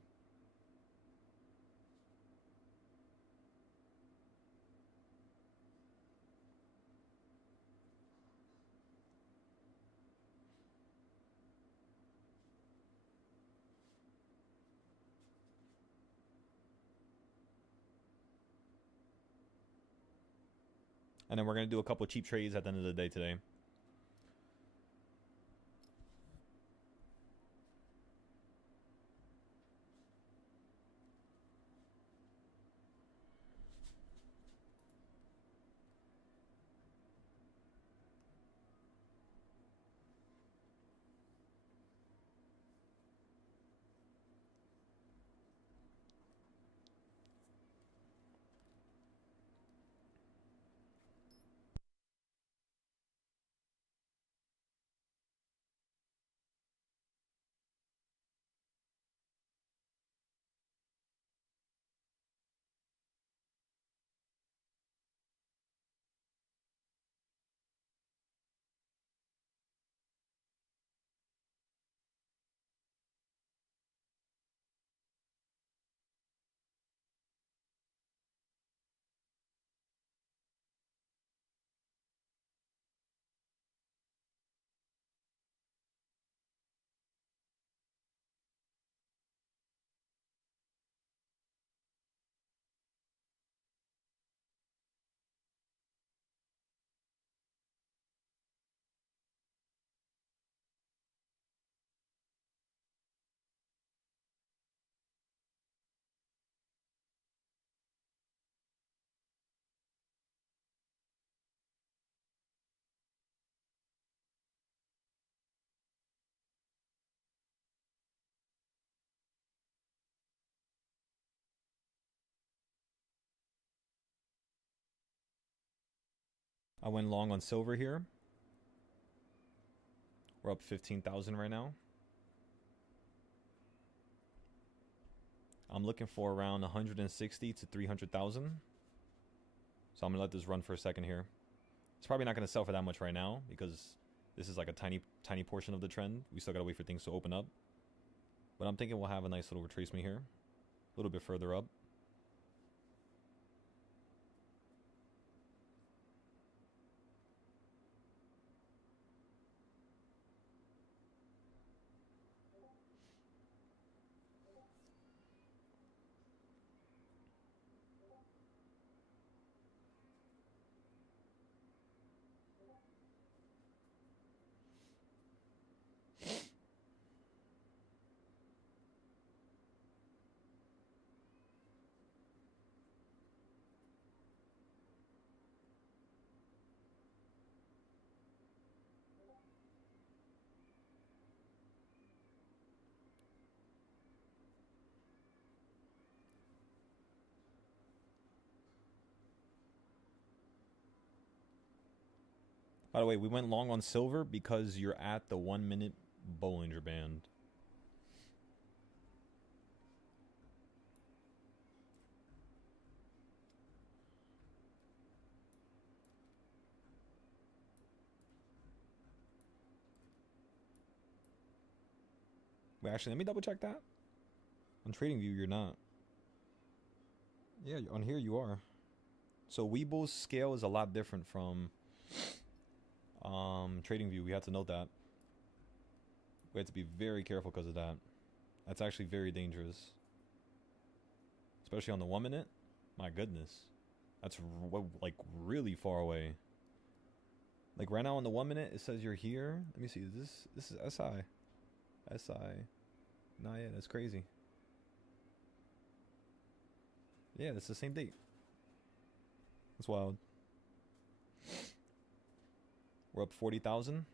And then we're going to do a couple cheap trades at the end of the day today. I went long on silver here. We're up 15,000 right now. I'm looking for around 160 to 300,000. So I'm going to let this run for a second here. It's probably not going to sell for that much right now because this is like a tiny portion of the trend. We still got to wait for things to open up. But I'm thinking we'll have a nice little retracement here. A little bit further up. By the way, we went long on silver because you're at the 1 minute Bollinger Band. Wait, actually, let me double check that. On TradingView, you're not. Yeah, on here you are. So Weeble's scale is a lot different from TradingView. We have to note that. We have to be very careful because of that. That's actually very dangerous. Especially on the 1 minute. My goodness. That's like really far away. Like right now in the 1 minute, it says you're here. Let me see. This is SI. SI. Nah, yeah, that's crazy. Yeah, that's the same date. That's wild. We're up 40,000.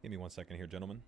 Give me 1 second here, gentlemen.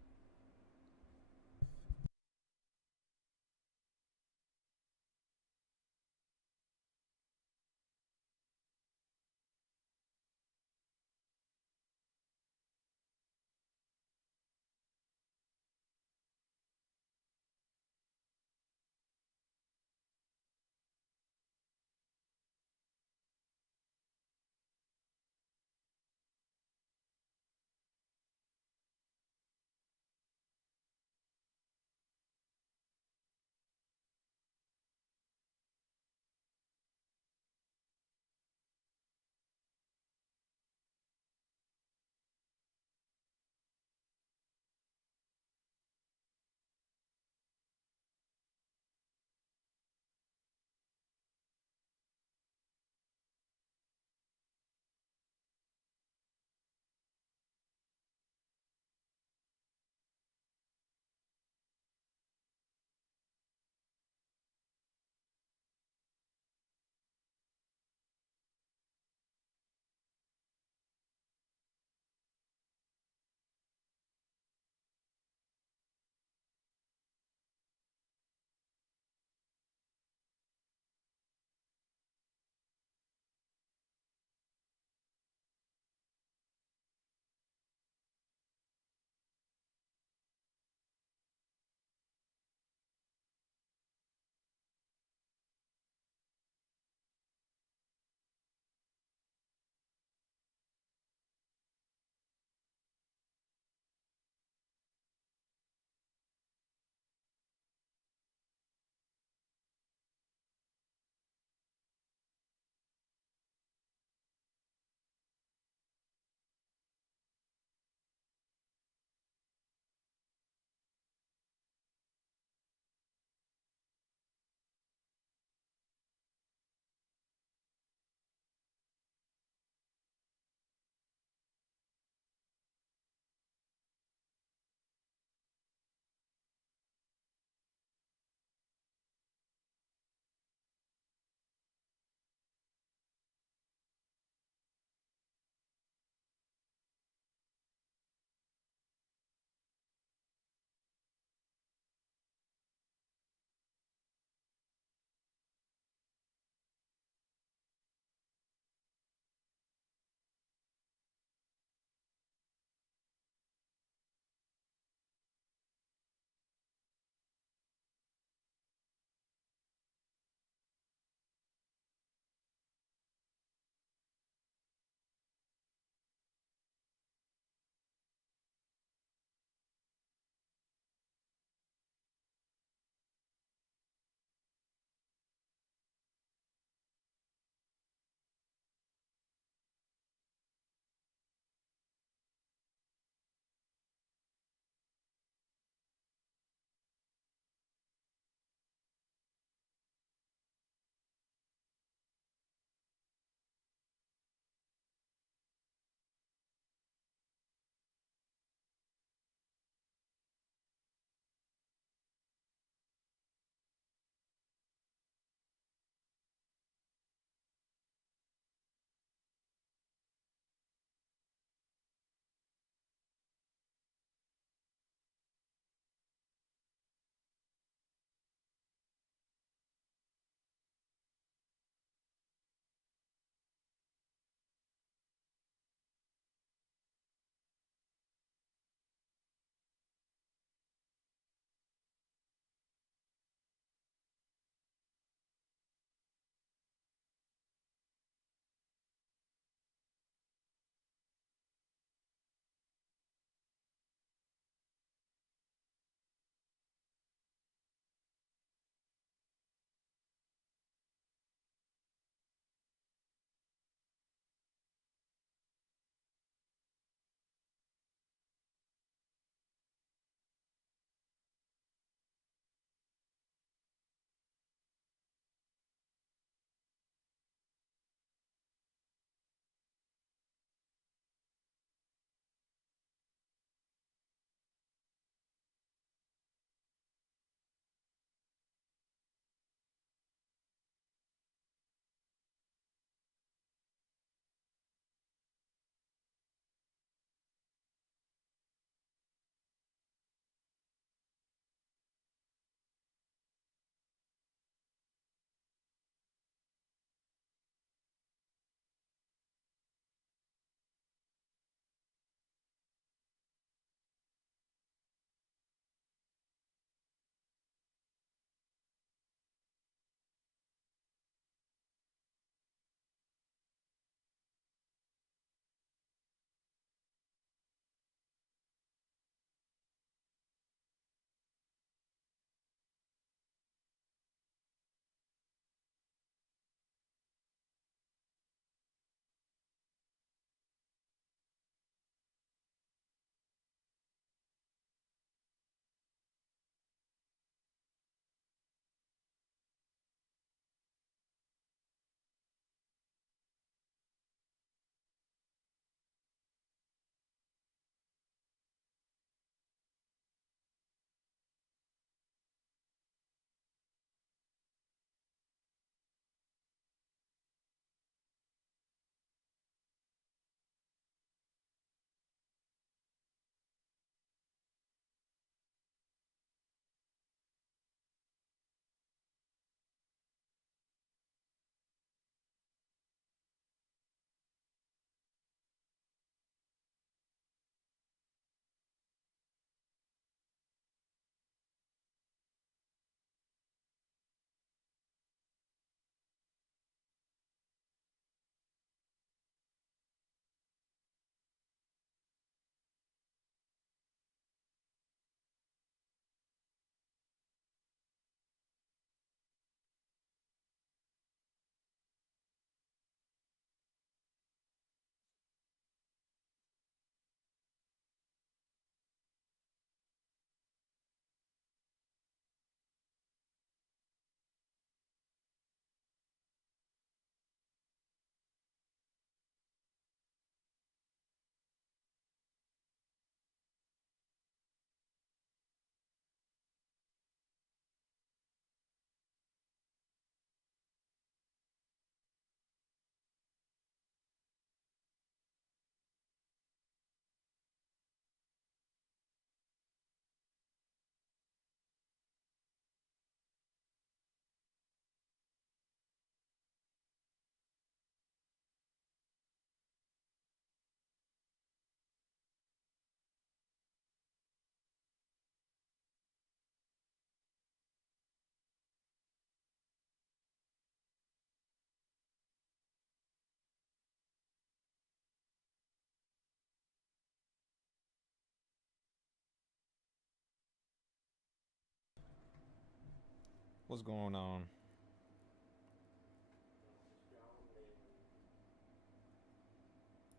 What's going on?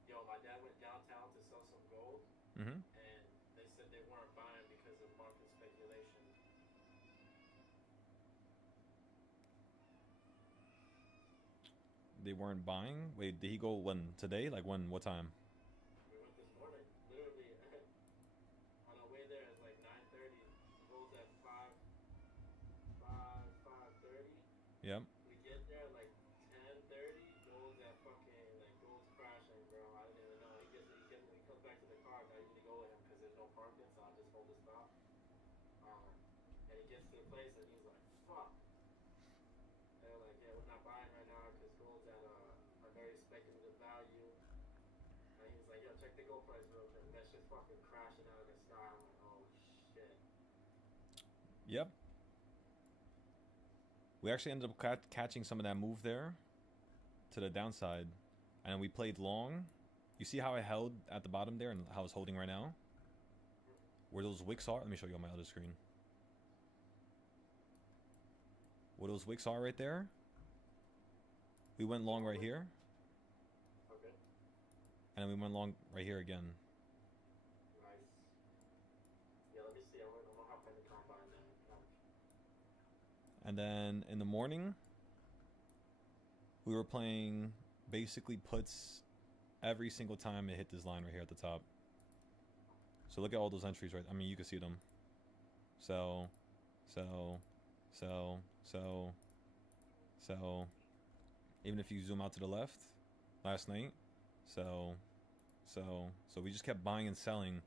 Yo, my dad went downtown to sell some gold, Mm-hmm. and they said they weren't buying because of market speculation. They weren't buying? Wait, did he go when? Today? Like when? What time? We went this morning, literally on our way there. It's like 9:30. Gold's at 5:30. Yep. We get there at like 10:30. Gold's at fucking like gold's crashing, bro. I didn't even know. He comes back to the car. I usually go with him because there's no parking, so I just hold the stop. And he gets to the place and he's like, "Fuck." They're like, "Yeah, we're not buying right now because gold's at a very speculative value." And he's like, "Yo, check the gold price real quick." That shit's fucking crashing out of the sky. I'm like, "Oh shit." Yep. We actually ended up catching some of that move there to the downside. And we played long. You see how I held at the bottom there and how I was holding right now? Where those wicks are? Let me show you on my other screen. Where those wicks are right there? We went long right here. Okay. And then we went long right here again. Nice. Yeah, let me see. I'm gonna hop in the combine then. And then in the morning, we were playing basically puts every single time it hit this line right here at the top. So look at all those entries, right? I mean, you can see them. Sell, sell, sell, sell, sell. Even if you zoom out to the left, last night, sell, sell. So we just kept buying and selling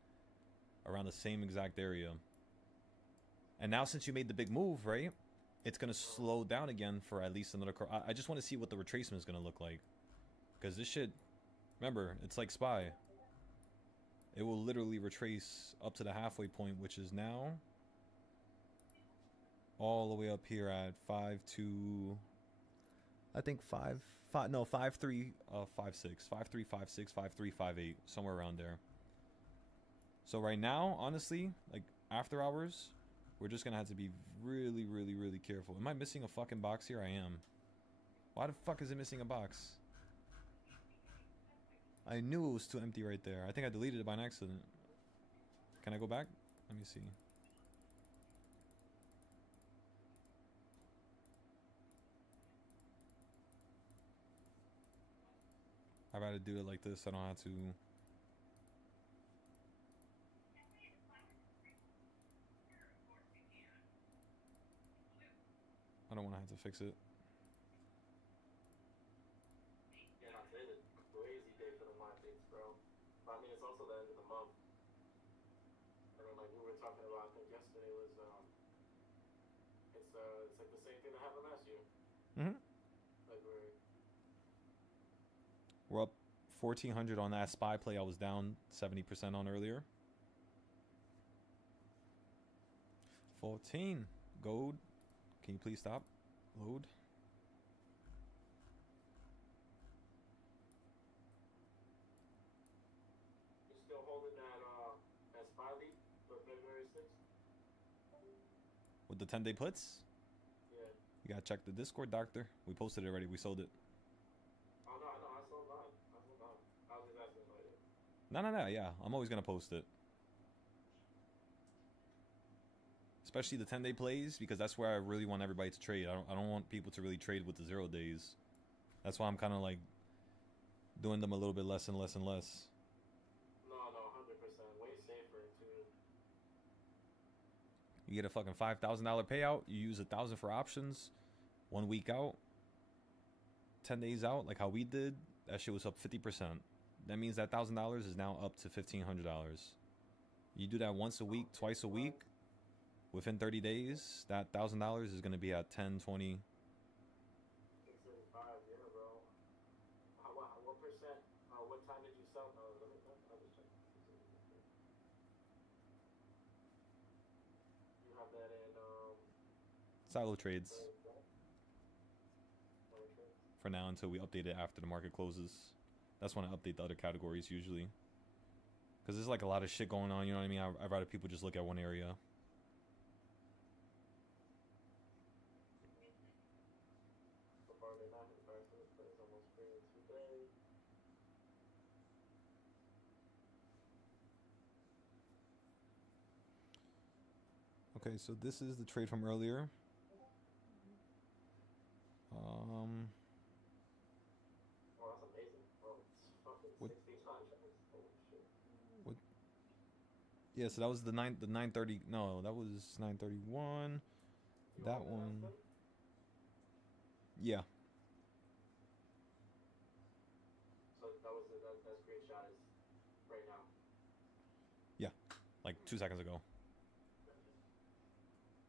around the same exact area. And now since you made the big move, right? It's going to slow down again for at least another... I just want to see what the retracement is going to look like. Because this shit... Remember, it's like SPY. It will literally retrace up to the halfway point, which is now... all the way up here at 5.2... I think 5.356, 5.356, 5.358, somewhere around there. So right now, honestly, like after hours... we're just gonna have to be really, really, really careful. Am I missing a fucking box here? I am. Why the fuck is it missing a box? I knew it was too empty right there. I think I deleted it by an accident. Can I go back? Let me see. I'd rather do it like this so I don't have to... I don't want to have to fix it. Yeah, no, today's a crazy day for the markets, bro. But I mean, it's also the end of the month. I mean, like we were talking about, I think yesterday was, it's like the same thing that happened last year. Mm-hmm. Like We're up 1,400 on that SPY play I was down 70% on earlier. 14. Gold. Can you please stop? Load. you still holding that SPY lead for February 6th? With the 10-day puts? Yeah. You gotta check the Discord, doctor. We posted it already. We sold it. Oh no, I sold mine. I was just asking about it. No. Yeah, I'm always gonna post it. Especially the 10-day plays, because that's where I really want everybody to trade. I don't want people to really trade with the 0 days. That's why I'm kind of like doing them a little bit less and less and less. No, 100%. Way safer too. You get a fucking $5,000 payout. You use 1,000 for options. 1 week out, 10 days out, like how we did. That shit was up 50%. That means that $1,000 is now up to $1,500. You do that once a week, twice a week. Within 30 days, that $1,000 is going to be at 10, 20. 635, yeah, bro. What percent? What time did you sell? No, let me just check. You have that in Silo trades trade. for now until we update it after the market closes. That's when I update the other categories usually. Because there's like a lot of shit going on, you know what I mean? I'd rather people just look at one area. thing. Okay, so this is the trade from earlier. Oh, that's amazing. Oh, it's fucking What? 60 contracts. Holy shit. What? Yeah, so that was the 930. No, that was 931. You That own that ass one. thing? Yeah. So that was that screenshot is right now. Yeah. Like 2 seconds ago.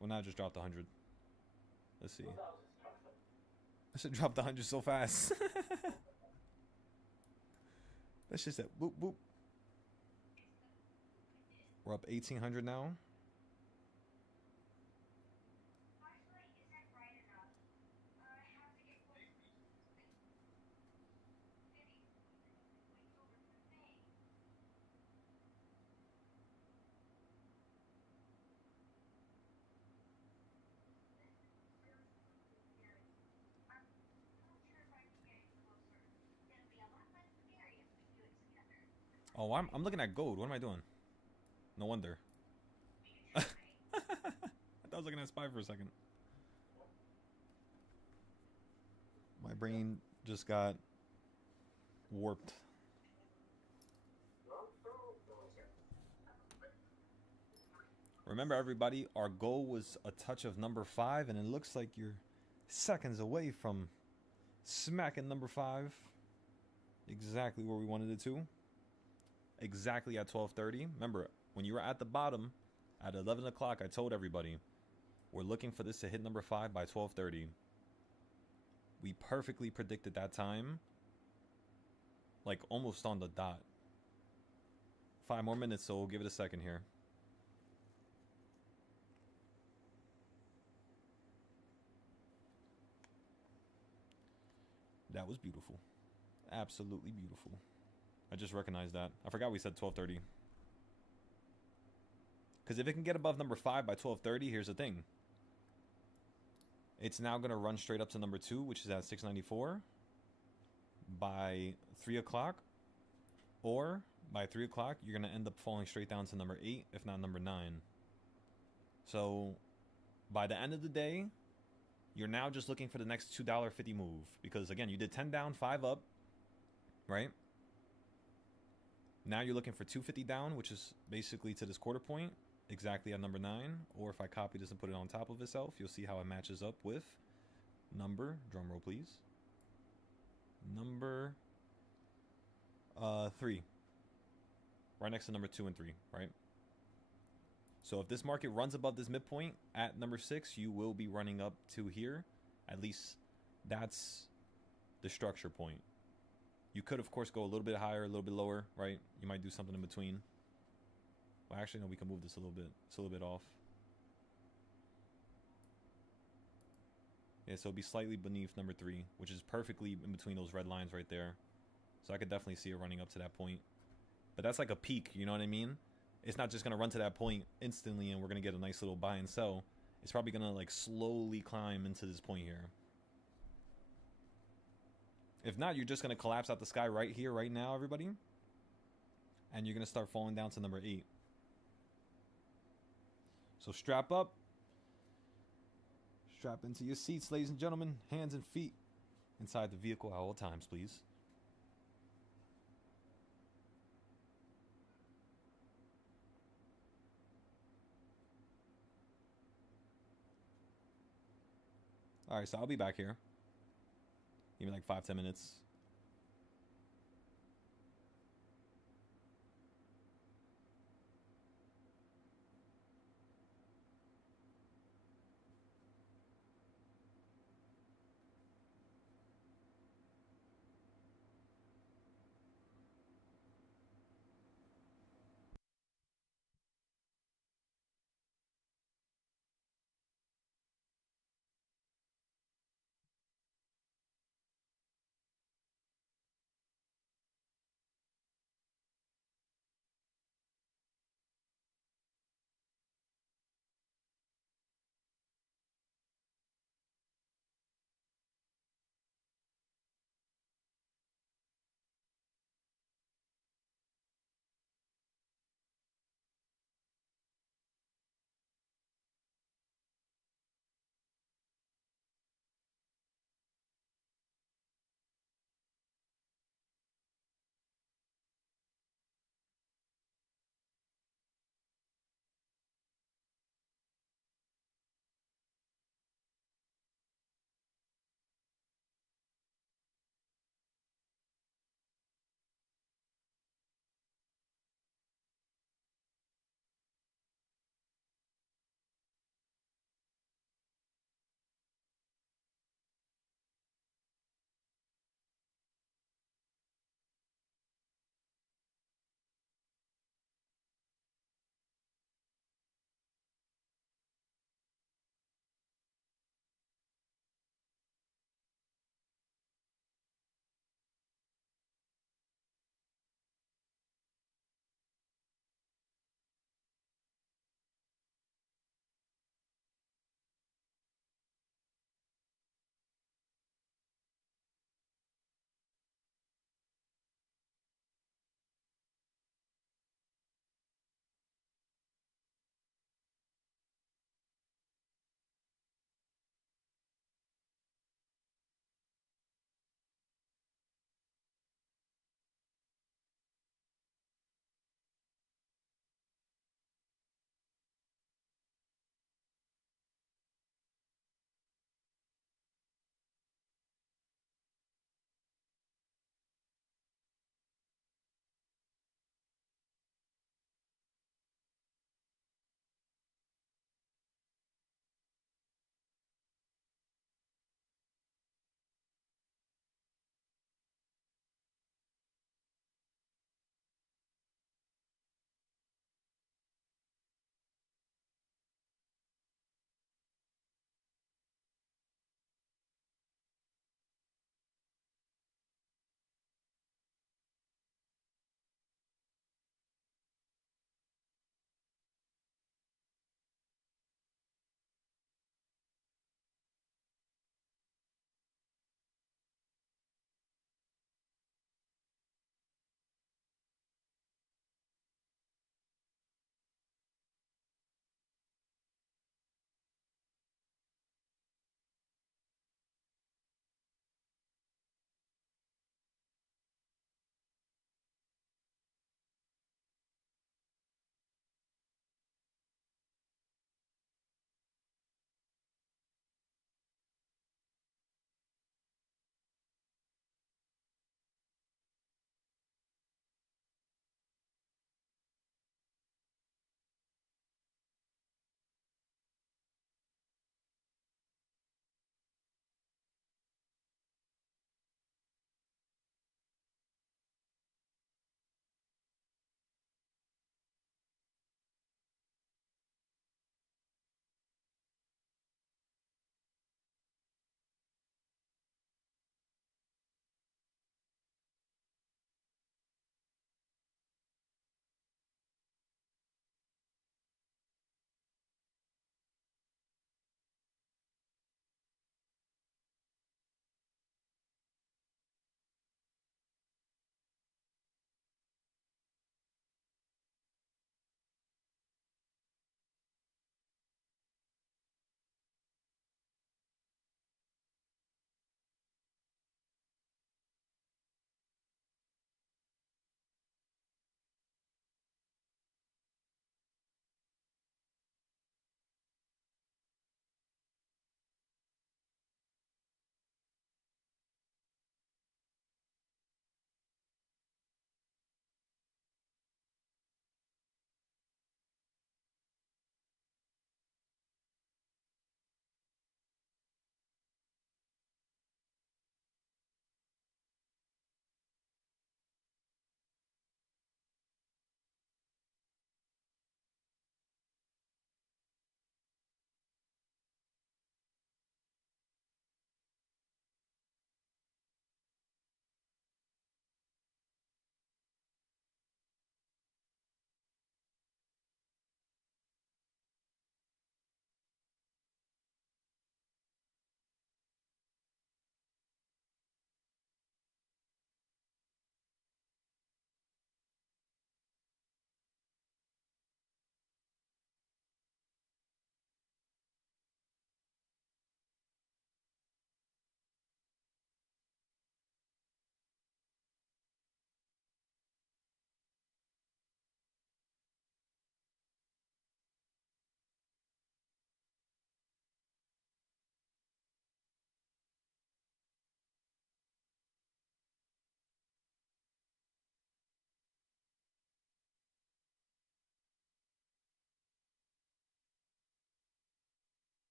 Well, now I just dropped 100. Let's see. I should drop the 100 so fast. That's just that. Boop, boop. We're up 1,800 now. Oh, I'm looking at gold. What am I doing? No wonder. I thought I was looking at SPY for a second. My brain just got warped. Remember, everybody, our goal was a touch of number 5, and it looks like you're seconds away from smacking number 5. Exactly where we wanted it to. Exactly at 12:30. Remember, when you were at the bottom at 11 o'clock, I told everybody we're looking for this to hit number 5 by 12:30. We perfectly predicted that time, like almost on the dot. 5 more minutes, so we'll give it a second here. That was beautiful. Absolutely beautiful. I just recognized that. I forgot we said 12:30. Because if it can get above number 5 by 12:30, here's the thing. It's now going to run straight up to number 2, which is at 694 by 3 o'clock. Or by 3 o'clock, you're going to end up falling straight down to number 8, if not number 9. So by the end of the day, you're now just looking for the next $2.50 move. Because again, you did 10 down, 5 up, right? Now you're looking for 250 down, which is basically to this quarter point, exactly at number 9. Or if I copy this and put it on top of itself, you'll see how it matches up with number, drum roll please, number 3. Right next to number 2 and 3, right? So if this market runs above this midpoint at number 6, you will be running up to here. At least that's the structure point. You could, of course, go a little bit higher, a little bit lower, right? You might do something in between. Well, actually, no, we can move this a little bit. It's a little bit off. Yeah, so it'll be slightly beneath number 3, which is perfectly in between those red lines right there. So I could definitely see it running up to that point. But that's like a peak, you know what I mean? It's not just going to run to that point instantly and we're going to get a nice little buy and sell. It's probably going to like slowly climb into this point here. If not, you're just going to collapse out the sky right here, right now, everybody. And you're going to start falling down to number 8. So strap up. Strap into your seats, ladies and gentlemen. Hands and feet inside the vehicle at all times, please. Alright, so I'll be back here. Give me like 5-10 minutes.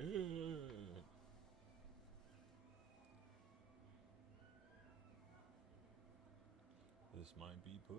This might be puss.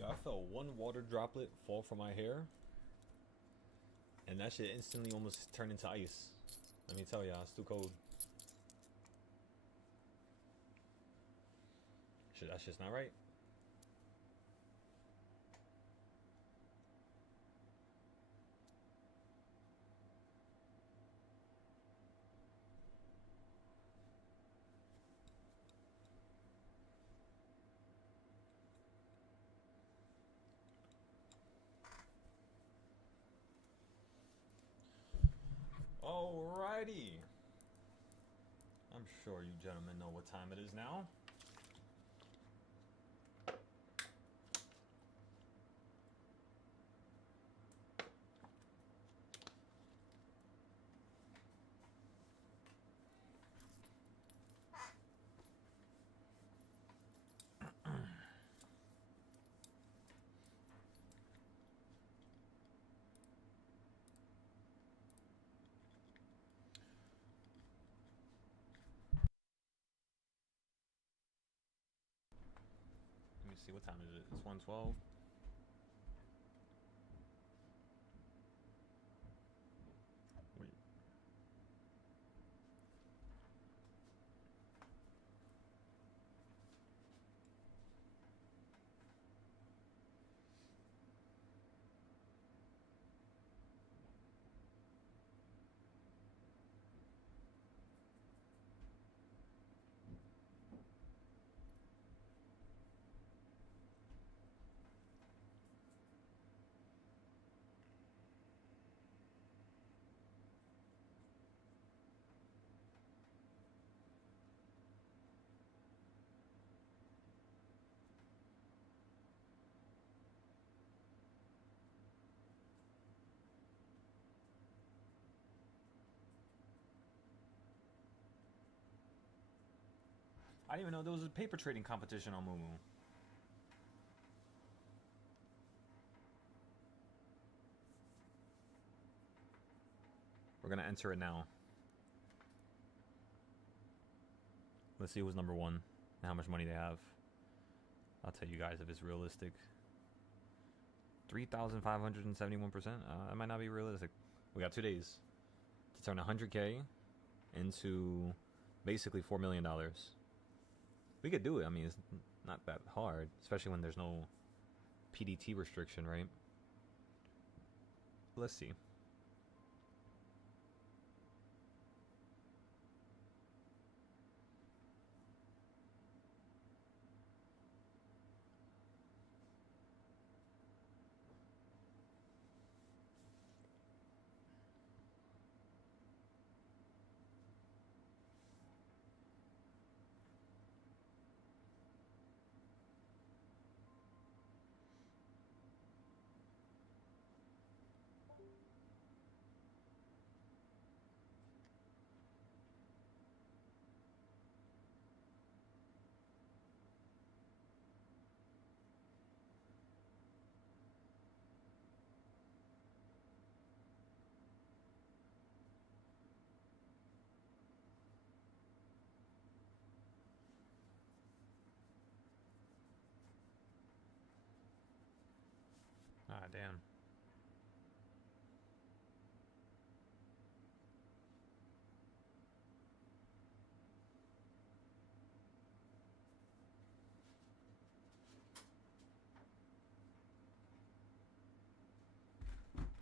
Yo, I felt one water droplet fall from my hair, and that shit instantly almost turned into ice. Let me tell y'all, it's too cold. Shit, that shit's not right. Alrighty. I'm sure you gentlemen know what time it is now. me see, what time is it? It's 1:12. Wait. I didn't even know there was a paper trading competition on Moomoo. We're gonna enter it now. Let's see who's number one and how much money they have. I'll tell you guys if it's realistic. 3,571%. That might not be realistic. We got 2 days to turn 100K into basically $4 million. We could do it. I mean, it's not that hard, especially when there's no PDT restriction, right? Let's see. Ah, damn.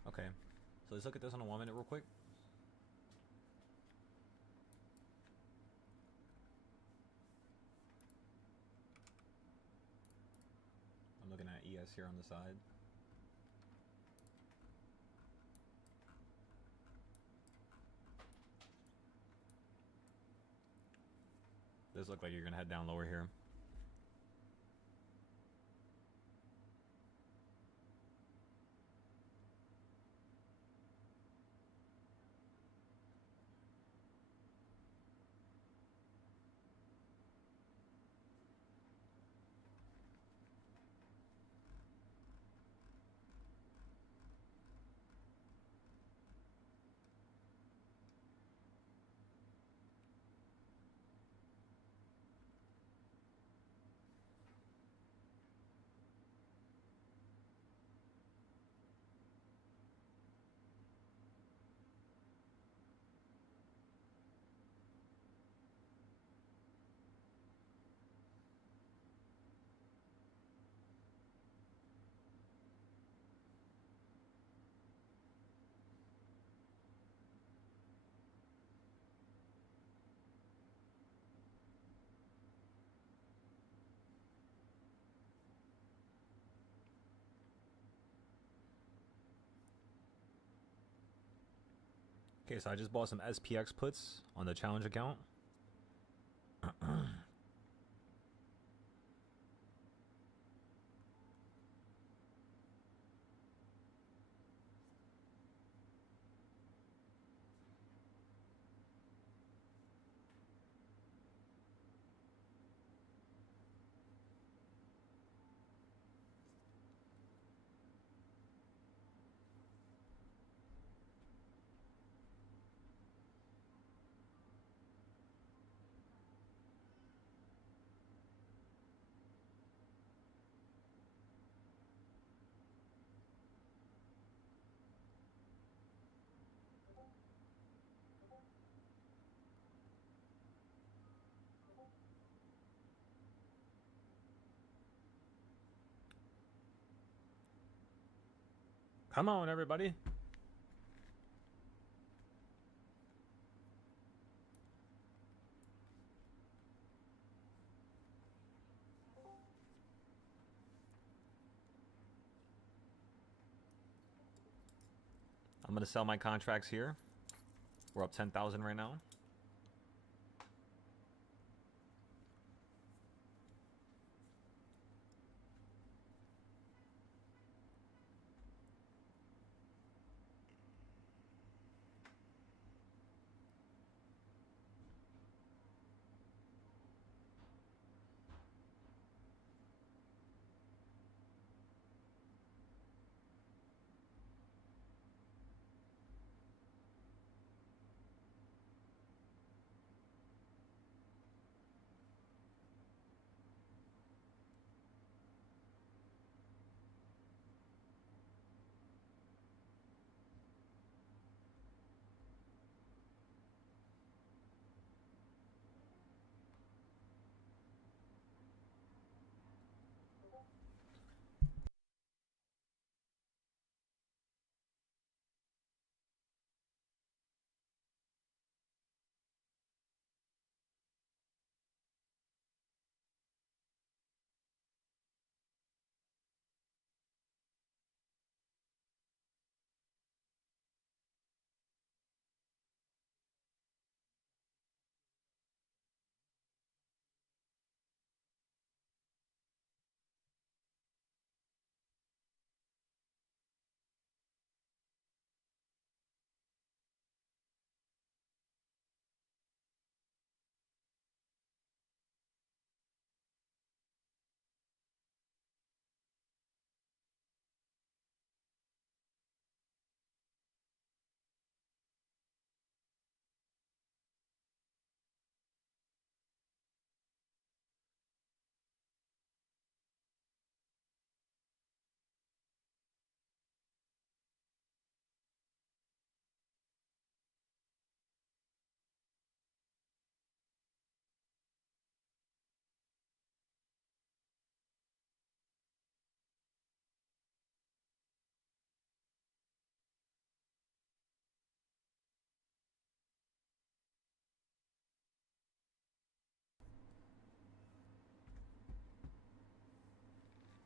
Okay, so let's look at this on a 1 minute real quick. I'm looking at ES here on the side. Does look like you're gonna head down lower here. Okay, so I just bought some SPX puts on the challenge account. Come on, everybody. I'm going to sell my contracts here. We're up 10,000 right now.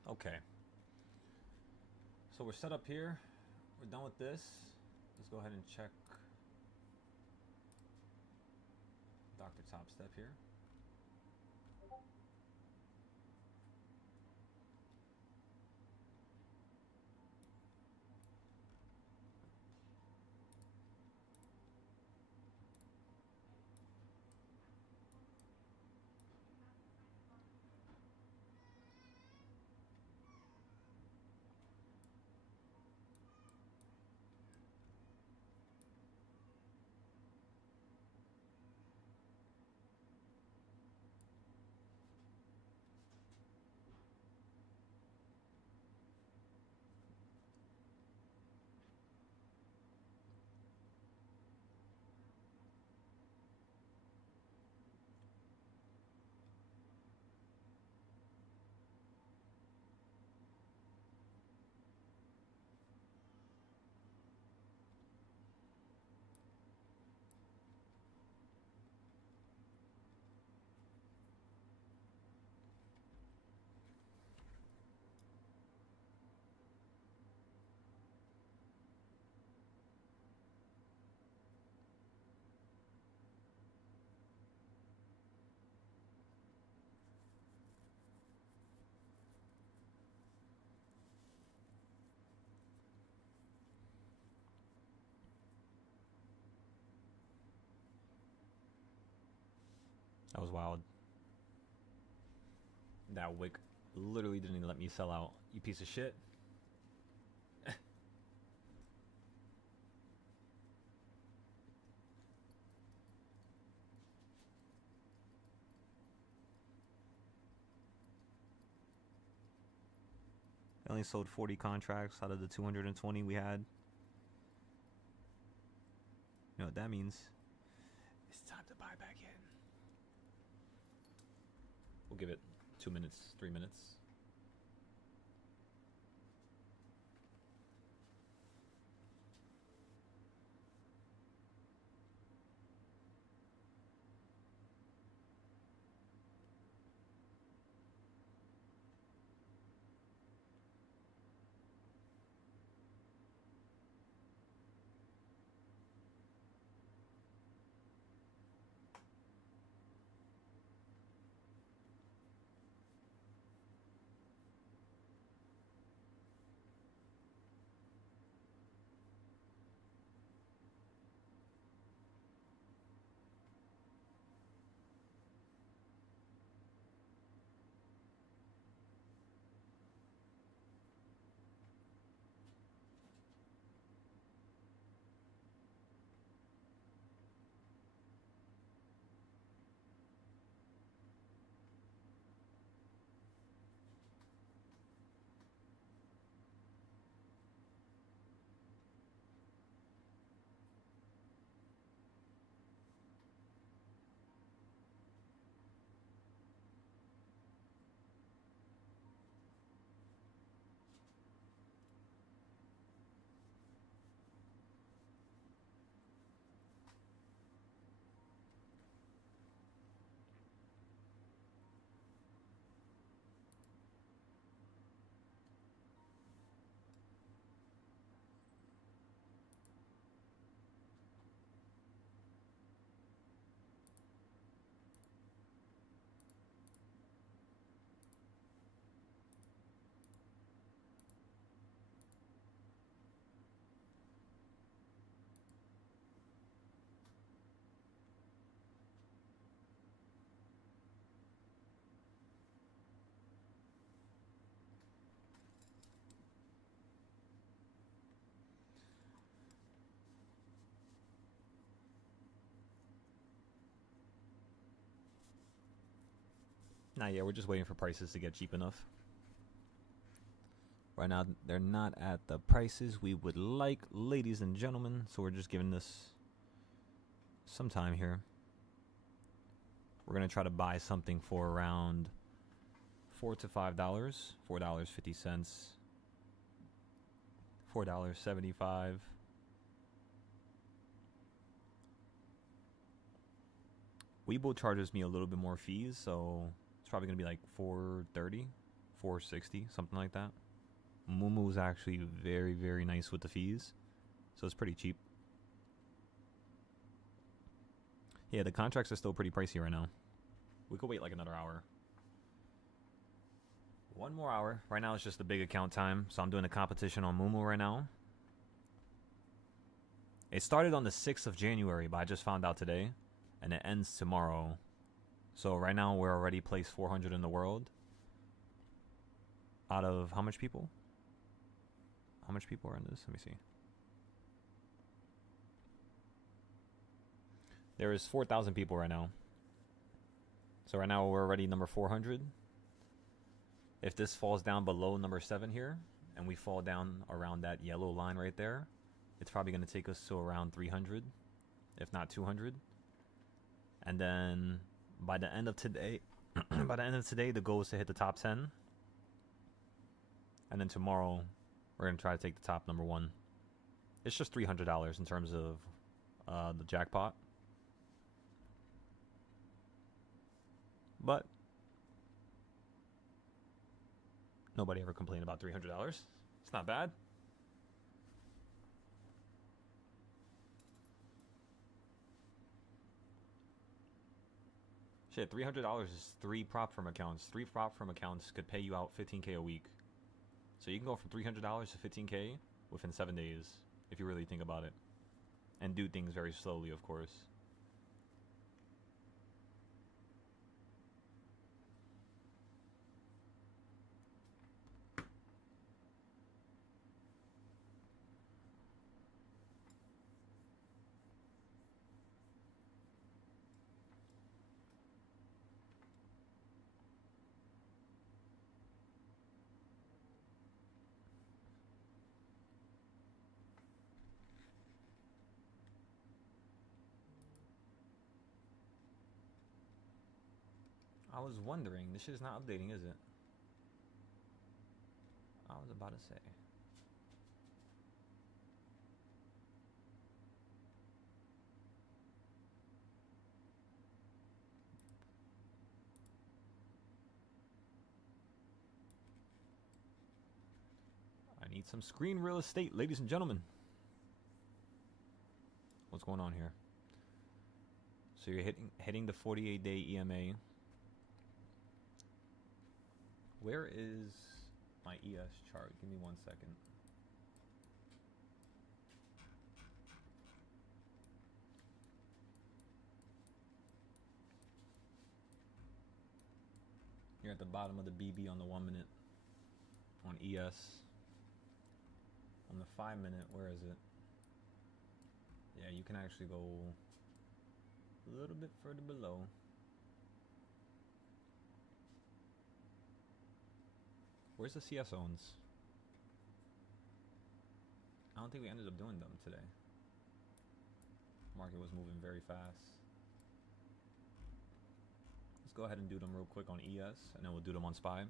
Okay. So we're set up here. We're done with this. Let's go ahead and check Dr. Top Step here. That was wild. That wick literally didn't even let me sell out. You piece of shit. I only sold 40 contracts out of the 220 we had. You know what that means? It's time to buy back in. We'll give it 2 minutes, 3 minutes. Not yet. We're just waiting for prices to get cheap enough. Right now, they're not at the prices we would like, ladies and gentlemen. So we're just giving this some time here. We're going to try to buy something for around $4 to $5. $4.50. $4.75. Weibo charges me a little bit more fees, so it's probably going to be like $4.30, $4.60, something like that. Moomoo is actually very, very nice with the fees, so it's pretty cheap. Yeah, the contracts are still pretty pricey right now. We could wait like another hour. One more hour. Right now it's just the big account time, so I'm doing a competition on Moomoo right now. It started on the 6th of January, but I just found out today, and it ends tomorrow. So right now we're already placed 400 in the world. Out of how much people? How much people are in this? Let me see. There is 4,000 people right now. So right now we're already number 400. If this falls down below number 7 here, and we fall down around that yellow line right there, it's probably going to take us to around 300, if not 200. And then by the end of today, the goal is to hit the top 10. And then tomorrow, we're going to try to take the top number 1. It's just $300 in terms of the jackpot. But nobody ever complained about $300. It's not bad. Shit, $300 is 3 prop firm accounts. 3 prop firm accounts could pay you out $15K a week. So you can go from $300 to $15K within 7 days, if you really think about it. And do things very slowly, of course. I was wondering, this shit is not updating, is it? I was about to say. I need some screen real estate, ladies and gentlemen. What's going on here? So you're hitting the 48-day EMA. Where is my ES chart? Give me 1 second. You're at the bottom of the BB on the 1 minute. On ES. On the 5 minute, where is it? Yeah, you can actually go a little bit further below. Where's the CS zones? I don't think we ended up doing them today. Market was moving very fast. Let's go ahead and do them real quick on ES, and then we'll do them on SPY.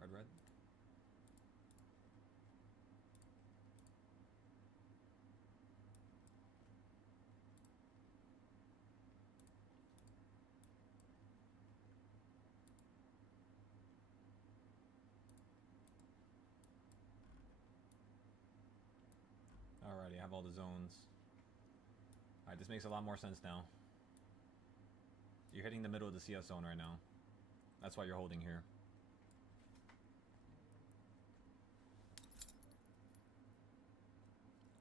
Red, red. Alrighty, I have all the zones. Alright, this makes a lot more sense now. You're hitting the middle of the CS zone right now. That's why you're holding here.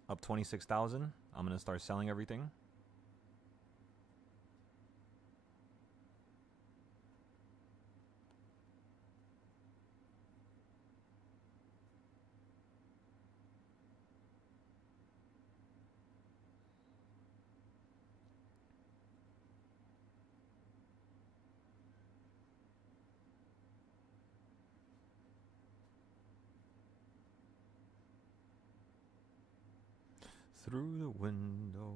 Up 26,000. I'm gonna start selling everything. Through the window,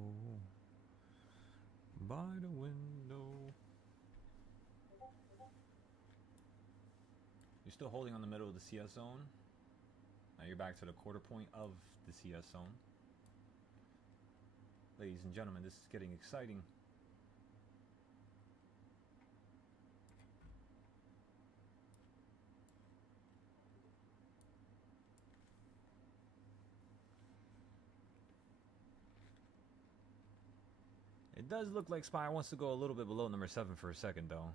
by the window. You're still holding on the middle of the CS zone. Now you're back to the quarter point of the CS zone. Ladies and gentlemen, this is getting exciting. It does look like SPY wants to go a little bit below number 7 for a second, though.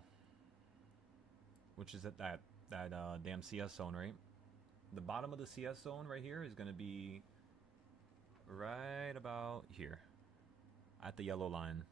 Which is at that damn CS zone, right? The bottom of the CS zone right here is going to be right about here. At the yellow line.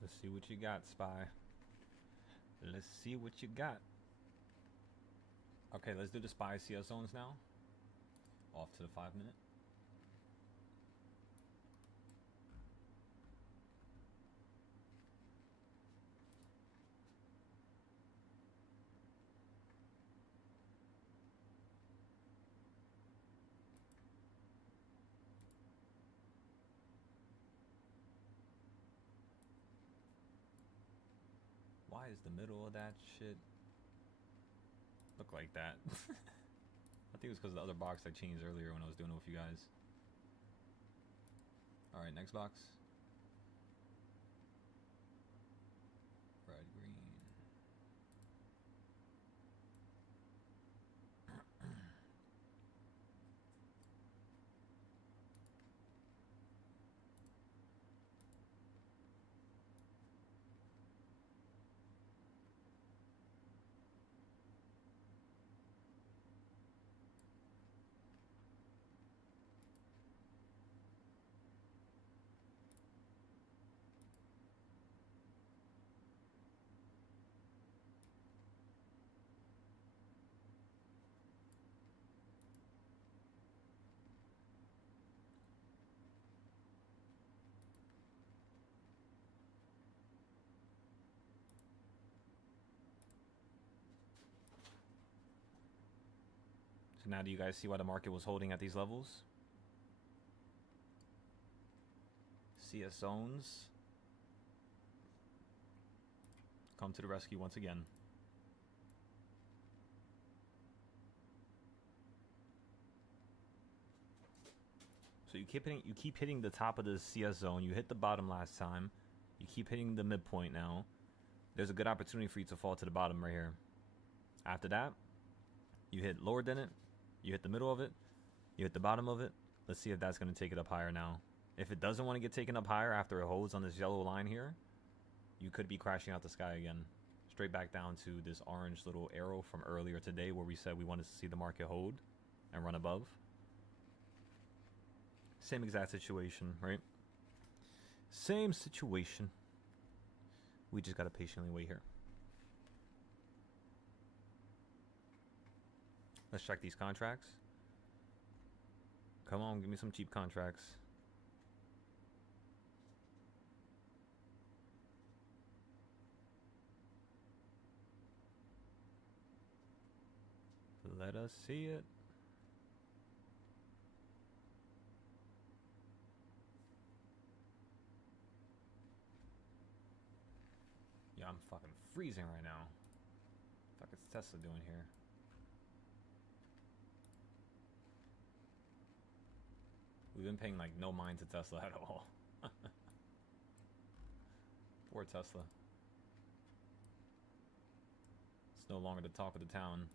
Let's see what you got, SPY. Let's see what you got. Okay, let's do the SPY CS zones now. Off to the 5 minute. Why is the middle of that shit look like that? I think it was because of the other box I changed earlier when I was doing it with you guys. Alright, next box. Red, green. So now do you guys see why the market was holding at these levels? CS zones come to the rescue once again. So So you keep hitting the top of the CS zone. You hit the bottom last time. You keep hitting the midpoint now. There's a good opportunity for you to fall to the bottom right here. After that, you hit lower than it. You hit the middle of it. You hit the bottom of it. Let's see if that's going to take it up higher now. If it doesn't want to get taken up higher after it holds on this yellow line here, you could be crashing out the sky again. Straight back down to this orange little arrow from earlier today where we said we wanted to see the market hold and run above. Same exact situation, right? Same situation. We just got to patiently wait here. Let's check these contracts. Come on, give me some cheap contracts. Let us see it. Yeah, I'm fucking freezing right now. What the fuck is Tesla doing here? We've been paying like no mind to Tesla at all. Poor Tesla. It's no longer the talk of the town.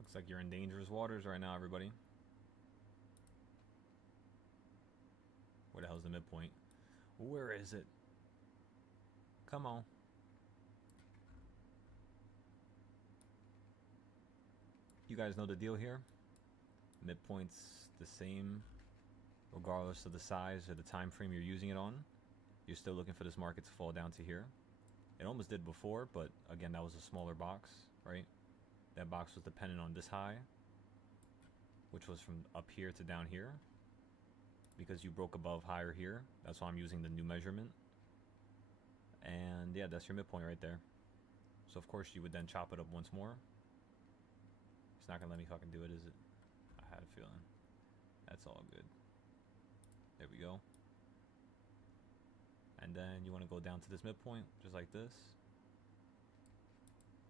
Looks like you're in dangerous waters right now, everybody. Where the hell's the midpoint? Where is it? Come on. You guys know the deal here. Midpoint's the same regardless of the size or the time frame you're using it on. You're still looking for this market to fall down to here. It almost did before, but again, that was a smaller box, right? That box was dependent on this high, which was from up here to down here. Because you broke above higher here. That's why I'm using the new measurement. And yeah, that's your midpoint right there. So of course you would then chop it up once more. It's not gonna let me fucking do it, is it? I had a feeling. That's all good. There we go. And then you want to go down to this midpoint, just like this.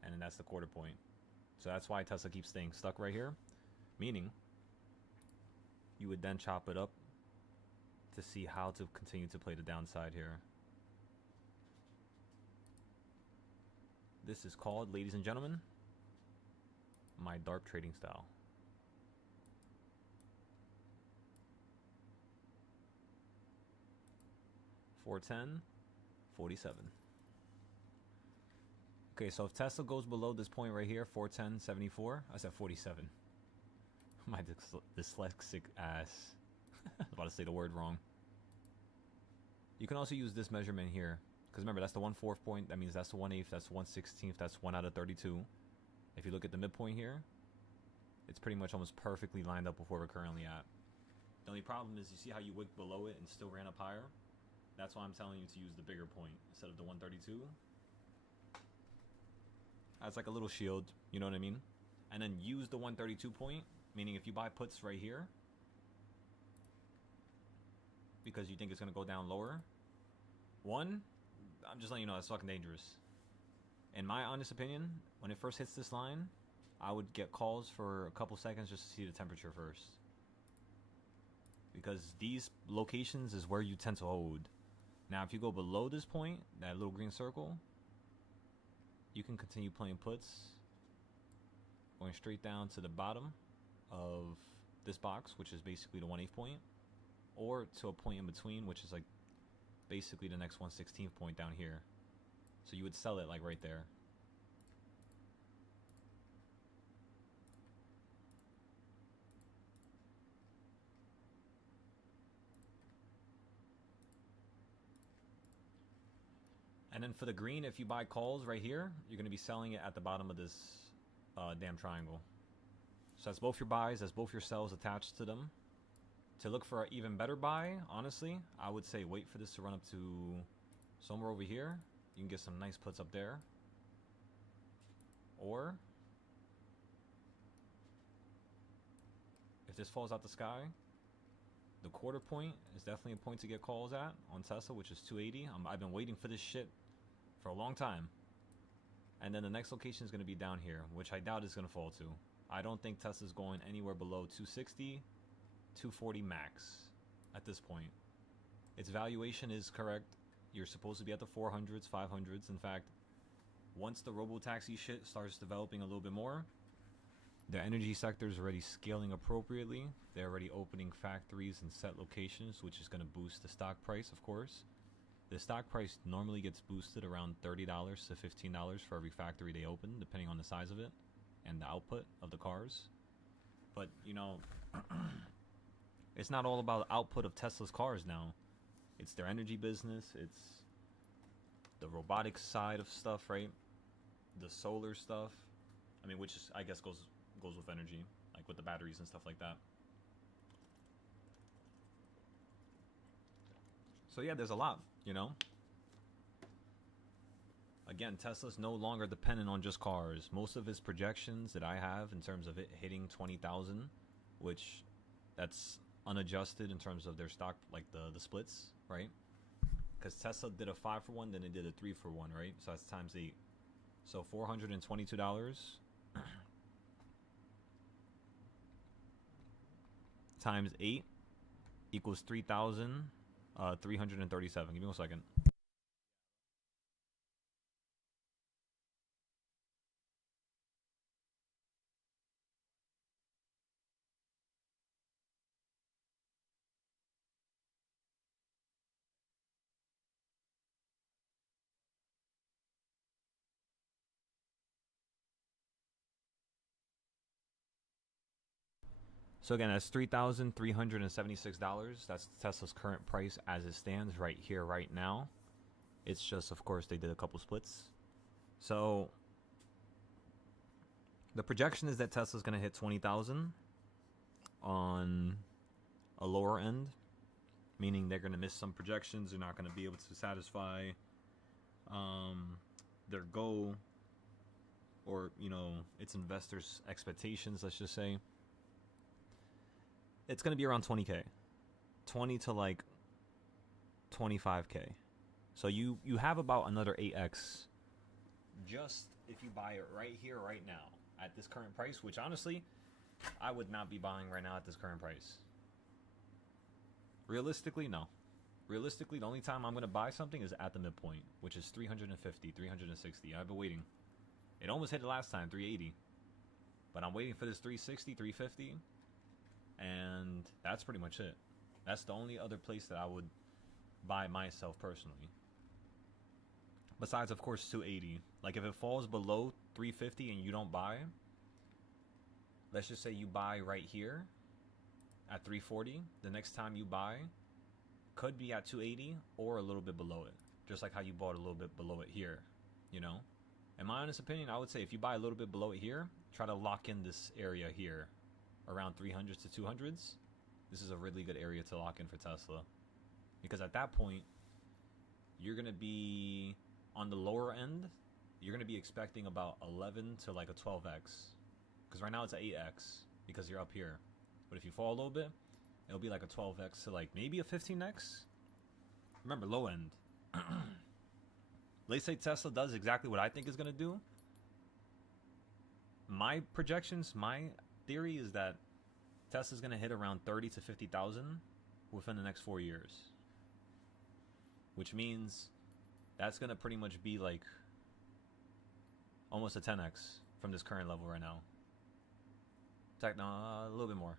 And then that's the quarter point. So that's why Tesla keeps staying stuck right here. Meaning, you would then chop it up to see how to continue to play the downside here. This is called, ladies and gentlemen, my DARP trading style. $410, $47. Okay, so if Tesla goes below this point right here, 410.74, I said 47. My dyslexic ass. I was about to say the word wrong. You can also use this measurement here. Because remember, that's the 1/4 point. That means that's the 1/8, that's 1/16, that's 1 out of 32. If you look at the midpoint here, it's pretty much almost perfectly lined up with where we're currently at. The only problem is you see how you wicked below it and still ran up higher? That's why I'm telling you to use the bigger point instead of the 132. That's like a little shield, you know what I mean? And then use the 132 point, meaning if you buy puts right here, because you think it's going to go down lower, one, I'm just letting you know that's fucking dangerous. In my honest opinion, when it first hits this line, I would get calls for a couple seconds just to see the temperature first. Because these locations is where you tend to hold. Now, if you go below this point, that little green circle, you can continue playing puts, going straight down to the bottom of this box, which is basically the 1/8 point, or to a point in between, which is like basically the next 1/16 point down here. So you would sell it like right there. And then for the green, if you buy calls right here, you're going to be selling it at the bottom of this damn triangle. So that's both your buys, that's both your sells attached to them. To look for an even better buy, honestly, I would say wait for this to run up to somewhere over here. You can get some nice puts up there. Or if this falls out the sky, the quarter point is definitely a point to get calls at on Tesla, which is 280. I've been waiting for this shit for a long time. And then the next location is going to be down here, which I doubt is going to fall to. I don't think Tesla's going anywhere below 260, 240 max at this point. Its valuation is correct. You're supposed to be at the 400s, 500s. In fact, once the robo-taxi shit starts developing a little bit more, the energy sector is already scaling appropriately. They're already opening factories in set locations, which is going to boost the stock price, of course. The stock price normally gets boosted around $30 to $15 for every factory they open, depending on the size of it and the output of the cars. But, you know, it's not all about output of Tesla's cars now. It's their energy business. It's the robotics side of stuff, right? The solar stuff. I mean, which is, I guess goes with energy, like with the batteries and stuff like that. So yeah, there's a lot, you know. Again, Tesla's no longer dependent on just cars. Most of his projections that I have in terms of it hitting 20,000, which that's unadjusted in terms of their stock, like the splits, right? Because Tesla did a 5-for-1, then it did a 3-for-1, right? So that's times 8. So $422 times 8 equals 3,337. Give me 1 second. So again, that's $3,376. That's Tesla's current price as it stands right here, right now. It's just, of course, they did a couple splits. So the projection is that Tesla's going to hit 20,000 on a lower end, meaning they're going to miss some projections. They're not going to be able to satisfy their goal or, you know, its investors' expectations, let's just say. It's going to be around 20K. 20 to like 25K. So you have about another 8X just if you buy it right here, right now, at this current price, which honestly, I would not be buying right now at this current price. Realistically, no. Realistically, the only time I'm going to buy something is at the midpoint, which is 350, 360. I've been waiting. It almost hit it last time, 380. But I'm waiting for this 360, 350. And that's pretty much it. That's the only other place that I would buy myself personally. Besides, of course, 280. Like, if it falls below 350 and you don't buy, let's just say you buy right here at 340. The next time you buy could be at 280 or a little bit below it. Just like how you bought a little bit below it here, you know? In my honest opinion, I would say if you buy a little bit below it here, try to lock in this area here. Around 300s to 200s, this is a really good area to lock in for Tesla. Because at that point, you're going to be on the lower end, you're going to be expecting about 11 to like a 12x. Because right now it's an 8x because you're up here. But if you fall a little bit, it'll be like a 12x to like maybe a 15x. Remember, low end. Let's say Tesla does exactly what I think is going to do. My projections, my theory is that Tesla's going to hit around 30 to 50,000 within the next 4 years. Which means that's going to pretty much be like almost a 10x from this current level right now. A little bit more.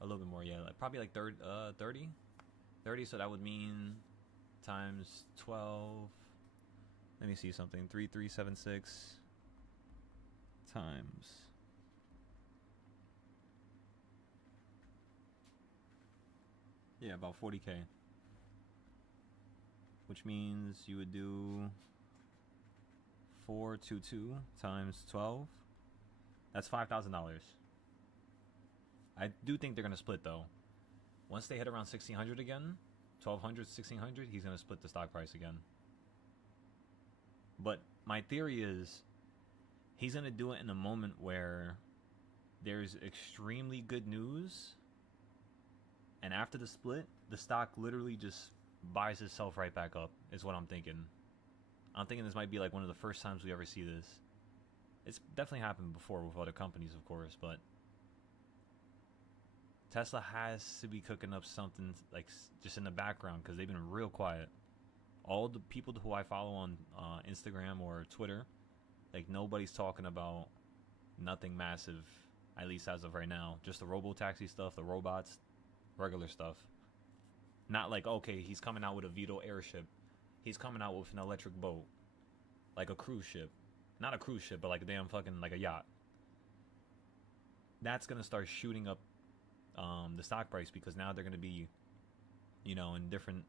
A little bit more, yeah. Like probably like 30? 30, so that would mean times 12. Let me see something. 3376 times. Yeah, about 40K. Which means you would do 422 times 12. That's $5,000. I do think they're gonna split though. Once they hit around 1600 again, 1200, 1600, he's gonna split the stock price again. But my theory is he's gonna do it in a moment where there's extremely good news, and after the split, the stock literally just buys itself right back up, is what I'm thinking. I'm thinking this might be like one of the first times we ever see this. It's definitely happened before with other companies, of course, but Tesla has to be cooking up something like just in the background because they've been real quiet. All the people who I follow on Instagram or Twitter, like nobody's talking about nothing massive, at least as of right now. Just the robo-taxi stuff, the robots, regular stuff. Not like, okay, he's coming out with a Vito airship. He's coming out with an electric boat. Like a cruise ship. Not a cruise ship, but like a damn fucking, like a yacht. That's going to start shooting up the stock price because now they're going to be, you know, in different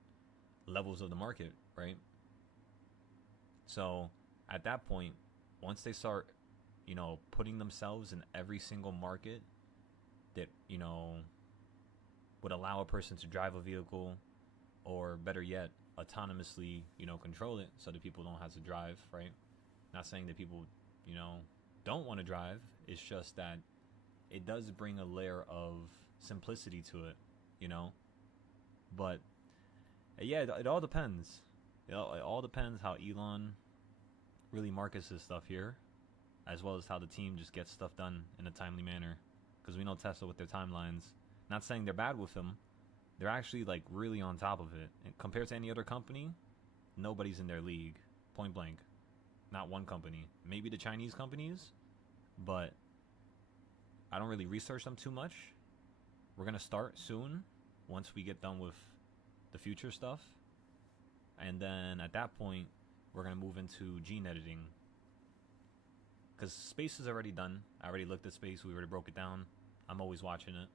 levels of the market, right? So at that point, once they start, you know, putting themselves in every single market that, you know, would allow a person to drive a vehicle, or better yet, autonomously, you know, control it so that people don't have to drive, right? Not saying that people, you know, don't want to drive. It's just that it does bring a layer of simplicity to it, you know? But, yeah, it all depends. It all depends how Elon really markets his stuff here, as well as how the team just gets stuff done in a timely manner. Because we know Tesla with their timelines. Not saying they're bad with them. They're actually, like, really on top of it. And compared to any other company, nobody's in their league. Point blank. Not one company. Maybe the Chinese companies, but I don't really research them too much. We're going to start soon once we get done with the future stuff. And then at that point, we're going to move into gene editing. Because space is already done. I already looked at space. We already broke it down. I'm always watching it.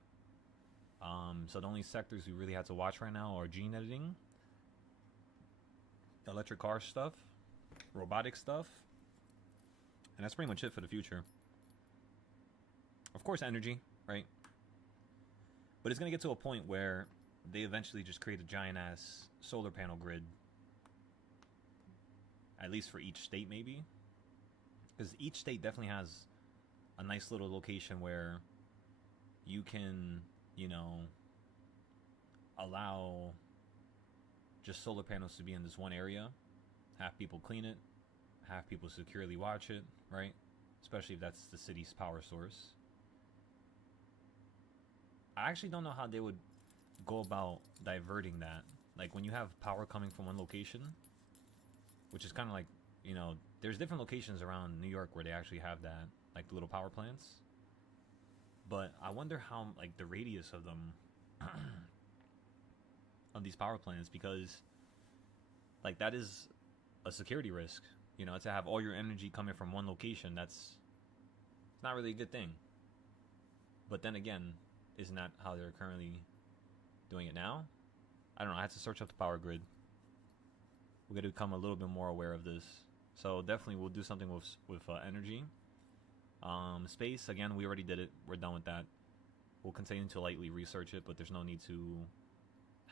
So the only sectors we really have to watch right now are gene editing, electric car stuff, robotic stuff, and that's pretty much it for the future. Of course, energy, right? But it's going to get to a point where they eventually just create a giant-ass solar panel grid, at least for each state, maybe. Because each state definitely has a nice little location where you can, you know, allow just solar panels to be in this one area, have people clean it, have people securely watch it, right? Especially if that's the city's power source. I actually don't know how they would go about diverting that. Like when you have power coming from one location, which is kind of like, you know, there's different locations around New York where they actually have that, like the little power plants. But I wonder how, like, the radius of them, of these power plants, because, like, that is a security risk. You know, to have all your energy coming from one location, it's not really a good thing. But then again, isn't that how they're currently doing it now? I don't know. I had to search up the power grid. We're going to become a little bit more aware of this. So definitely we'll do something with energy. Space, again, we already did it. We're done with that. We'll continue to lightly research it, but there's no need to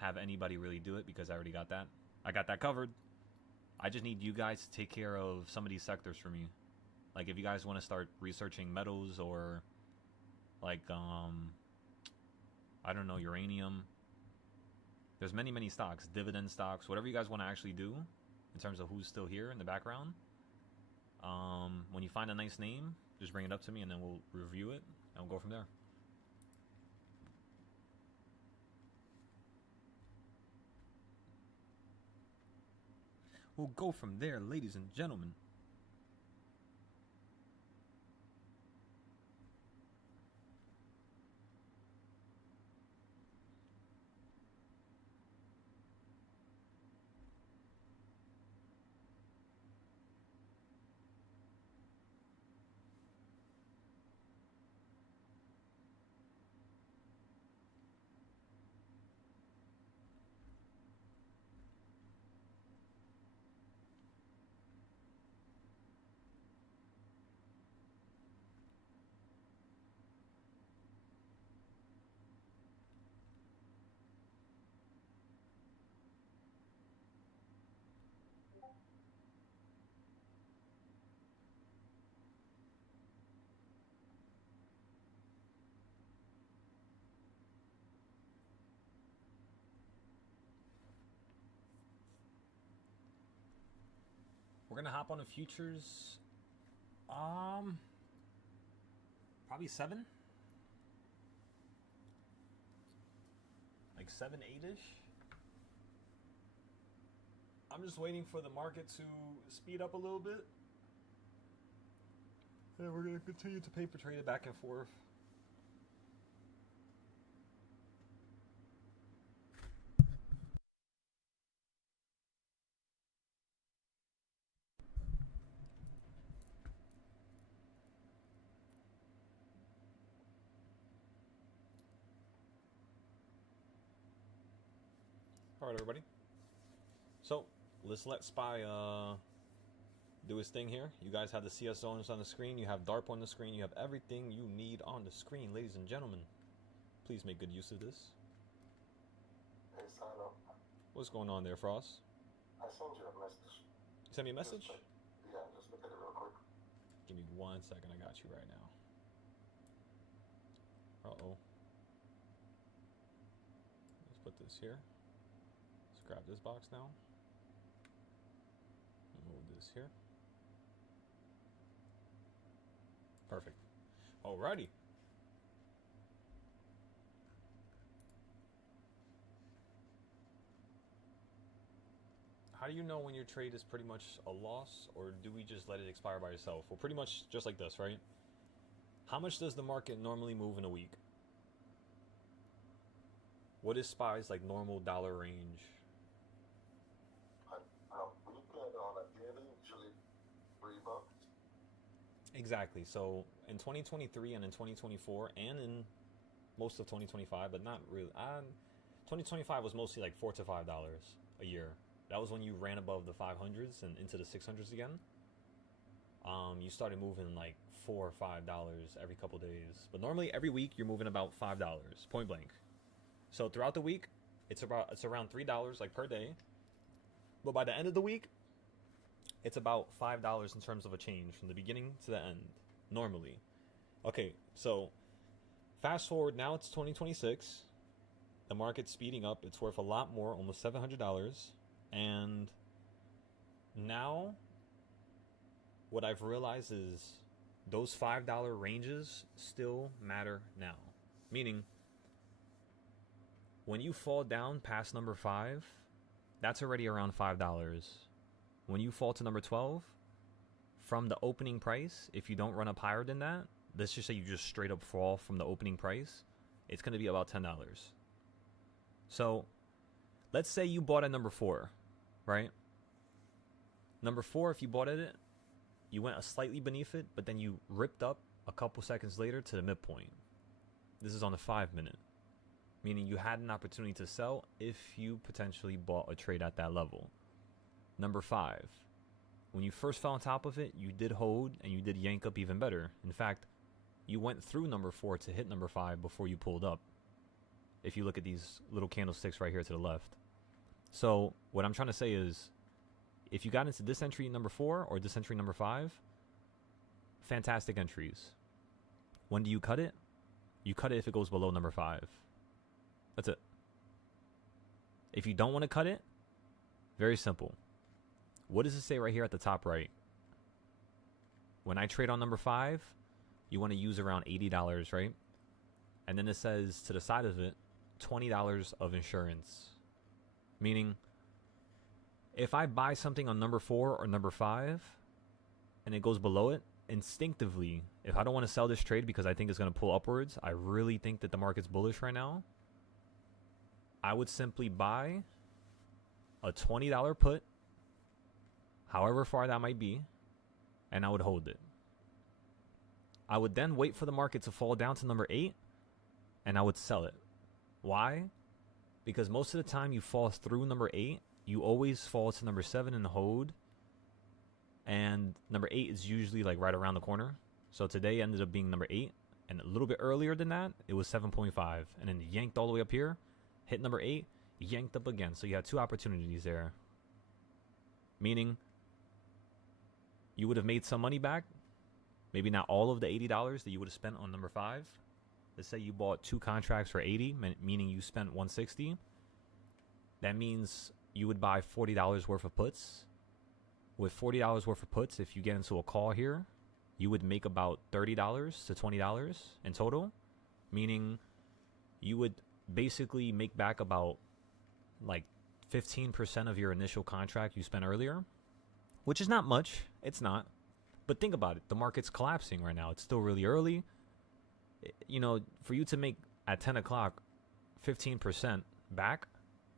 have anybody really do it because I already got that. I got that covered. I just need you guys to take care of some of these sectors for me. Like if you guys want to start researching metals or like, I don't know, uranium. There's many stocks, dividend stocks, whatever you guys want to actually do in terms of who's still here in the background. When you find a nice name, just bring it up to me and then we'll review it and we'll go from there. We'll go from there, ladies and gentlemen. gonna hop on the futures. Probably 7. Like 7, 8-ish. I'm just waiting for the market to speed up a little bit. And we're gonna continue to paper trade it back and forth. Alright, everybody. So, let's let Spy do his thing here. You guys have the CS zones on the screen. You have DARP on the screen. You have everything you need on the screen, ladies and gentlemen. Please make good use of this. Hey, Silo. What's going on there, Frost? I sent you a message. You sent me a message? Yeah, just look at it real quick. Give me 1 second. I got you right now. Uh-oh. Let's put this here. Let's grab this box now. Move this here. Perfect. Alrighty. How do you know when your trade is pretty much a loss, or do we just let it expire by itself? Well, pretty much just like this, right? How much does the market normally move in a week? What is Spy's like normal dollar range? We get on a daily, usually $3. Exactly. So in 2023 and in 2024 and in most of 2025, but not really. 2025 was mostly like $4 to $5 a year. That was when you ran above the 500s and into the 600s again. You started moving like $4 or $5 every couple days. But normally every week you're moving about $5, point blank. So throughout the week, it's around $3 like per day. But by the end of the week, it's about $5 in terms of a change from the beginning to the end, normally. Okay, so fast forward, now it's 2026. The market's speeding up. It's worth a lot more, almost $700. And now what I've realized is those $5 ranges still matter now. Meaning, when you fall down past number 5, that's already around $5. When you fall to number 12, from the opening price, if you don't run up higher than that, let's just say you just straight up fall from the opening price, it's going to be about $10. So, let's say you bought at number 4, right? Number 4, if you bought at it, you went a slightly beneath it, but then you ripped up a couple seconds later to the midpoint. This is on the 5-minute. Meaning you had an opportunity to sell if you potentially bought a trade at that level. Number 5, when you first fell on top of it, you did hold and you did yank up even better. In fact, you went through number 4 to hit number 5 before you pulled up. If you look at these little candlesticks right here to the left. So what I'm trying to say is, if you got into this entry number 4 or this entry number 5, fantastic entries. When do you cut it? You cut it if it goes below number 5. That's it. If you don't want to cut it, very simple. What does it say right here at the top right? When I trade on number 5, you want to use around $80, right? And then it says to the side of it, $20 of insurance. Meaning, if I buy something on number 4 or number 5, and it goes below it, instinctively, if I don't want to sell this trade because I think it's going to pull upwards, I really think that the market's bullish right now, I would simply buy a $20 put, however far that might be, and I would hold it. I would then wait for the market to fall down to number 8, and I would sell it. Why? Because most of the time you fall through number 8, you always fall to number 7 and hold, and number 8 is usually like right around the corner. So today ended up being number 8, and a little bit earlier than that, it was 7.5, and then yanked all the way up here, hit number 8, yanked up again. So you had 2 opportunities there. Meaning, you would have made some money back. Maybe not all of the $80 that you would have spent on number 5. Let's say you bought 2 contracts for $80, meaning you spent $160. That means you would buy $40 worth of puts. with $40 worth of puts, if you get into a call here, you would make about $30 to $20 in total, meaning you would basically make back about like 15% of your initial contract you spent earlier, which is not much. It's not. But think about it. The market's collapsing right now. It's still really early. You know, for you to make at 10 o'clock 15% back,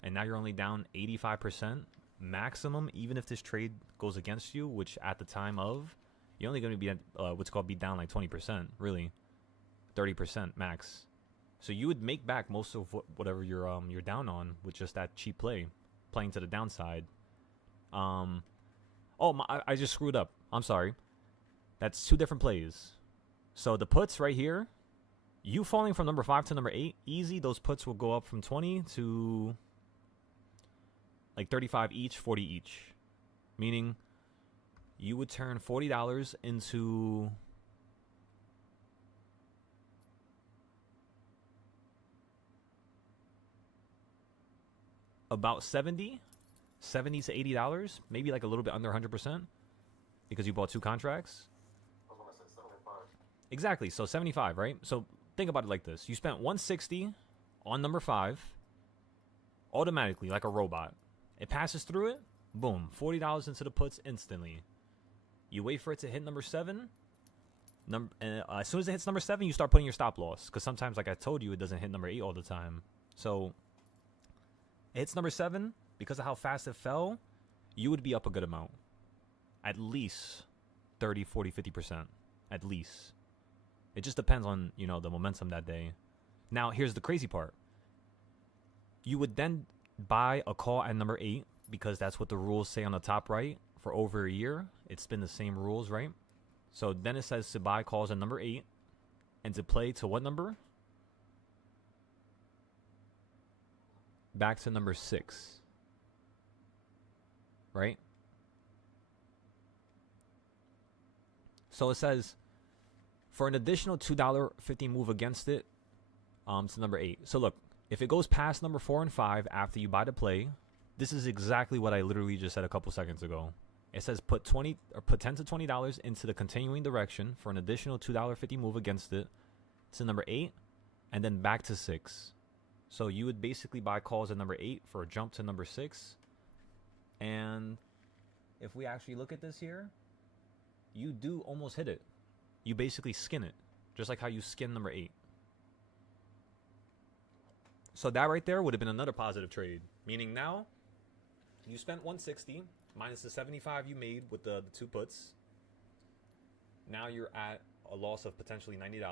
and now you're only down 85% maximum, even if this trade goes against you, which at the time of, you're only going to be at what's called be down like 20%, really, 30% max. So you would make back most of whatever you're down on with just that cheap play, playing to the downside. I just screwed up. I'm sorry. That's two different plays. So the puts right here, you falling from number 5 to number 8, easy. Those puts will go up from 20 to like 35 each, 40 each. Meaning you would turn $40 into about 70 to $80, maybe like a little bit under 100% because you bought two contracts. I was gonna say 75. Exactly. So 75, right? So think about it like this. You spent 160 on number 5 automatically like a robot. It passes through it. Boom. $40 into the puts instantly. You wait for it to hit number 7. As soon as it hits number 7, you start putting your stop loss. Because sometimes, like I told you, it doesn't hit number 8 all the time. So it hits number 7. Because of how fast it fell, you would be up a good amount. At least 30, 40, 50%. At least. It just depends on, you know, the momentum that day. Now, here's the crazy part. You would then buy a call at number 8 because that's what the rules say on the top right for over a year. It's been the same rules, right? So then it says to buy calls at number 8 and to play to what number? Back to number 6. Right? So it says for an additional $2.50 move against it to number 8. So look, if it goes past number 4 and 5 after you buy the play, this is exactly what I literally just said a couple seconds ago. It says put $10 to $20 into the continuing direction for an additional $2.50 move against it to number 8 and then back to 6. So you would basically buy calls at number 8 for a jump to number 6. And if we actually look at this here, you do almost hit it. You basically skin it, just like how you skin number 8. So that right there would have been another positive trade. Meaning now, you spent 160 minus the 75 you made with the two puts. Now you're at a loss of potentially $90.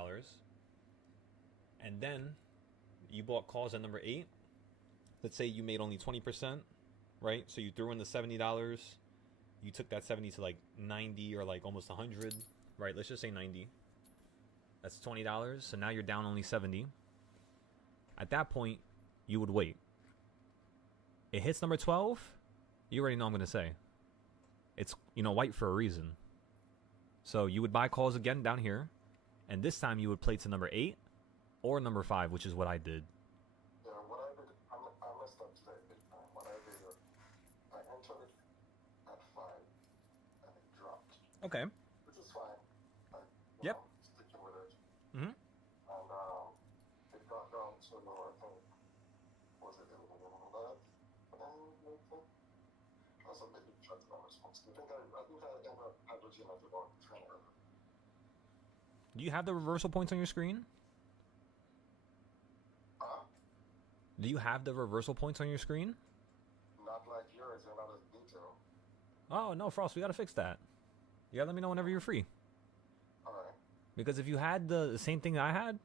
And then you bought calls at number 8. Let's say you made only 20%, right? So you threw in the $70. You took that 70 to like 90 or like almost 100, right? Let's just say 90. That's $20. So now you're down only 70. At that point, you would wait. It hits number 12. You already know I'm going to say. It's, you know, white for a reason. So you would buy calls again down here. And this time you would play to number 8 or number 5, which is what I did. Yeah, what I did, I messed up today big time. What I did, I entered it at 5 and it dropped. Okay. Which is fine. Yep. Sticking with it. Mm-hmm. And it got down to, I think, was it 11? That's a bit shut down response. I think I ended up averaging at about 10. Do you have the reversal points on your screen? Do you have the reversal points on your screen? Not like yours, you're not as detailed. Oh, no, Frost, we got to fix that. You got to let me know whenever you're free. Alright. Because if you had the same thing I had,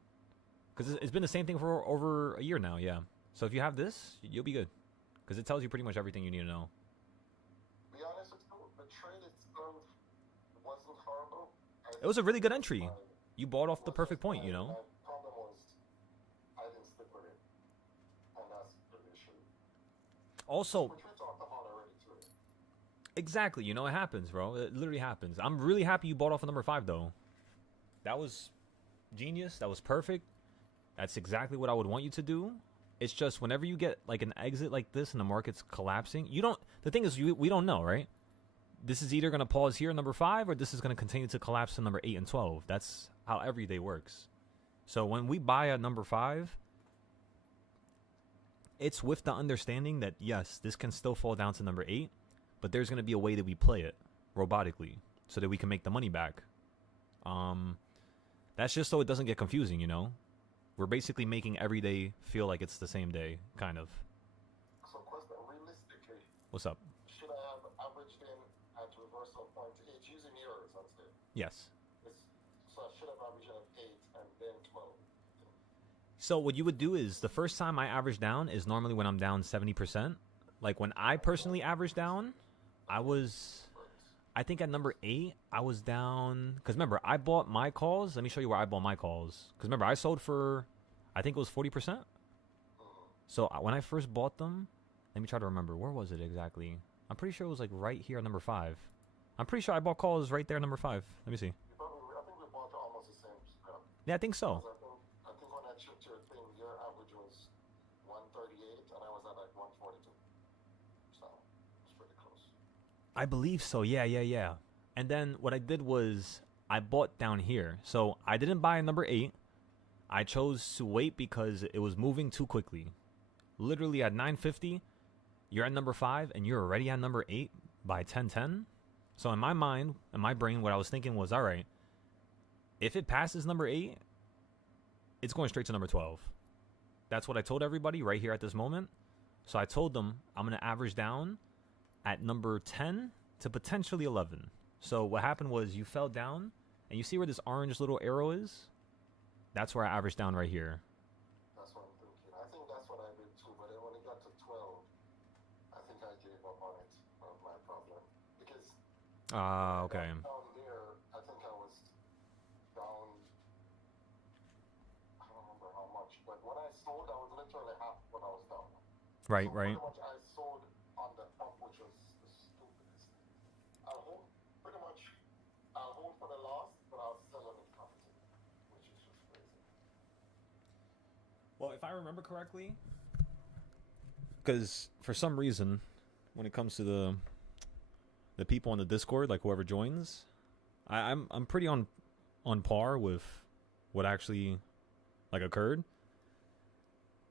because it's been the same thing for over a year now, yeah. So if you have this, you'll be good. Because it tells you pretty much everything you need to know. Be honest with you, the trade itself wasn't horrible. It was a really good entry. You bought off the perfect point, you know. My problem was I didn't stick with it. And that's the issue. Also, Which we talked about already too. exactly, you know, it happens, bro. It literally happens. I'm really happy you bought off of number 5, though. That was genius. That was perfect. That's exactly what I would want you to do. It's just whenever you get like an exit like this and the market's collapsing, you don't. The thing is, we don't know, right? this is either going to pause here at number 5 or this is going to continue to collapse to number 8 and 12. That's how every day works. So when we buy at number 5, it's with the understanding that, yes, this can still fall down to number 8, but there's going to be a way that we play it robotically so that we can make the money back. That's just so it doesn't get confusing, you know? We're basically making every day feel like it's the same day, kind of. So, question, realistically, What's up? should I have averaged in at reversal point 8 using errors instead? Yes. So I should have averaged in at 8 and then 12. So what you would do is the first time I average down is normally when I'm down 70%. Like when I personally average down, I think at number 8, I was down. Because remember, I bought my calls. Let me show you where I bought my calls. Because remember, I sold for, I think it was 40%. So when I first bought them, let me try to remember. Where was it exactly? I'm pretty sure it was like right here at number 5. I'm pretty sure I bought calls right there at number 5. Let me see. I think we bought almost the same scrap. Yeah, I think so. I think when I checked your thing, your average was 138 and I was at like 142. So it's pretty close. I believe so. Yeah. And then what I did was I bought down here. So I didn't buy number 8. I chose to wait because it was moving too quickly. Literally at 9:50, you're at number 5 and you're already at number 8 by 10:10. So in my mind, in my brain, what I was thinking was, all right, if it passes number 8, it's going straight to number 12. That's what I told everybody right here at this moment. So I told them I'm going to average down at number 10 to potentially 11. So what happened was you fell down, and you see where this orange little arrow is? That's where I averaged down right here. That's what I'm thinking. I think that's what I did too, but then when it got to 12, I think I gave up on it, of my problem. Because Okay. down there, I think I was down, I don't remember how much, but when I sold, I was literally half what I was down. Right. Pretty much I sold on the up, which was the stupidest. I'll hold for the loss, but I'll sell on the profit, which is just crazy. Well, if I remember correctly, because for some reason, when it comes to the people on the Discord, like whoever joins, I'm pretty on par with what actually like occurred.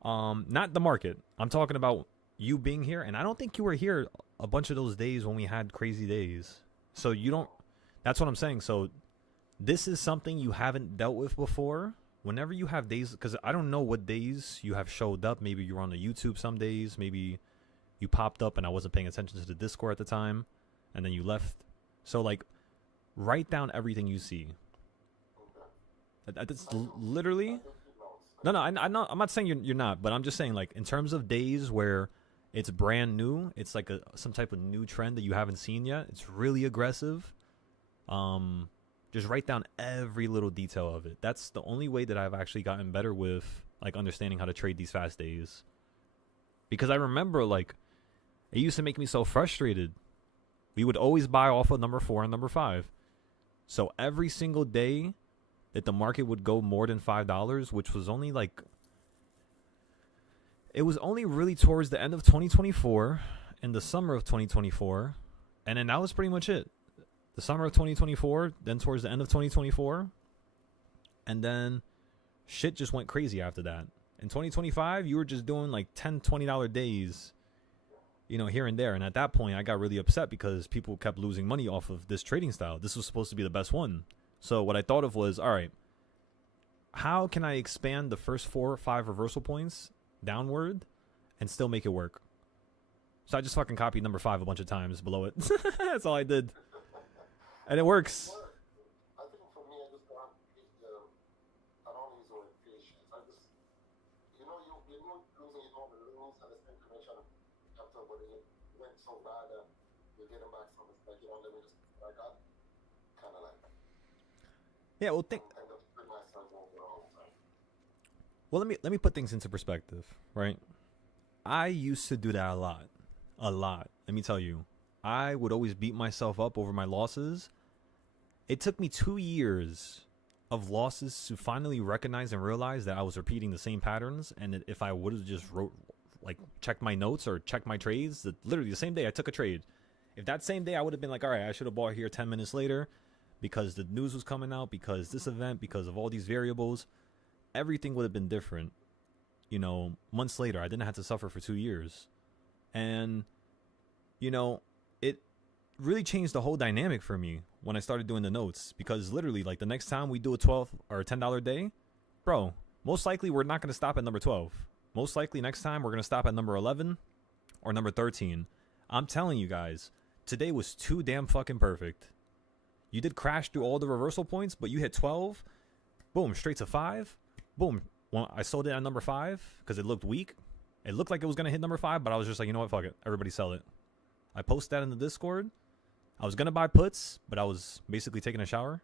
Not the market. I'm talking about you being here, and I don't think you were here a bunch of those days when we had crazy days. So you don't. That's what I'm saying. So this is something you haven't dealt with before. Whenever you have days, because I don't know what days you have showed up. Maybe you were on the YouTube some days. Maybe you popped up and I wasn't paying attention to the Discord at the time, and then you left. So like, write down everything you see. That's literally. No, I'm not saying you're not, but I'm just saying like in terms of days where it's brand new, it's like some type of new trend that you haven't seen yet. It's really aggressive. Just write down every little detail of it. That's the only way that I've actually gotten better with like understanding how to trade these fast days. Because I remember like it used to make me so frustrated. We would always buy off of number 4 and number 5. So every single day that the market would go more than $5, which was only like, it was only really towards the end of 2024 and the summer of 2024. And then that was pretty much it. The summer of 2024, then towards the end of 2024. And then shit just went crazy after that. In 2025, you were just doing like $10, $20 days, you know, here and there. And at that point, I got really upset because people kept losing money off of this trading style. This was supposed to be the best one. So what I thought of was, all right, how can I expand the first 4 or 5 reversal points downward and still make it work? So I just fucking copied number 5 a bunch of times below it. That's all I did. And it works. I think for me, I just don't I don't use the word patience. I just, you know losing, you don't lose, and the same connection after, but it went so bad that you're getting back from it. Like, let me just, I got kind of like, Yeah, well, think. end up putting myself over the whole time. Well, let me put things into perspective, right? I used to do that a lot. Let me tell you, I would always beat myself up over my losses. It took me 2 years of losses to finally recognize and realize that I was repeating the same patterns. And that if I would have just checked my notes or checked my trades, that literally the same day I took a trade, If that same day I would have been like, all right, I should have bought here 10 minutes later because the news was coming out, because this event, because of all these variables, everything would have been different. You know, months later, I didn't have to suffer for 2 years. And, you know, it really changed the whole dynamic for me when I started doing the notes, because literally, like, the next time we do a $12 or a $10 day, bro, most likely we're not going to stop at number 12. Most likely next time we're going to stop at number 11 or number 13. I'm telling you guys, today was too damn fucking perfect. You did crash through all the reversal points, but you hit 12, boom, straight to 5, boom. Well, I sold it at number 5 because it looked weak. It looked like it was going to hit number 5, but I was just like, you know what, fuck it. Everybody sell it. I posted that in the Discord. I was going to buy puts, but I was basically taking a shower.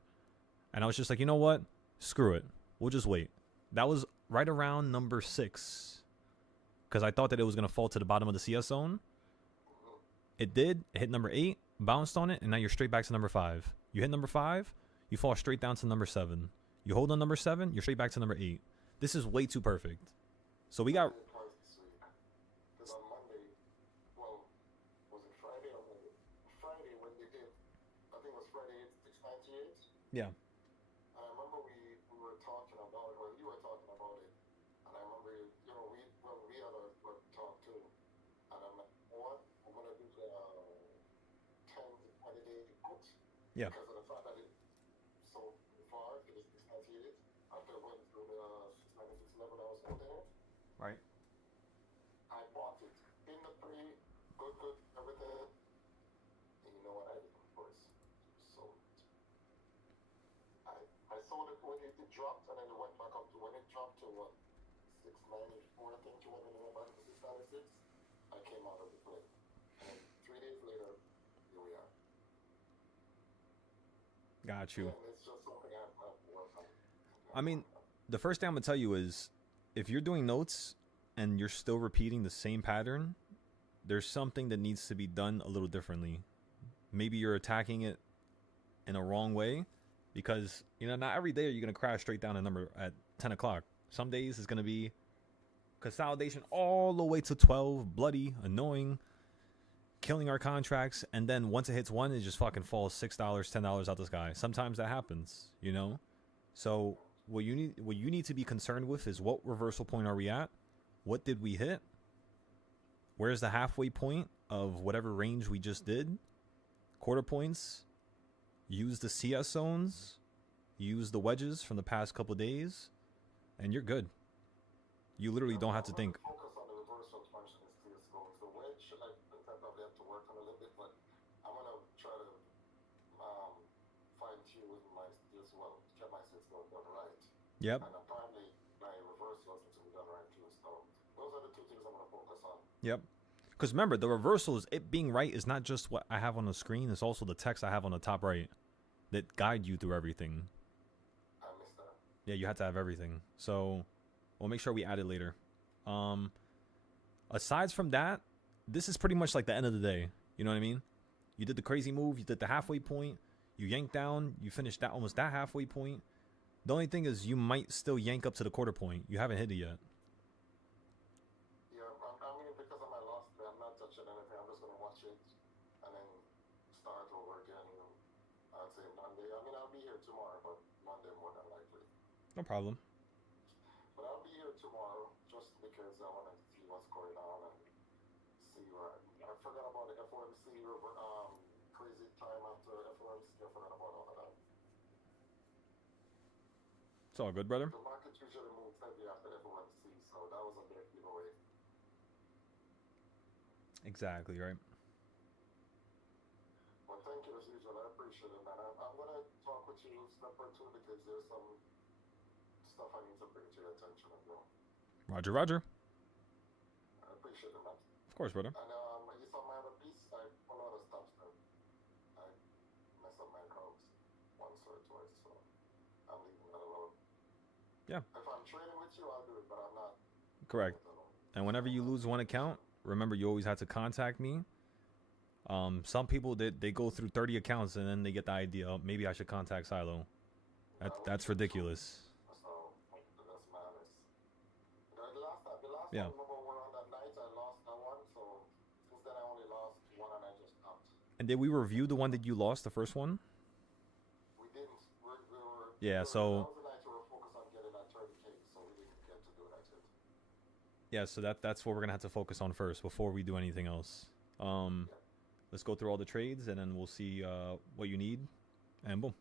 And I was just like, you know what? Screw it. We'll just wait. That was right around number 6. Because I thought that it was going to fall to the bottom of the CS zone. It did. It hit number 8, bounced on it, and now you're straight back to number 5. You hit number 5, you fall straight down to number 7. You hold on number 7, you're straight back to number 8. This is way too perfect. So we got... Because on Monday, well, was it Friday or Monday? Friday when they did, I think it was Friday 698. Yeah. And I remember we were talking about it, or you were talking about it. And I remember, you know, we had a talk too. And I'm like, what? I'm going to do the 10 to 20 day put. Yeah. Because of the fact that it so far, it was 698. After going through the 696 level, I was holding it. Right. I bought it in the pre, good, everything. And you know what I did, of course? Sold it. I sold it when it dropped, and then it went back up to when it dropped to what? 694, I think it went, when it went back to 696. I came out of the play. And 3 days later, here we are. Got you. And it's just something I have to work on. I mean, the first thing I'm going to tell you is, if you're doing notes and you're still repeating the same pattern, there's something that needs to be done a little differently. Maybe you're attacking it in a wrong way, because, you know, not every day are you going to crash straight down a number at 10 o'clock. Some days it's going to be consolidation all the way to 12, bloody, annoying, killing our contracts, and then once it hits 1, it just fucking falls $6, $10 out the sky. Sometimes that happens, you know? So what you need to be concerned with is, what reversal point are we at? What did we hit? Where's the halfway point of whatever range we just did? Quarter points. Use the CS zones. Use the wedges from the past couple days, and you're good. You literally don't have to think. Focus on the reversal function is CSGO. The wedge, I think I probably have to work on a little bit, but I'm gonna try to fine tune my as well, get my CSGO done right. Yep. And apparently my reversals need to be done right too. So those are the 2 things I'm gonna focus on. Yep. Because remember, the reversals, it being right is not just what I have on the screen, it's also the text I have on the top right that guide you through everything. I missed that. Yeah, you have to have everything. So we'll make sure we add it later. Aside from that, this is pretty much like the end of the day. You know what I mean? You did the crazy move, you did the halfway point, you yanked down, you finished that almost that halfway point. The only thing is, you might still yank up to the quarter point. You haven't hit it yet. Yeah, I mean, because of my loss, I'm not touching anything. I'm just gonna watch it and then start over again. I'd say Monday. I mean, I'll be here tomorrow, but Monday more than likely. No problem. But I'll be here tomorrow just because I want to see what's going on and see where I forgot about the FOMC crazy time after FOMC. I forgot about all of that. It's all good, brother. The market usually moves heavy after FOMC, so that was a big giveaway. Exactly, right? Well, thank you as usual. I appreciate it, man. I'm going to talk with you separate too, because there's some stuff I need to bring to your attention as well. Roger, roger. I appreciate it, man. Of course, brother. And you saw my other piece? I put a lot of stuff there. I messed up my cogs once or twice, so I'm leaving that alone. Yeah. If I'm trading with you, I'll do it, but I'm not. Correct. And whenever you lose one account, remember, you always have to contact me. Some people, they go through 30 accounts and then they get the idea, oh, maybe I should contact Silo. That's ridiculous. So, that's madness. The last Yeah. time, remember, we were on that night, I lost that one, so since then I only lost one and I just stopped. And did we review the one that you lost, the first one? We didn't. We were. Yeah, That so was the night we were focused on getting that 30K, so we didn't get to do that yet. yeah, so that's what we're gonna have to focus on first before we do anything else. Yeah. Let's go through all the trades and then we'll see what you need, and boom.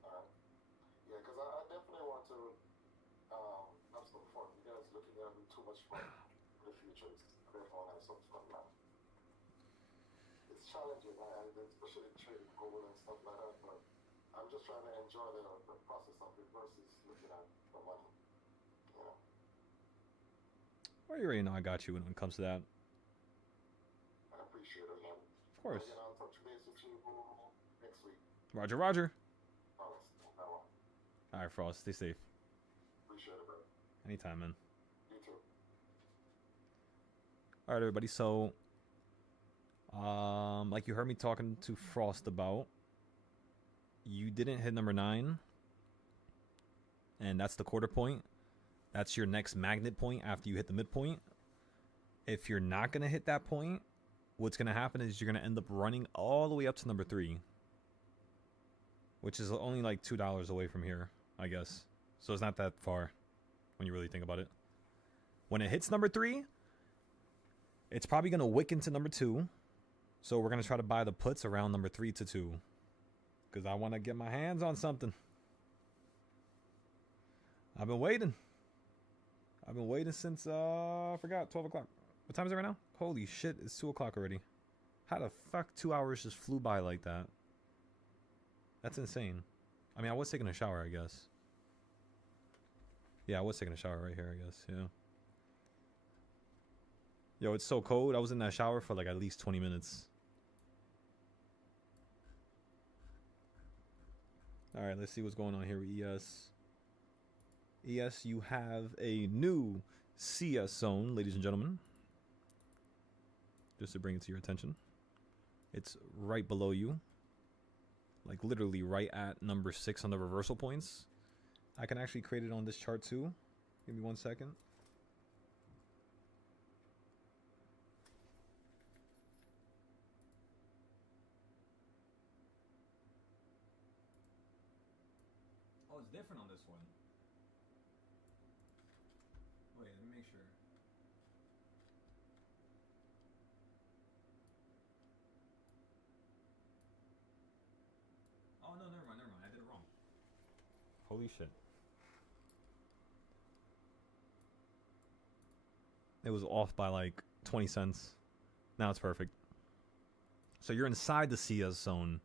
Yeah, because I definitely want to have some fun. You guys looking at me too much fun for the future. I definitely want to have some fun, man. It's challenging, especially trading gold and stuff like that, but I'm just trying to enjoy the process of it versus looking at the money. You know? Well, you already know I got you when it comes to that. I appreciate it, man. Of course. Again, I'll touch base with you next week. Roger, Roger. Promise. No matter what. All right, Frost, stay safe. Appreciate it, bro. Anytime, man. You too. All right, everybody. So, like you heard me talking to Frost about, you didn't hit number 9, and that's the quarter point. That's your next magnet point after you hit the midpoint. If you're not gonna hit that point, what's gonna happen is you're gonna end up running all the way up to number 3, which is only like $2 away from here, I guess. So it's not that far when you really think about it. When it hits number 3, it's probably gonna wick into number 2. So we're gonna try to buy the puts around number 3 to 2, because I want to get my hands on something. I've been waiting. I've been waiting since I forgot, 12 o'clock. What time is it right now? Holy shit, it's 2 o'clock already. How the fuck 2 hours just flew by like that? That's insane. I mean, I was taking a shower, I guess. Yeah, I was taking a shower right here, I guess. Yeah. Yo, it's so cold. I was in that shower for like at least 20 minutes. All right, let's see what's going on here with ES. ES, you have a new CS zone, ladies and gentlemen. Just to bring it to your attention. It's right below you. Like literally right at number 6 on the reversal points. I can actually create it on this chart too. Give me 1 second. Oh, it's different on this one. Wait, let me make sure. Oh, no, never mind. I did it wrong. Holy shit. It was off by like 20 cents. Now it's perfect. So you're inside the CS zone.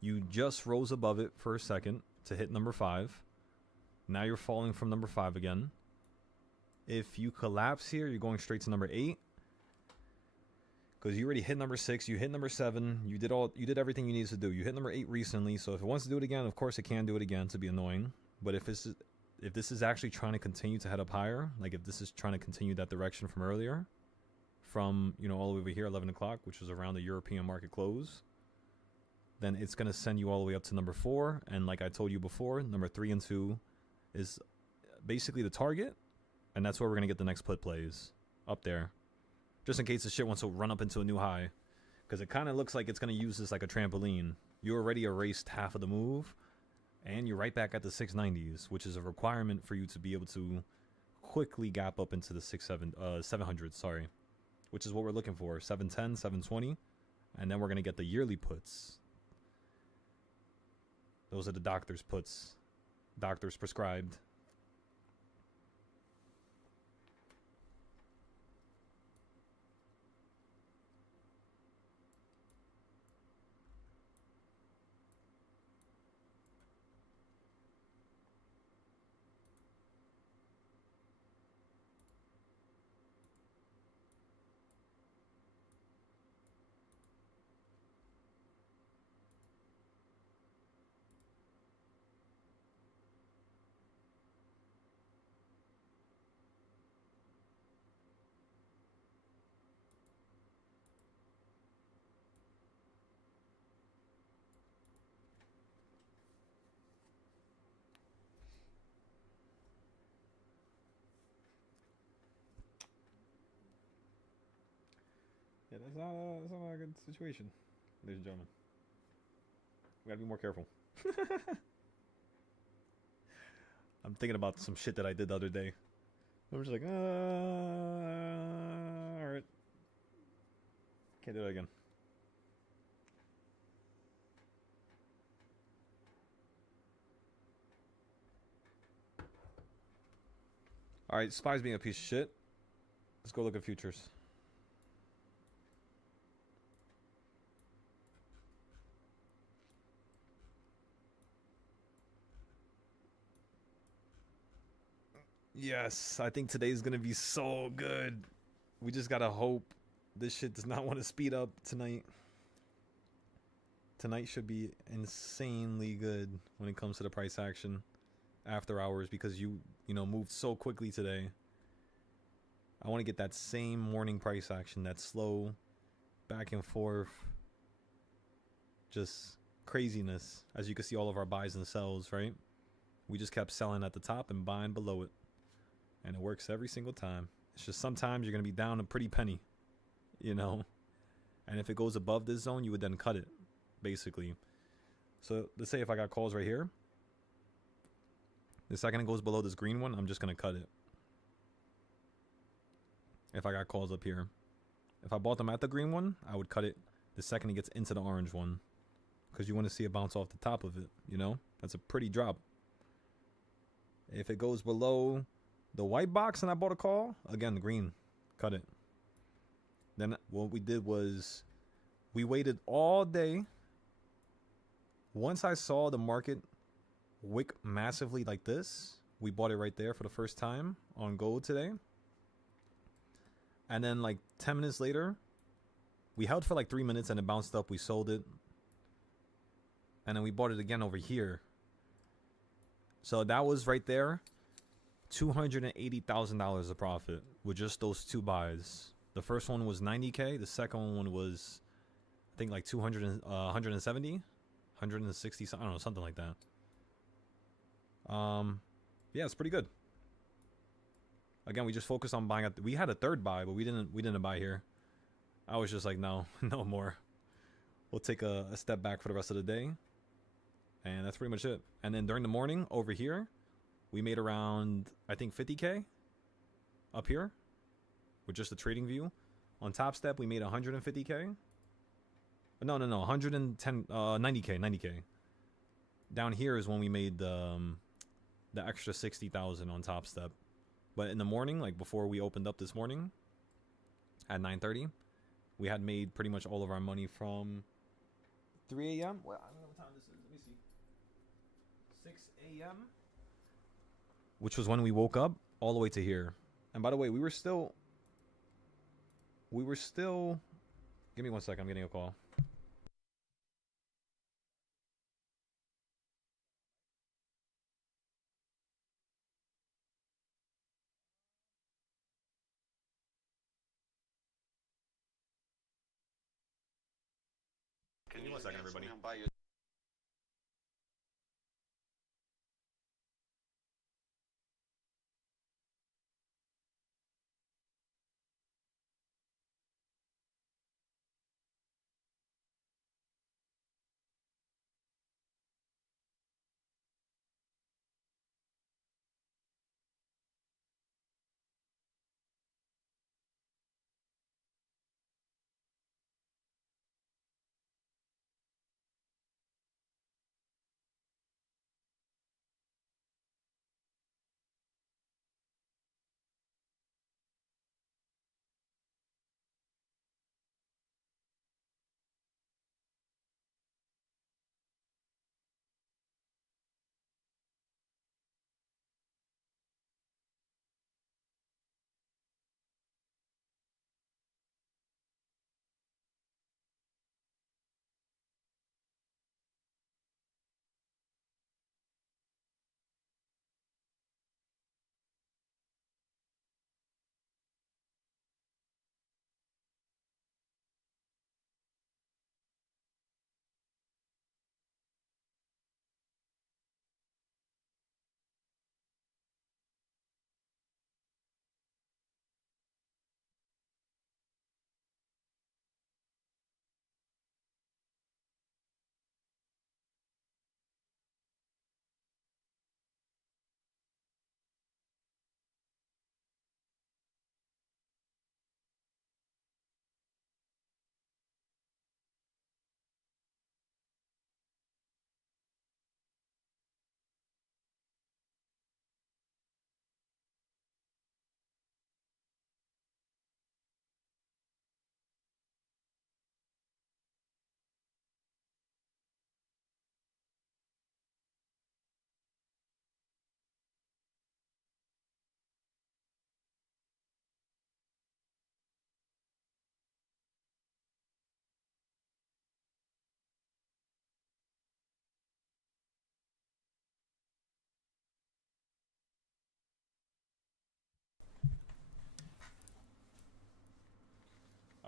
You just rose above it for a second to hit number 5. Now you're falling from number 5 again. If you collapse here, you're going straight to number 8. Because you already hit number 6, you hit number 7, you did everything you needed to do. You hit number 8 recently, so if it wants to do it again, of course it can do it again to be annoying. But if this is actually trying to continue to head up higher, like if this is trying to continue that direction from earlier, from, you know, all the way over here, 11 o'clock, which was around the European market close, then it's going to send you all the way up to number 4. And like I told you before, number 3 and 2 is basically the target. And that's where we're going to get the next put plays, up there. Just in case the shit wants to run up into a new high. Because it kind of looks like it's going to use this like a trampoline. You already erased half of the move. And you're right back at the 690s, which is a requirement for you to be able to quickly gap up into the 700s, sorry. Which is what we're looking for, 710, 720. And then we're going to get the yearly puts. Those are the doctor's puts. Doctors prescribed. Yeah, that's not a good situation, ladies and gentlemen. gotta be more careful. I'm thinking about some shit that I did the other day. I'm just like, alright. Can't do it again. Alright, SPY's being a piece of shit. Let's go look at futures. Yes, I think today's gonna be so good. We just gotta hope this shit does not want to speed up tonight. Tonight should be insanely good when it comes to the price action after hours because you know moved so quickly today. I want to get that same morning price action, that slow back and forth, just craziness. As you can see, all of our buys and sells, right? We just kept selling at the top and buying below it, and it works every single time. It's just sometimes you're gonna be down a pretty penny, you know, and if it goes above this zone, you would then cut it, basically. So let's say if I got calls right here, the second it goes below this green one, I'm just gonna cut it. If I got calls up here, if I bought them at the green one, I would cut it the second it gets into the orange one, because you want to see it bounce off the top of it, you know. That's a pretty drop. If it goes below the white box and I bought a call, again, the green, cut it. Then what we did was we waited all day. Once I saw the market wick massively like this, we bought it right there for the first time on gold today. And then like 10 minutes later, we held for like 3 minutes and it bounced up. We sold it. And then we bought it again over here. So that was right there, $280,000 of profit with just those two buys. The first one was 90K. The second one was, I think, like 170, 160, I don't know, something like that. Yeah, it's pretty good. Again, we just focused on buying. We had a third buy, but we didn't buy here. I was just like, no, no more. We'll take a step back for the rest of the day. And that's pretty much it. And then during the morning over here, we made around, I think, 50K up here with just the trading view. On Top Step, we made 150K. No, 110, 90K. Down here is when we made the extra 60,000 on Top Step. But in the morning, like before we opened up this morning at 9:30, we had made pretty much all of our money from 3 a.m. Well, I don't know what time this is. Let me see. 6 a.m. Which was when we woke up all the way to here. And by the way, we were still. Give me 1 second. I'm getting a call. Give me 1 second, everybody.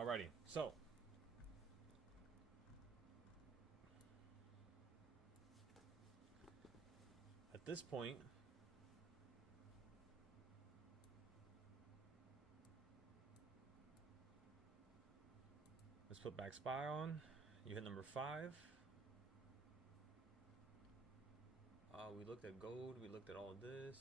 Alrighty, so at this point, let's put back spy on. You hit number 5. We looked at gold. We looked at all of this.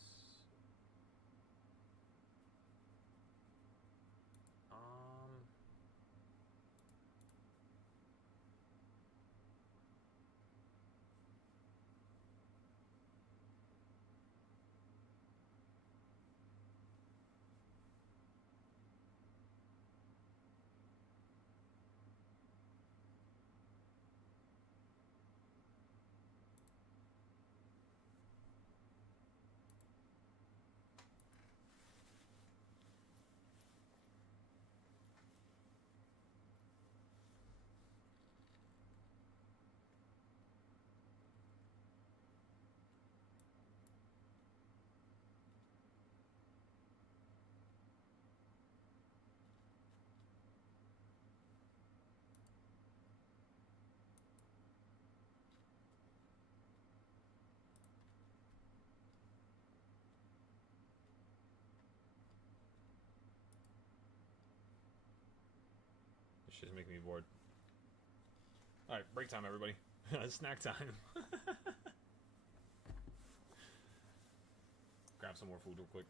This shit's making me bored. Alright, break time, everybody. Snack time. Grab some more food real quick.